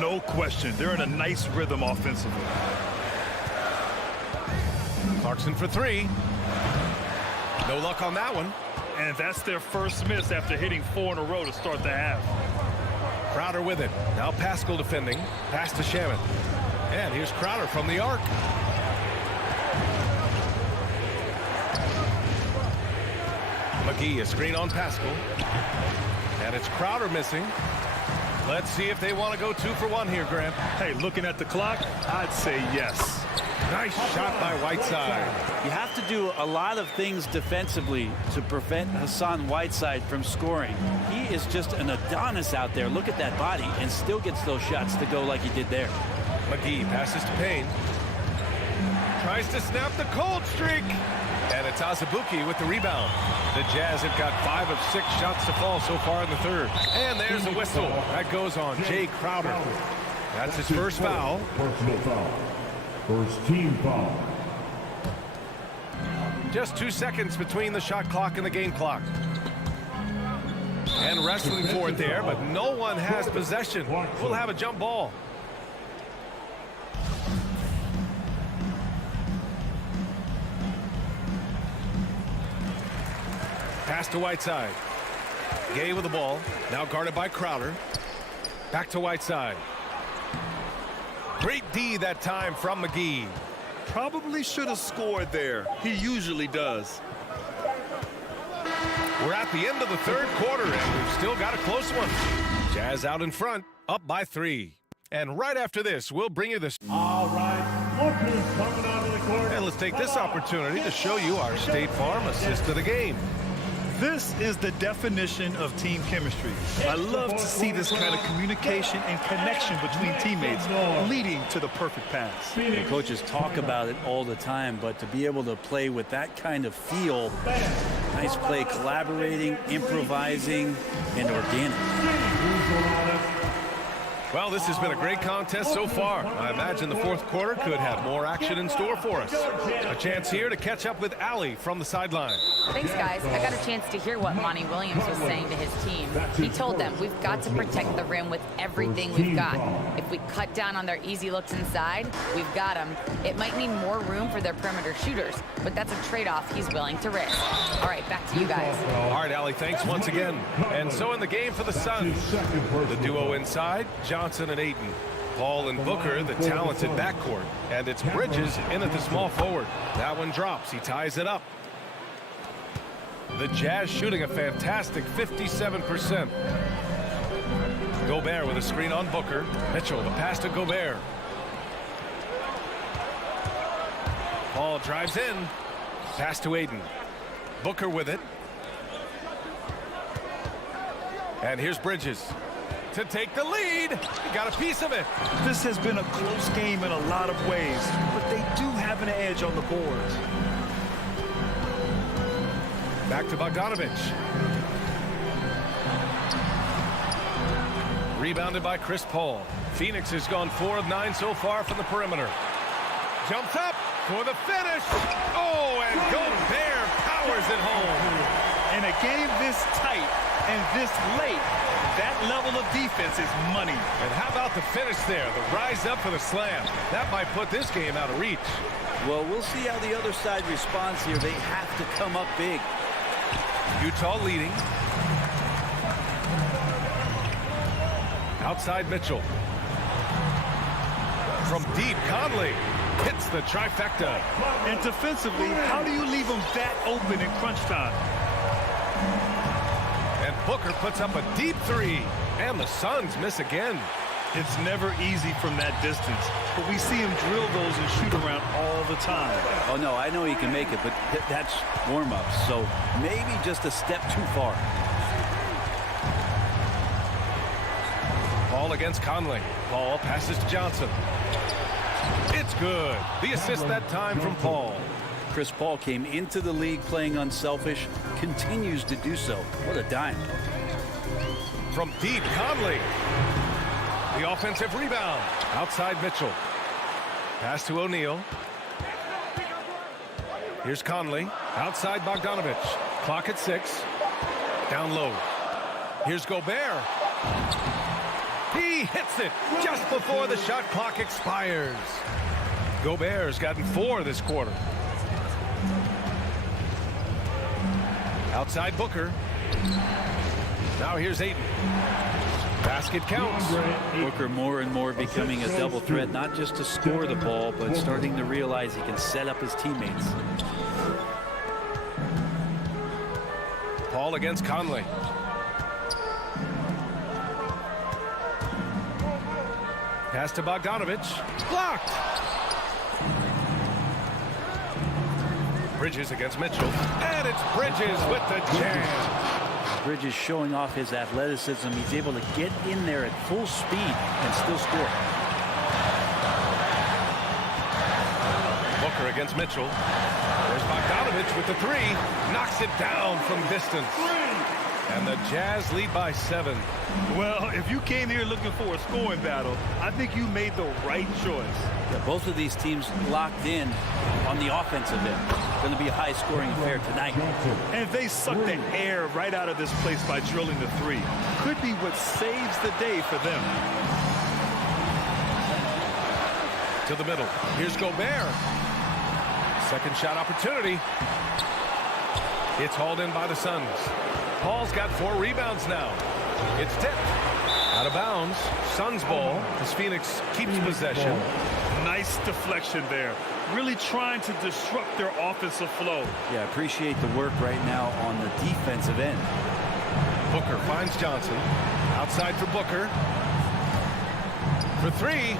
No question. They're in a nice rhythm offensively. Clarkson for three. No luck on that one. And that's their first miss after hitting 4 in a row to start the half. Crowder with it. Now Pascal defending. Pass to Shaman. And here's Crowder from the arc. McGee, a screen on Pascal. And it's Crowder missing. Let's see if they want to go 2 for 1 here, Grant. Hey, looking at the clock, I'd say yes. Nice shot by Whiteside. You have to do a lot of things defensively to prevent Hassan Whiteside from scoring. He is just an Adonis out there. Look at that body, and still gets those shots to go like he did there. McGee passes to Payne. Tries to snap the cold streak. And it's Azubuike with the rebound. The Jazz have got 5 of 6 shots to fall so far in the third. And there's a whistle. That goes on Jay Crowder. That's his first foul. Personal foul. First team foul. Just 2 seconds between the shot clock and the game clock. And wrestling for it there, but no one has possession. We'll have a jump ball. Pass to Whiteside. Gay with the ball. Now guarded by Crowder. Back to Whiteside. Great D that time from McGee. Probably should have scored there. He usually does. We're at the end of the third quarter, and we've still got a close one. Jazz out in front, up by 3. And right after this, we'll bring you this. All right, lookers coming onto the court. And let's take this opportunity to show you our State Farm assist of the game. This is the definition of team chemistry. I love to see this kind of communication and connection between teammates leading to the perfect pass. The coaches talk about it all the time, but to be able to play with that kind of feel, nice play, collaborating, improvising, and organic. Well, this has been a great contest so far. I imagine the fourth quarter could have more action in store for us. A chance here to catch up with Allie from the sideline. Thanks, guys. I got a chance to hear what Monty Williams was saying to his team. He told them, we've got to protect the rim with everything we've got. If we cut down on their easy looks inside, we've got them. It might mean more room for their perimeter shooters, but that's a trade-off he's willing to risk. All right, back to you guys. All right, Allie, thanks once again. And so in the game for the Suns, the duo inside, Johnson and Ayton. Paul and Booker, the talented backcourt. And it's Bridges in at the small forward. That one drops. He ties it up. The Jazz shooting a fantastic 57%. Gobert with a screen on Booker. Mitchell, the pass to Gobert. Paul drives in. Pass to Ayton. Booker with it. And here's Bridges to take the lead. He got a piece of it. This has been a close game in a lot of ways, but they do have an edge on the boards. Back to Bogdanovich. Rebounded by Chris Paul. Phoenix has gone 4 of 9 so far from the perimeter. Jumps up for the finish. Oh, and Gobert powers it home. In a game this tight and this late, that level of defense is money. And how about the finish there? The rise up for the slam. That might put this game out of reach. Well, we'll see how the other side responds here. They have to come up big. Utah leading. Outside Mitchell. From deep, Conley hits the trifecta. And defensively, how do you leave them that open in crunch time? And Booker puts up a deep 3. And the Suns miss again. It's never easy from that distance, but we see him drill those and shoot around all the time. Oh, no, I know he can make it, but that's warm-up, so maybe just a step too far. Paul against Conley. Paul passes to Johnson. It's good. The assist that time from Paul. Chris Paul came into the league playing unselfish, continues to do so. What a dime. From deep, Conley. The offensive rebound. Outside Mitchell. Pass to O'Neal. Here's Conley. Outside Bogdanovich. Clock at 6. Down low. Here's Gobert. He hits it just before the shot clock expires. Gobert's gotten 4 this quarter. Outside Booker. Now here's Ayton. Basket counts. Booker more and more becoming a double threat, not just to score the ball, but starting to realize he can set up his teammates. Paul against Conley. Pass to Bogdanovich. Blocked. Bridges against Mitchell. And it's Bridges with the jam. Bridges showing off his athleticism. He's able to get in there at full speed and still score. Booker against Mitchell. There's Bogdanovich with the 3. Knocks it down from distance. And the Jazz lead by 7. Well, if you came here looking for a scoring battle, I think you made the right choice. Yeah, both of these teams locked in on the offensive end. Going to be a high-scoring affair tonight. And if they suck the air right out of this place by drilling the 3, could be what saves the day for them. To the middle. Here's Gobert. Second shot opportunity. It's hauled in by the Suns. Paul's got 4 rebounds now. It's tipped. Out of bounds. Suns ball as Phoenix keeps possession. Nice deflection there. Really trying to disrupt their offensive flow. Yeah, appreciate the work right now on the defensive end. Booker finds Johnson. Outside for Booker. For 3.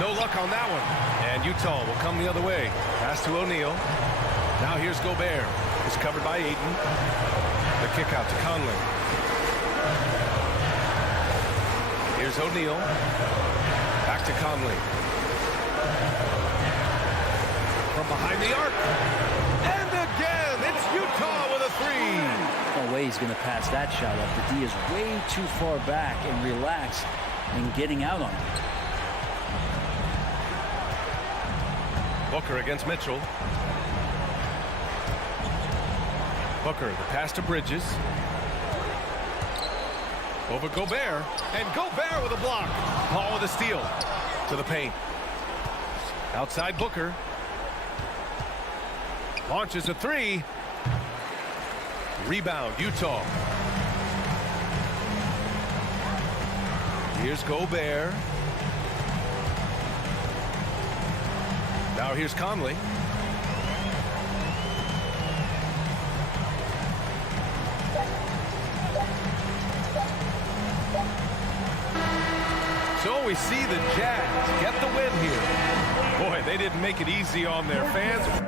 No luck on that one. And Utah will come the other way. Pass to O'Neal. Now here's Gobert. It's covered by Ayton. The kick out to Conley. Here's O'Neal. Back to Conley. From behind the arc. And again, it's Utah with a 3. No way he's going to pass that shot up. The D is way too far back and relaxed and getting out on it. Booker against Mitchell. Booker, the pass to Bridges. Over Gobert. And Gobert with a block. Paul with a steal. To the paint. Outside Booker. Launches a 3. Rebound, Utah. Here's Gobert. Now here's Conley. So we see the Jazz get the win here. Boy, they didn't make it easy on their fans.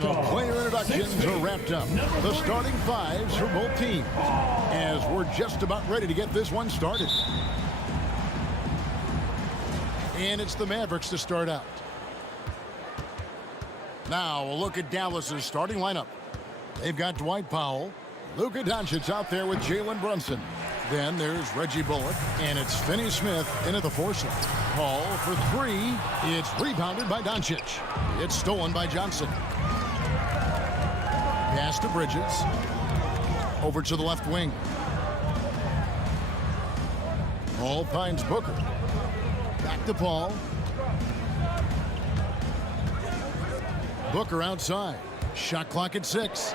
And the player introductions are wrapped up. The starting fives for both teams as we're just about ready to get this one started. And it's the Mavericks to start out. Now a look at Dallas's starting lineup. They've got Dwight Powell, Luka Doncic out there with Jalen Brunson. Then there's Reggie Bullock, and it's Finney-Smith in at the 4 slot. Paul for 3. It's rebounded by Doncic. It's stolen by Johnson. Pass to Bridges. Over to the left wing. Paul finds Booker. Back to Paul. Booker outside. Shot clock at 6.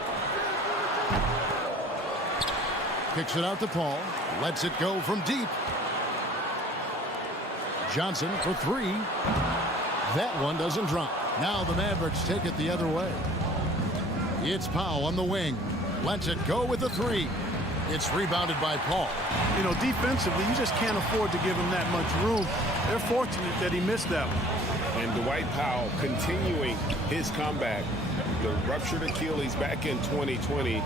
Kicks it out to Paul. Lets it go from deep. Johnson for 3. That one doesn't drop. Now the Mavericks take it the other way. It's Powell on the wing. Lets it go with the 3. It's rebounded by Paul. You know, defensively, you just can't afford to give him that much room. They're fortunate that he missed that one. And Dwight Powell continuing his comeback. The ruptured Achilles back in 2020.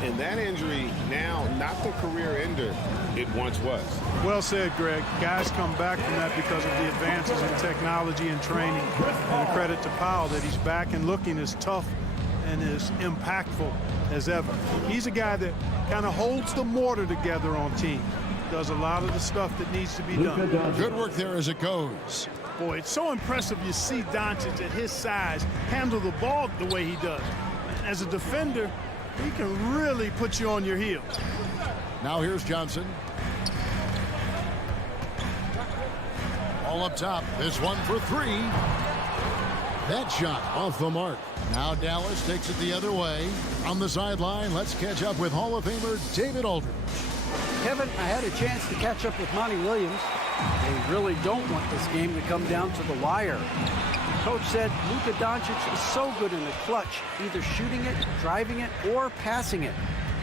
And that injury now not the career ender it once was. Well said, Greg. Guys come back from that because of the advances in technology and training. And a credit to Powell that he's back and looking as tough and as impactful as ever. He's a guy that kind of holds the mortar together on team. Does a lot of the stuff that needs to be done. Good work there as it goes. Boy, it's so impressive you see Doncic at his size handle the ball the way he does. As a defender, he can really put you on your heels. Now here's Johnson. All up top. This one for 3. That shot off the mark. Now Dallas takes it the other way. On the sideline, let's catch up with Hall of Famer David Aldridge. Kevin, I had a chance to catch up with Monty Williams. They really don't want this game to come down to the wire. Coach said Luka Doncic is so good in the clutch, either shooting it, driving it, or passing it.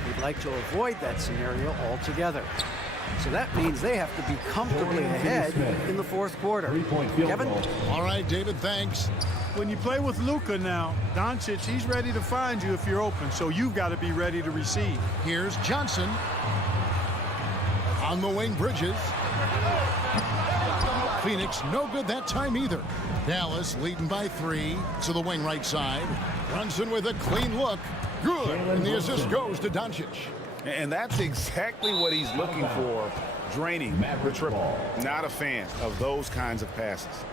We'd like to avoid that scenario altogether. So that means they have to be comfortably ahead in the 4th quarter. Kevin? All right, David, thanks. When you play with Luka now, Doncic, he's ready to find you if you're open, so you've got to be ready to receive. Here's Johnson. On the wing, Bridges. Phoenix no good that time either. Dallas leading by 3 to the wing right side. Brunson with a clean look. Good. And the assist goes to Doncic. And that's exactly what he's looking for. Draining the triple. Not a fan of those kinds of passes.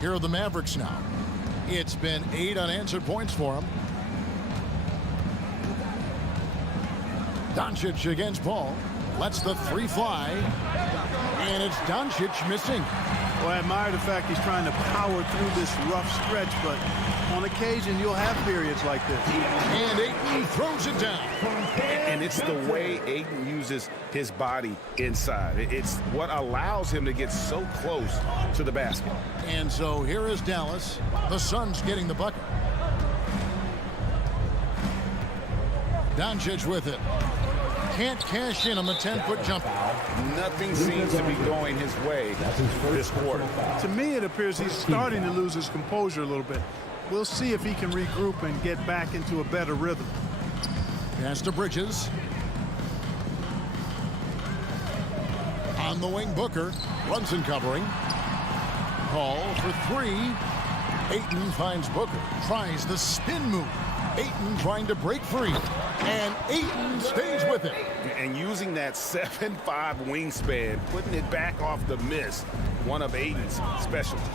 Here are the Mavericks now. It's been 8 unanswered points for them. Doncic against Paul. Lets the 3 fly. And it's Doncic missing. Well, I admire the fact he's trying to power through this rough stretch, but on occasion you'll have periods like this. And Ayton throws it down. And it's the way Ayton uses his body inside. It's what allows him to get so close to the basket. And so here is Dallas. The Suns getting the bucket. Doncic with it. Can't cash in on the 10-foot jumper. Nothing seems to be going his way this quarter. To me, it appears he's starting to lose his composure a little bit. We'll see if he can regroup and get back into a better rhythm. Pass to Bridges. On the wing, Booker. Brunson covering. Paul for 3. Ayton finds Booker. Tries the spin move. Ayton trying to break free. And Ayton stays with it. And using that 7'5" wingspan, putting it back off the miss. One of Ayton's specialties.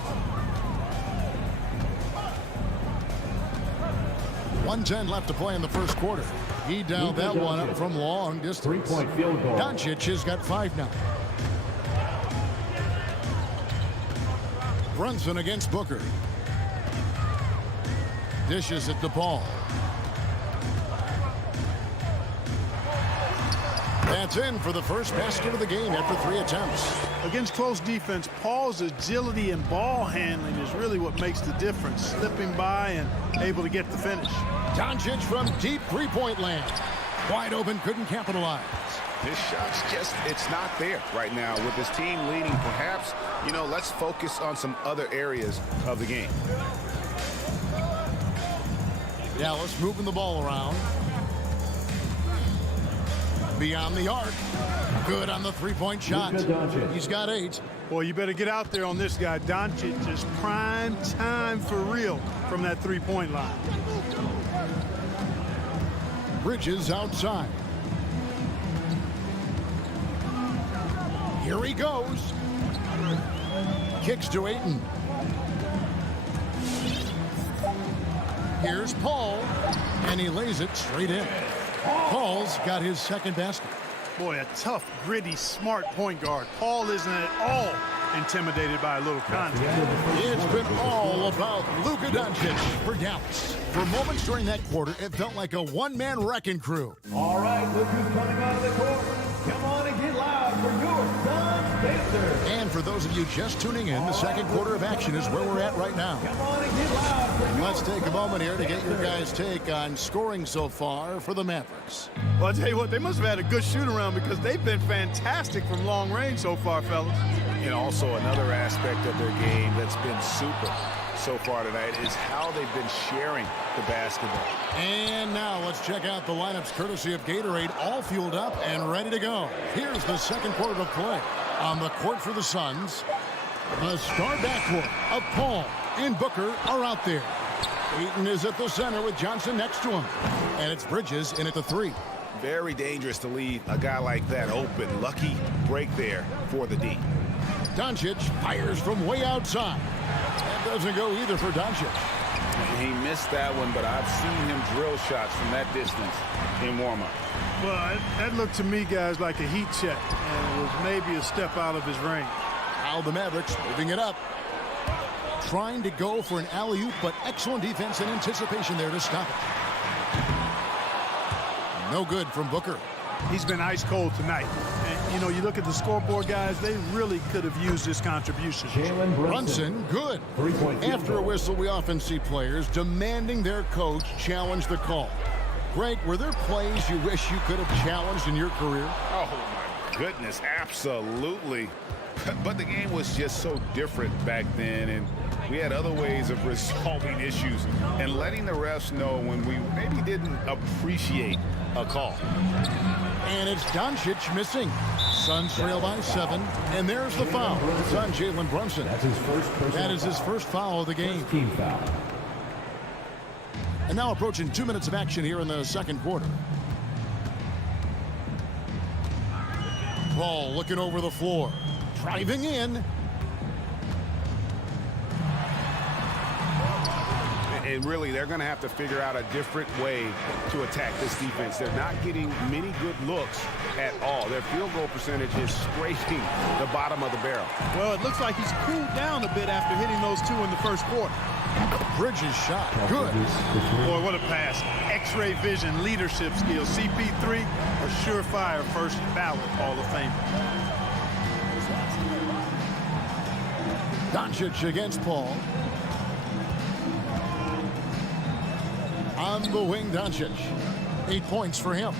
1:10 left to play in the first quarter. He dialed that one up from long distance. 3-point field goal. Doncic has got 5 now. Brunson against Booker. Dishes it to Paul. That's in for the first basket of the game after 3 attempts. Against close defense, Paul's agility and ball handling is really what makes the difference. Slipping by and able to get the finish. Doncic from deep 3-point land. Wide open, couldn't capitalize. His shot's just, it's not there right now. With his team leading, perhaps, let's focus on some other areas of the game. Dallas moving the ball around. Beyond the arc. Good on the three-point shot. He's got 8. Boy, you better get out there on this guy. Doncic is prime time for real from that three-point line. Bridges outside. Here he goes. Kicks to Ayton. Here's Paul, and he lays it straight in. Paul's got his second basket. Boy, a tough, gritty, smart point guard. Paul isn't at all intimidated by a little contact. It's been all about Luka Doncic for Dallas. For moments during that quarter, it felt like a one-man wrecking crew. All right, look who's coming out of the court. Come on and get loud for your Sun Pacers. And for those of you just tuning in, the second quarter of action is where we're at right now. Come on and get loud for your Let's take a moment here to get your guys' take on scoring so far for the Mavericks. Well, I'll tell you what, they must have had a good shoot-around because they've been fantastic from long range so far, fellas. And also another aspect of their game that's been super so far tonight is how they've been sharing the basketball. And now let's check out the lineups courtesy of Gatorade, all fueled up and ready to go. Here's the second quarter of play. On the court for the Suns, the star backcourt of Paul and Booker are out there. Ayton is at the center with Johnson next to him. And it's Bridges in at the 3. Very dangerous to leave a guy like that open. Lucky break there for the D. Doncic fires from way outside. That doesn't go either for Doncic. He missed that one, but I've seen him drill shots from that distance in warm-up. Well, that looked to me, guys, like a heat check, and it was maybe a step out of his range. Now the Mavericks moving it up. Trying to go for an alley-oop, but excellent defense and anticipation there to stop it. No good from Booker. He's been ice cold tonight. And, you look at the scoreboard, guys, they really could have used this contribution. Brunson, good. After a whistle, we often see players demanding their coach challenge the call. Greg, were there plays you wish you could have challenged in your career? Oh, my goodness, absolutely. But the game was just so different back then, and we had other ways of resolving issues and letting the refs know when we maybe didn't appreciate a call. And it's Doncic missing. Suns trail by 7, and there's the foul. It's on Jalen Brunson. That is his first foul of the game. team foul. And now approaching 2 minutes of action here in the second quarter. Paul looking over the floor. Driving in. And really, they're going to have to figure out a different way to attack this defense. They're not getting many good looks at all. Their field goal percentage is scraping the bottom of the barrel. Well, it looks like he's cooled down a bit after hitting those 2 in the first quarter. Bridges shot. Good. Boy, what a pass. X-ray vision, leadership skills. CP3, a surefire first ballot Hall of Famer. Doncic against Paul. On the wing, Doncic. 8 points for him.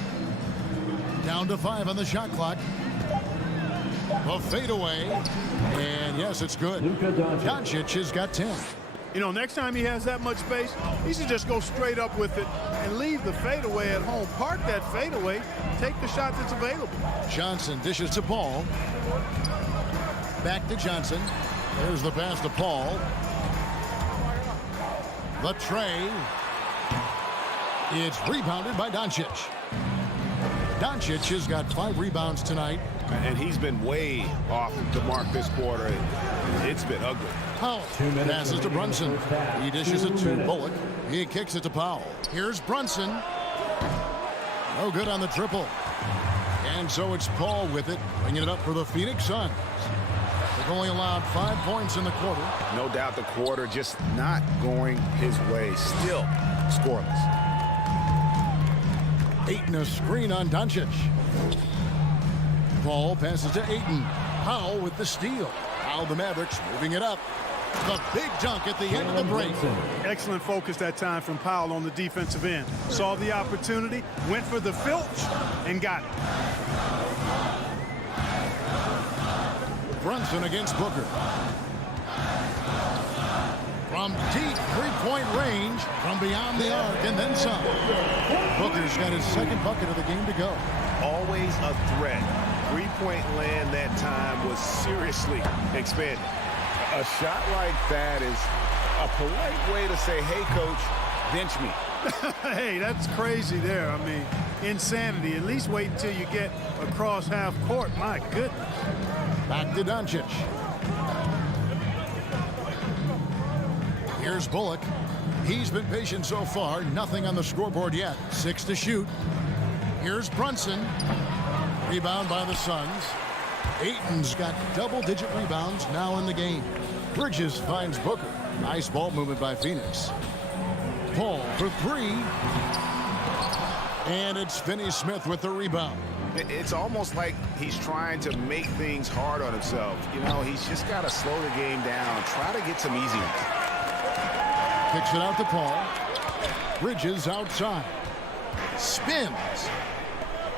Down to 5 on the shot clock. A fadeaway. And yes, it's good. Doncic has got 10. Next time he has that much space, he should just go straight up with it and leave the fadeaway at home. Park that fadeaway. Take the shot that's available. Johnson dishes to Paul. Back to Johnson. There's the pass to Paul. The tray. It's rebounded by Doncic. Doncic has got 5 rebounds tonight. And he's been way off the mark this quarter. It's been ugly. Powell passes to Brunson. He dishes it to Bullock. He kicks it to Powell. Here's Brunson. No good on the triple. And so it's Paul with it, bringing it up for the Phoenix Suns. They've only allowed 5 points in the quarter. No doubt the quarter just not going his way. Still scoreless. Ayton a screen on Doncic. Paul passes to Ayton. Powell with the steal. Now the Mavericks moving it up. The big dunk at the end of the break. Excellent focus that time from Powell on the defensive end. Saw the opportunity, went for the filch, and got it. Brunson against Booker. From deep three-point range, from beyond the arc, and then some. Booker's got his second bucket of the game to go. Always a threat. Three-point land that time was seriously expanded. A shot like that is a polite way to say, hey, coach, bench me. Hey, that's crazy there. I mean, insanity. At least wait until you get across half court. My goodness. Back to Doncic. Here's Bullock. He's been patient so far. Nothing on the scoreboard yet. 6 to shoot. Here's Brunson. Rebound by the Suns. Ayton's got double-digit rebounds now in the game. Bridges finds Booker. Nice ball movement by Phoenix. Paul for three. And it's Finney-Smith with the rebound. It's almost like he's trying to make things hard on himself. You know, he's just got to slow the game down. Try to get some easy ones. Kicks it out to Paul. Bridges outside. Spins.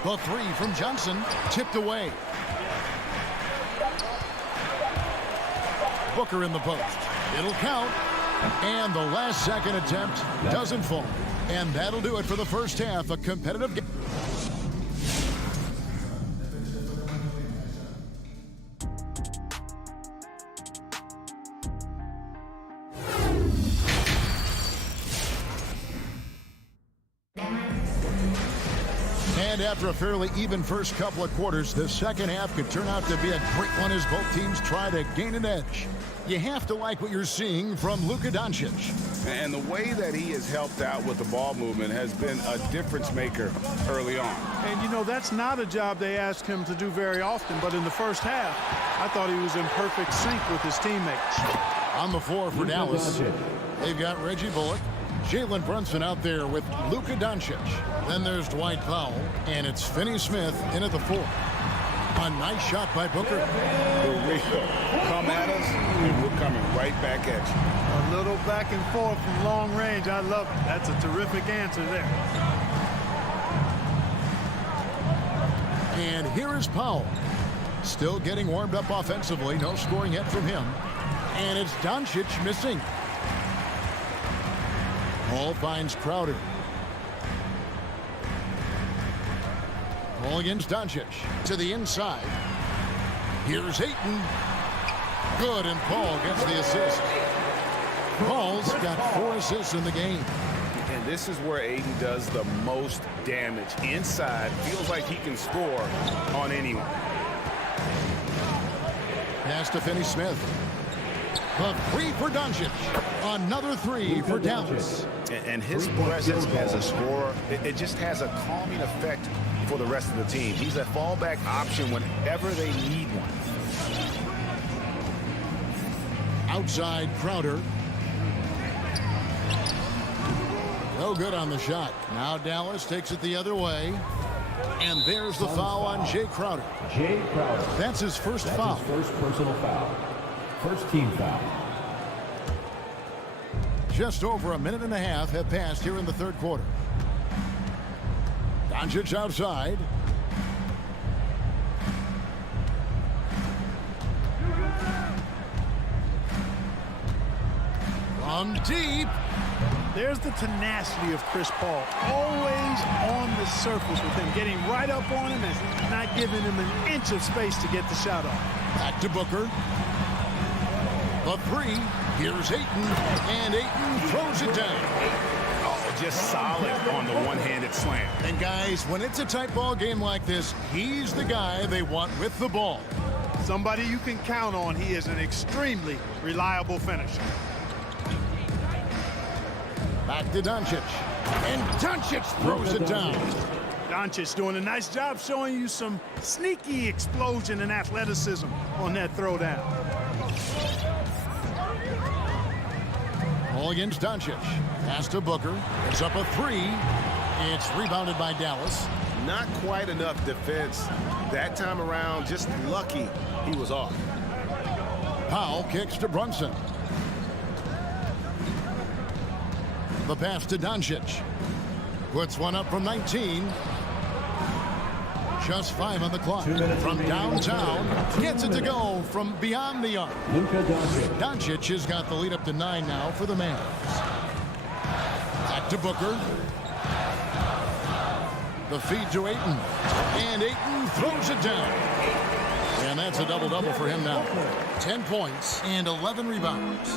The three from Johnson. Tipped away. Booker in the post. It'll count. And the last second attempt doesn't fall. And that'll do it for the first half. A competitive game. And after a fairly even first couple of quarters, the second half could turn out to be a great one as both teams try to gain an edge. You have to like what you're seeing from Luka Doncic. And the way that he has helped out with the ball movement has been a difference maker early on. And, you know, that's not a job they ask him to do very often, but in the first half, I thought he was in perfect sync with his teammates. On the floor for Dallas, they've got Reggie Bullock, Jalen Brunson out there with Luka Doncic. Then there's Dwight Powell, and it's Finney-Smith in at the four. A nice shot by Booker. For real. Come at us, and we're coming right back at you. A little back and forth from long range. I love it. That's a terrific answer there. And here is Powell. Still getting warmed up offensively. No scoring yet from him. And it's Doncic missing. Paul finds Crowder. Paul against Doncic. To the inside. Here's Ayton. Good, and Paul gets the assist. Paul's got 4 assists in the game. And this is where Ayton does the most damage. Inside, feels like he can score on anyone. Pass to Finney-Smith. The three for Doncic. Another three for Dallas. And his presence as a scorer, it just has a calming effect for the rest of the team. He's a fallback option whenever they need one. Outside Crowder. No good on the shot. Now Dallas takes it the other way. And there's the foul on Jay Crowder. Jay Crowder. That's his first foul. His first personal foul. First team foul. Just over a minute and a half have passed here in the third quarter. Doncic outside. From deep. There's the tenacity of Chris Paul. Always on the surface with him, getting right up on him and not giving him an inch of space to get the shot off. Back to Booker. The three. Here's Ayton. And Ayton throws it down. Oh, just solid on the one-handed slam. And guys, when it's a tight ball game like this, he's the guy they want with the ball. Somebody you can count on. He is an extremely reliable finisher. Back to Doncic. And Doncic throws it down. Doncic doing a nice job showing you some sneaky explosion and athleticism on that throwdown. Ball against Doncic. Pass to Booker. It's up a three. It's rebounded by Dallas. Not quite enough defense that time around. Just lucky he was off. Powell kicks to Brunson. The pass to Doncic. Puts one up from 19. Just 5 on the clock. From downtown, gets it to go from beyond the arc. Doncic has got the lead up to 9 now for the Mavs. Back to Booker. The feed to Ayton. And Ayton throws it down. And that's a double-double for him now. 10 points and 11 rebounds.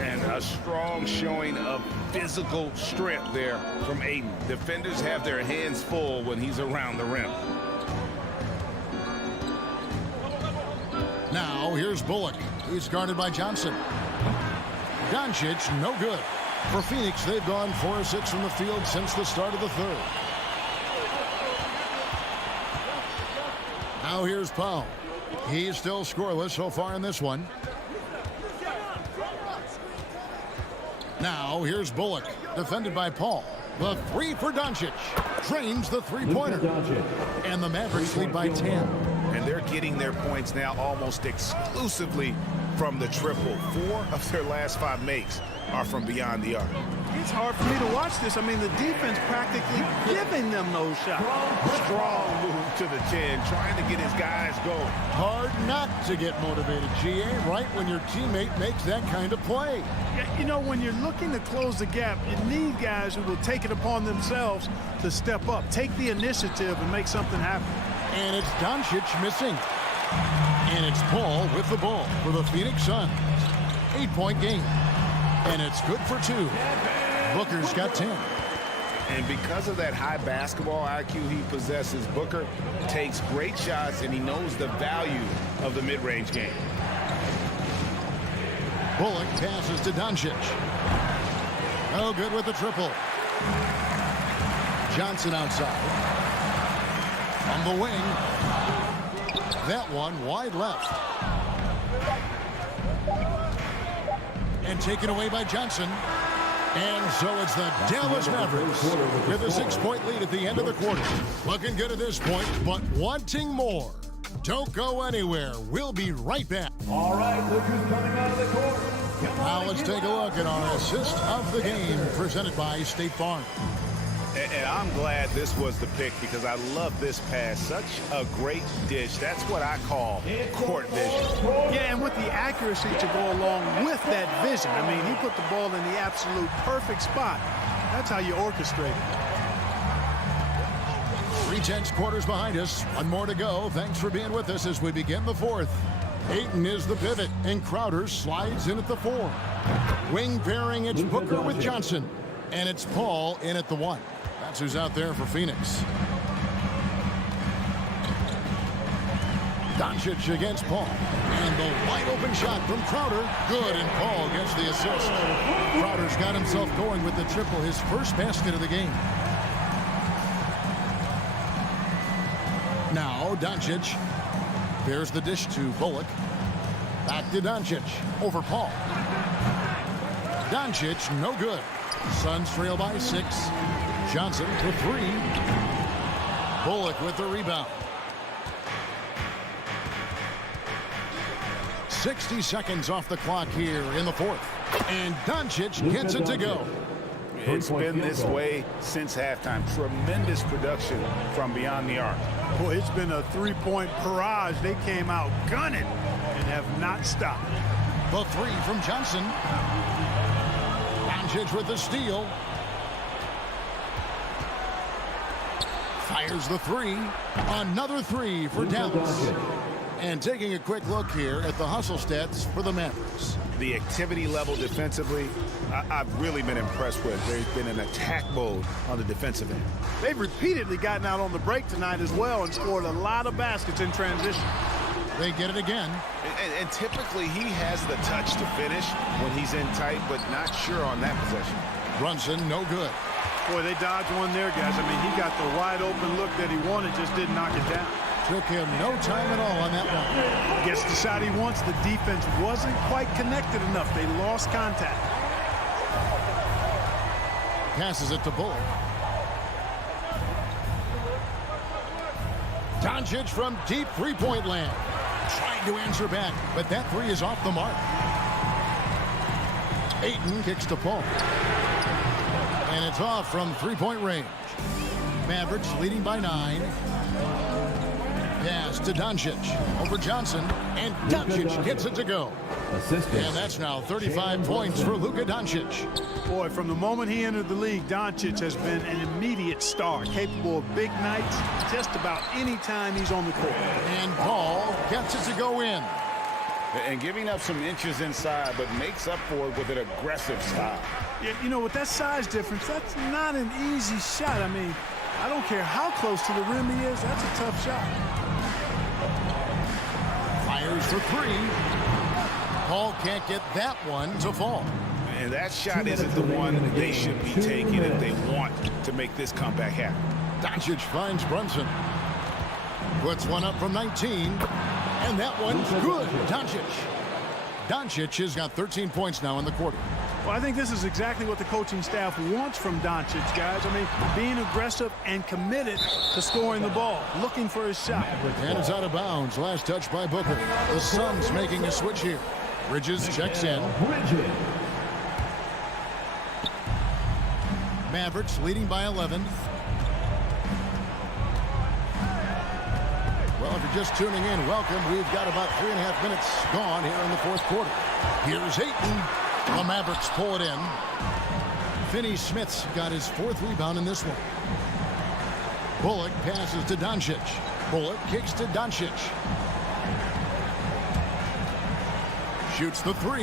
And a strong showing of physical strength there from Ayton. Defenders have their hands full when he's around the rim. Now here's Bullock. He's guarded by Johnson. Doncic, no good. For Phoenix, they've gone 4 of 6 from the field since the start of the third. Now here's Powell. He's still scoreless so far in this one. Now here's Bullock, defended by Paul. The 3 for Doncic. Drains the three-pointer. And the Mavericks lead by 10. And they're getting their points now almost exclusively from the triple. 4 of their last 5 makes are from beyond the arc. It's hard for me to watch this. I mean, the defense practically giving them those shots. Strong move to the 10, trying to get his guys going. Hard not to get motivated, GA, right when your teammate makes that kind of play. You know, when you're looking to close the gap, you need guys who will take it upon themselves to step up, take the initiative, and make something happen. And it's Doncic missing. And it's Paul with the ball for the Phoenix Suns. 8-point game. And it's good for 2. Booker's got 10. And because of that high basketball IQ he possesses, Booker takes great shots and he knows the value of the mid-range game. Bullock passes to Doncic. No good with the triple. Johnson outside. On the wing. That one wide left. And taken away by Johnson. And so it's the Dallas Mavericks with a 6-point lead at the end of the quarter. Looking good at this point, but wanting more. Don't go anywhere. We'll be right back. All right, look who's coming out of the court. Now let's take a look at our assist of the game presented by State Farm. And I'm glad this was the pick because I love this pass. Such a great dish. That's what I call court vision. Yeah, and with the accuracy to go along with that vision. I mean, he put the ball in the absolute perfect spot. That's how you orchestrate it. 3/10 quarters behind us. 1 more to go. Thanks for being with us as we begin the 4th. Ayton is the pivot, and Crowder slides in at the 4. Wing pairing, it's Booker with Johnson. And it's Paul in at the 1. That's who's out there for Phoenix. Doncic against Paul. And the wide open shot from Crowder. Good, and Paul gets the assist. Crowder's got himself going with the triple, his first basket of the game. Now Doncic. There's the dish to Bullock. Back to Doncic. Over Paul. Doncic, no good. Suns trail by 6. Johnson for 3. Bullock with the rebound. 60 seconds off the clock here in the 4th. And Doncic gets it to go. It's been this way since halftime. Tremendous production from beyond the arc. Boy, it's been a 3-point barrage. They came out gunning and have not stopped. The 3 from Johnson. Doncic with the steal. Fires the 3. Another 3 for Dallas. And taking a quick look here at the hustle stats for the Mavericks. The activity level defensively, I've really been impressed with. There's been an attack mode on the defensive end. They've repeatedly gotten out on the break tonight as well and scored a lot of baskets in transition. They get it again. And typically he has the touch to finish when he's in tight, but not sure on that possession. Brunson, no good. Boy, they dodged one there, guys. I mean, he got the wide open look that he wanted, just didn't knock it down. Took him no time at all on that one. Gets the shot he wants. The defense wasn't quite connected enough. They lost contact. Passes it to Bullock. Doncic from deep three-point land. Trying to answer back, but that 3 is off the mark. Ayton kicks to Paul. it's off from three-point range. Mavericks leading by 9. Pass to Doncic. Over Johnson. And Doncic gets it to go. And that's now 35 points for Luka Doncic. Boy, from the moment he entered the league, Doncic has been an immediate star, capable of big nights just about any time he's on the court. And Paul gets it to go in. And giving up some inches inside, but makes up for it with an aggressive style. Yeah, you know, with that size difference, that's not an easy shot. I mean, I don't care how close to the rim he is, that's a tough shot. Fires for 3. Paul can't get that one to fall. And that shot isn't the one they should be taking if they want to make this comeback happen. Doncic finds Brunson. Puts one up from 19. And that one's good. Doncic has got 13 points now in the quarter. Well, I think this is exactly what the coaching staff wants from Doncic, guys. I mean, being aggressive and committed to scoring the ball, looking for his shot. And it's out of bounds. Last touch by Booker. The Suns making a switch here. Bridges checks in. Mavericks leading by 11. Well, if you're just tuning in, welcome. We've got about 3.5 minutes gone here in the fourth quarter. Here's Ayton. The Mavericks pull it in. Finney-Smith's got his 4th rebound in this one. Bullock passes to Doncic. Bullock kicks to Doncic. Shoots the 3.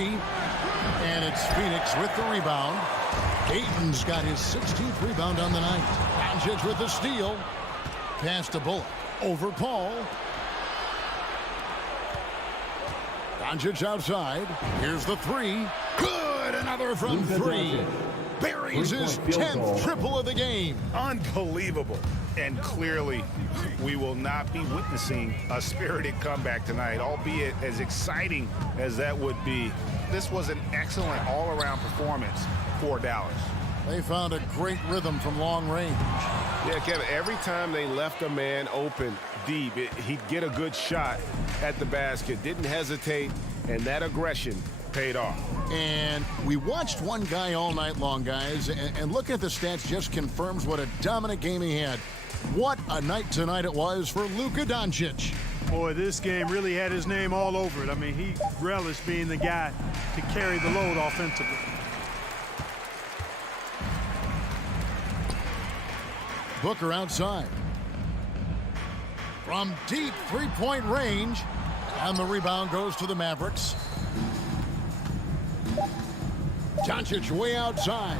And it's Phoenix with the rebound. Ayton's got his 16th rebound on the night. Doncic with the steal. Pass to Bullock. Over Paul. Doncic outside. Here's the 3. Good! Another from 3. Buries his 10th triple of the game. Unbelievable. And clearly, we will not be witnessing a spirited comeback tonight, albeit as exciting as that would be. This was an excellent all-around performance for Dallas. They found a great rhythm from long range. Yeah, Kevin, every time they left a man open deep, he'd get a good shot at the basket. Didn't hesitate, and that aggression paid off. And we watched one guy all night long, guys, and looking at the stats just confirms what a dominant game he had. What a night tonight it was for Luka Doncic. Boy, this game really had his name all over it. I mean, he relished being the guy to carry the load offensively. Booker outside. From deep three-point range. And the rebound goes to the Mavericks. Doncic way outside.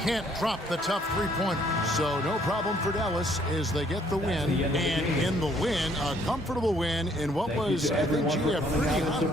Can't drop the tough three-pointer. So no problem for Dallas as they get the win. And in the win, a comfortable win in what was, I think, a pretty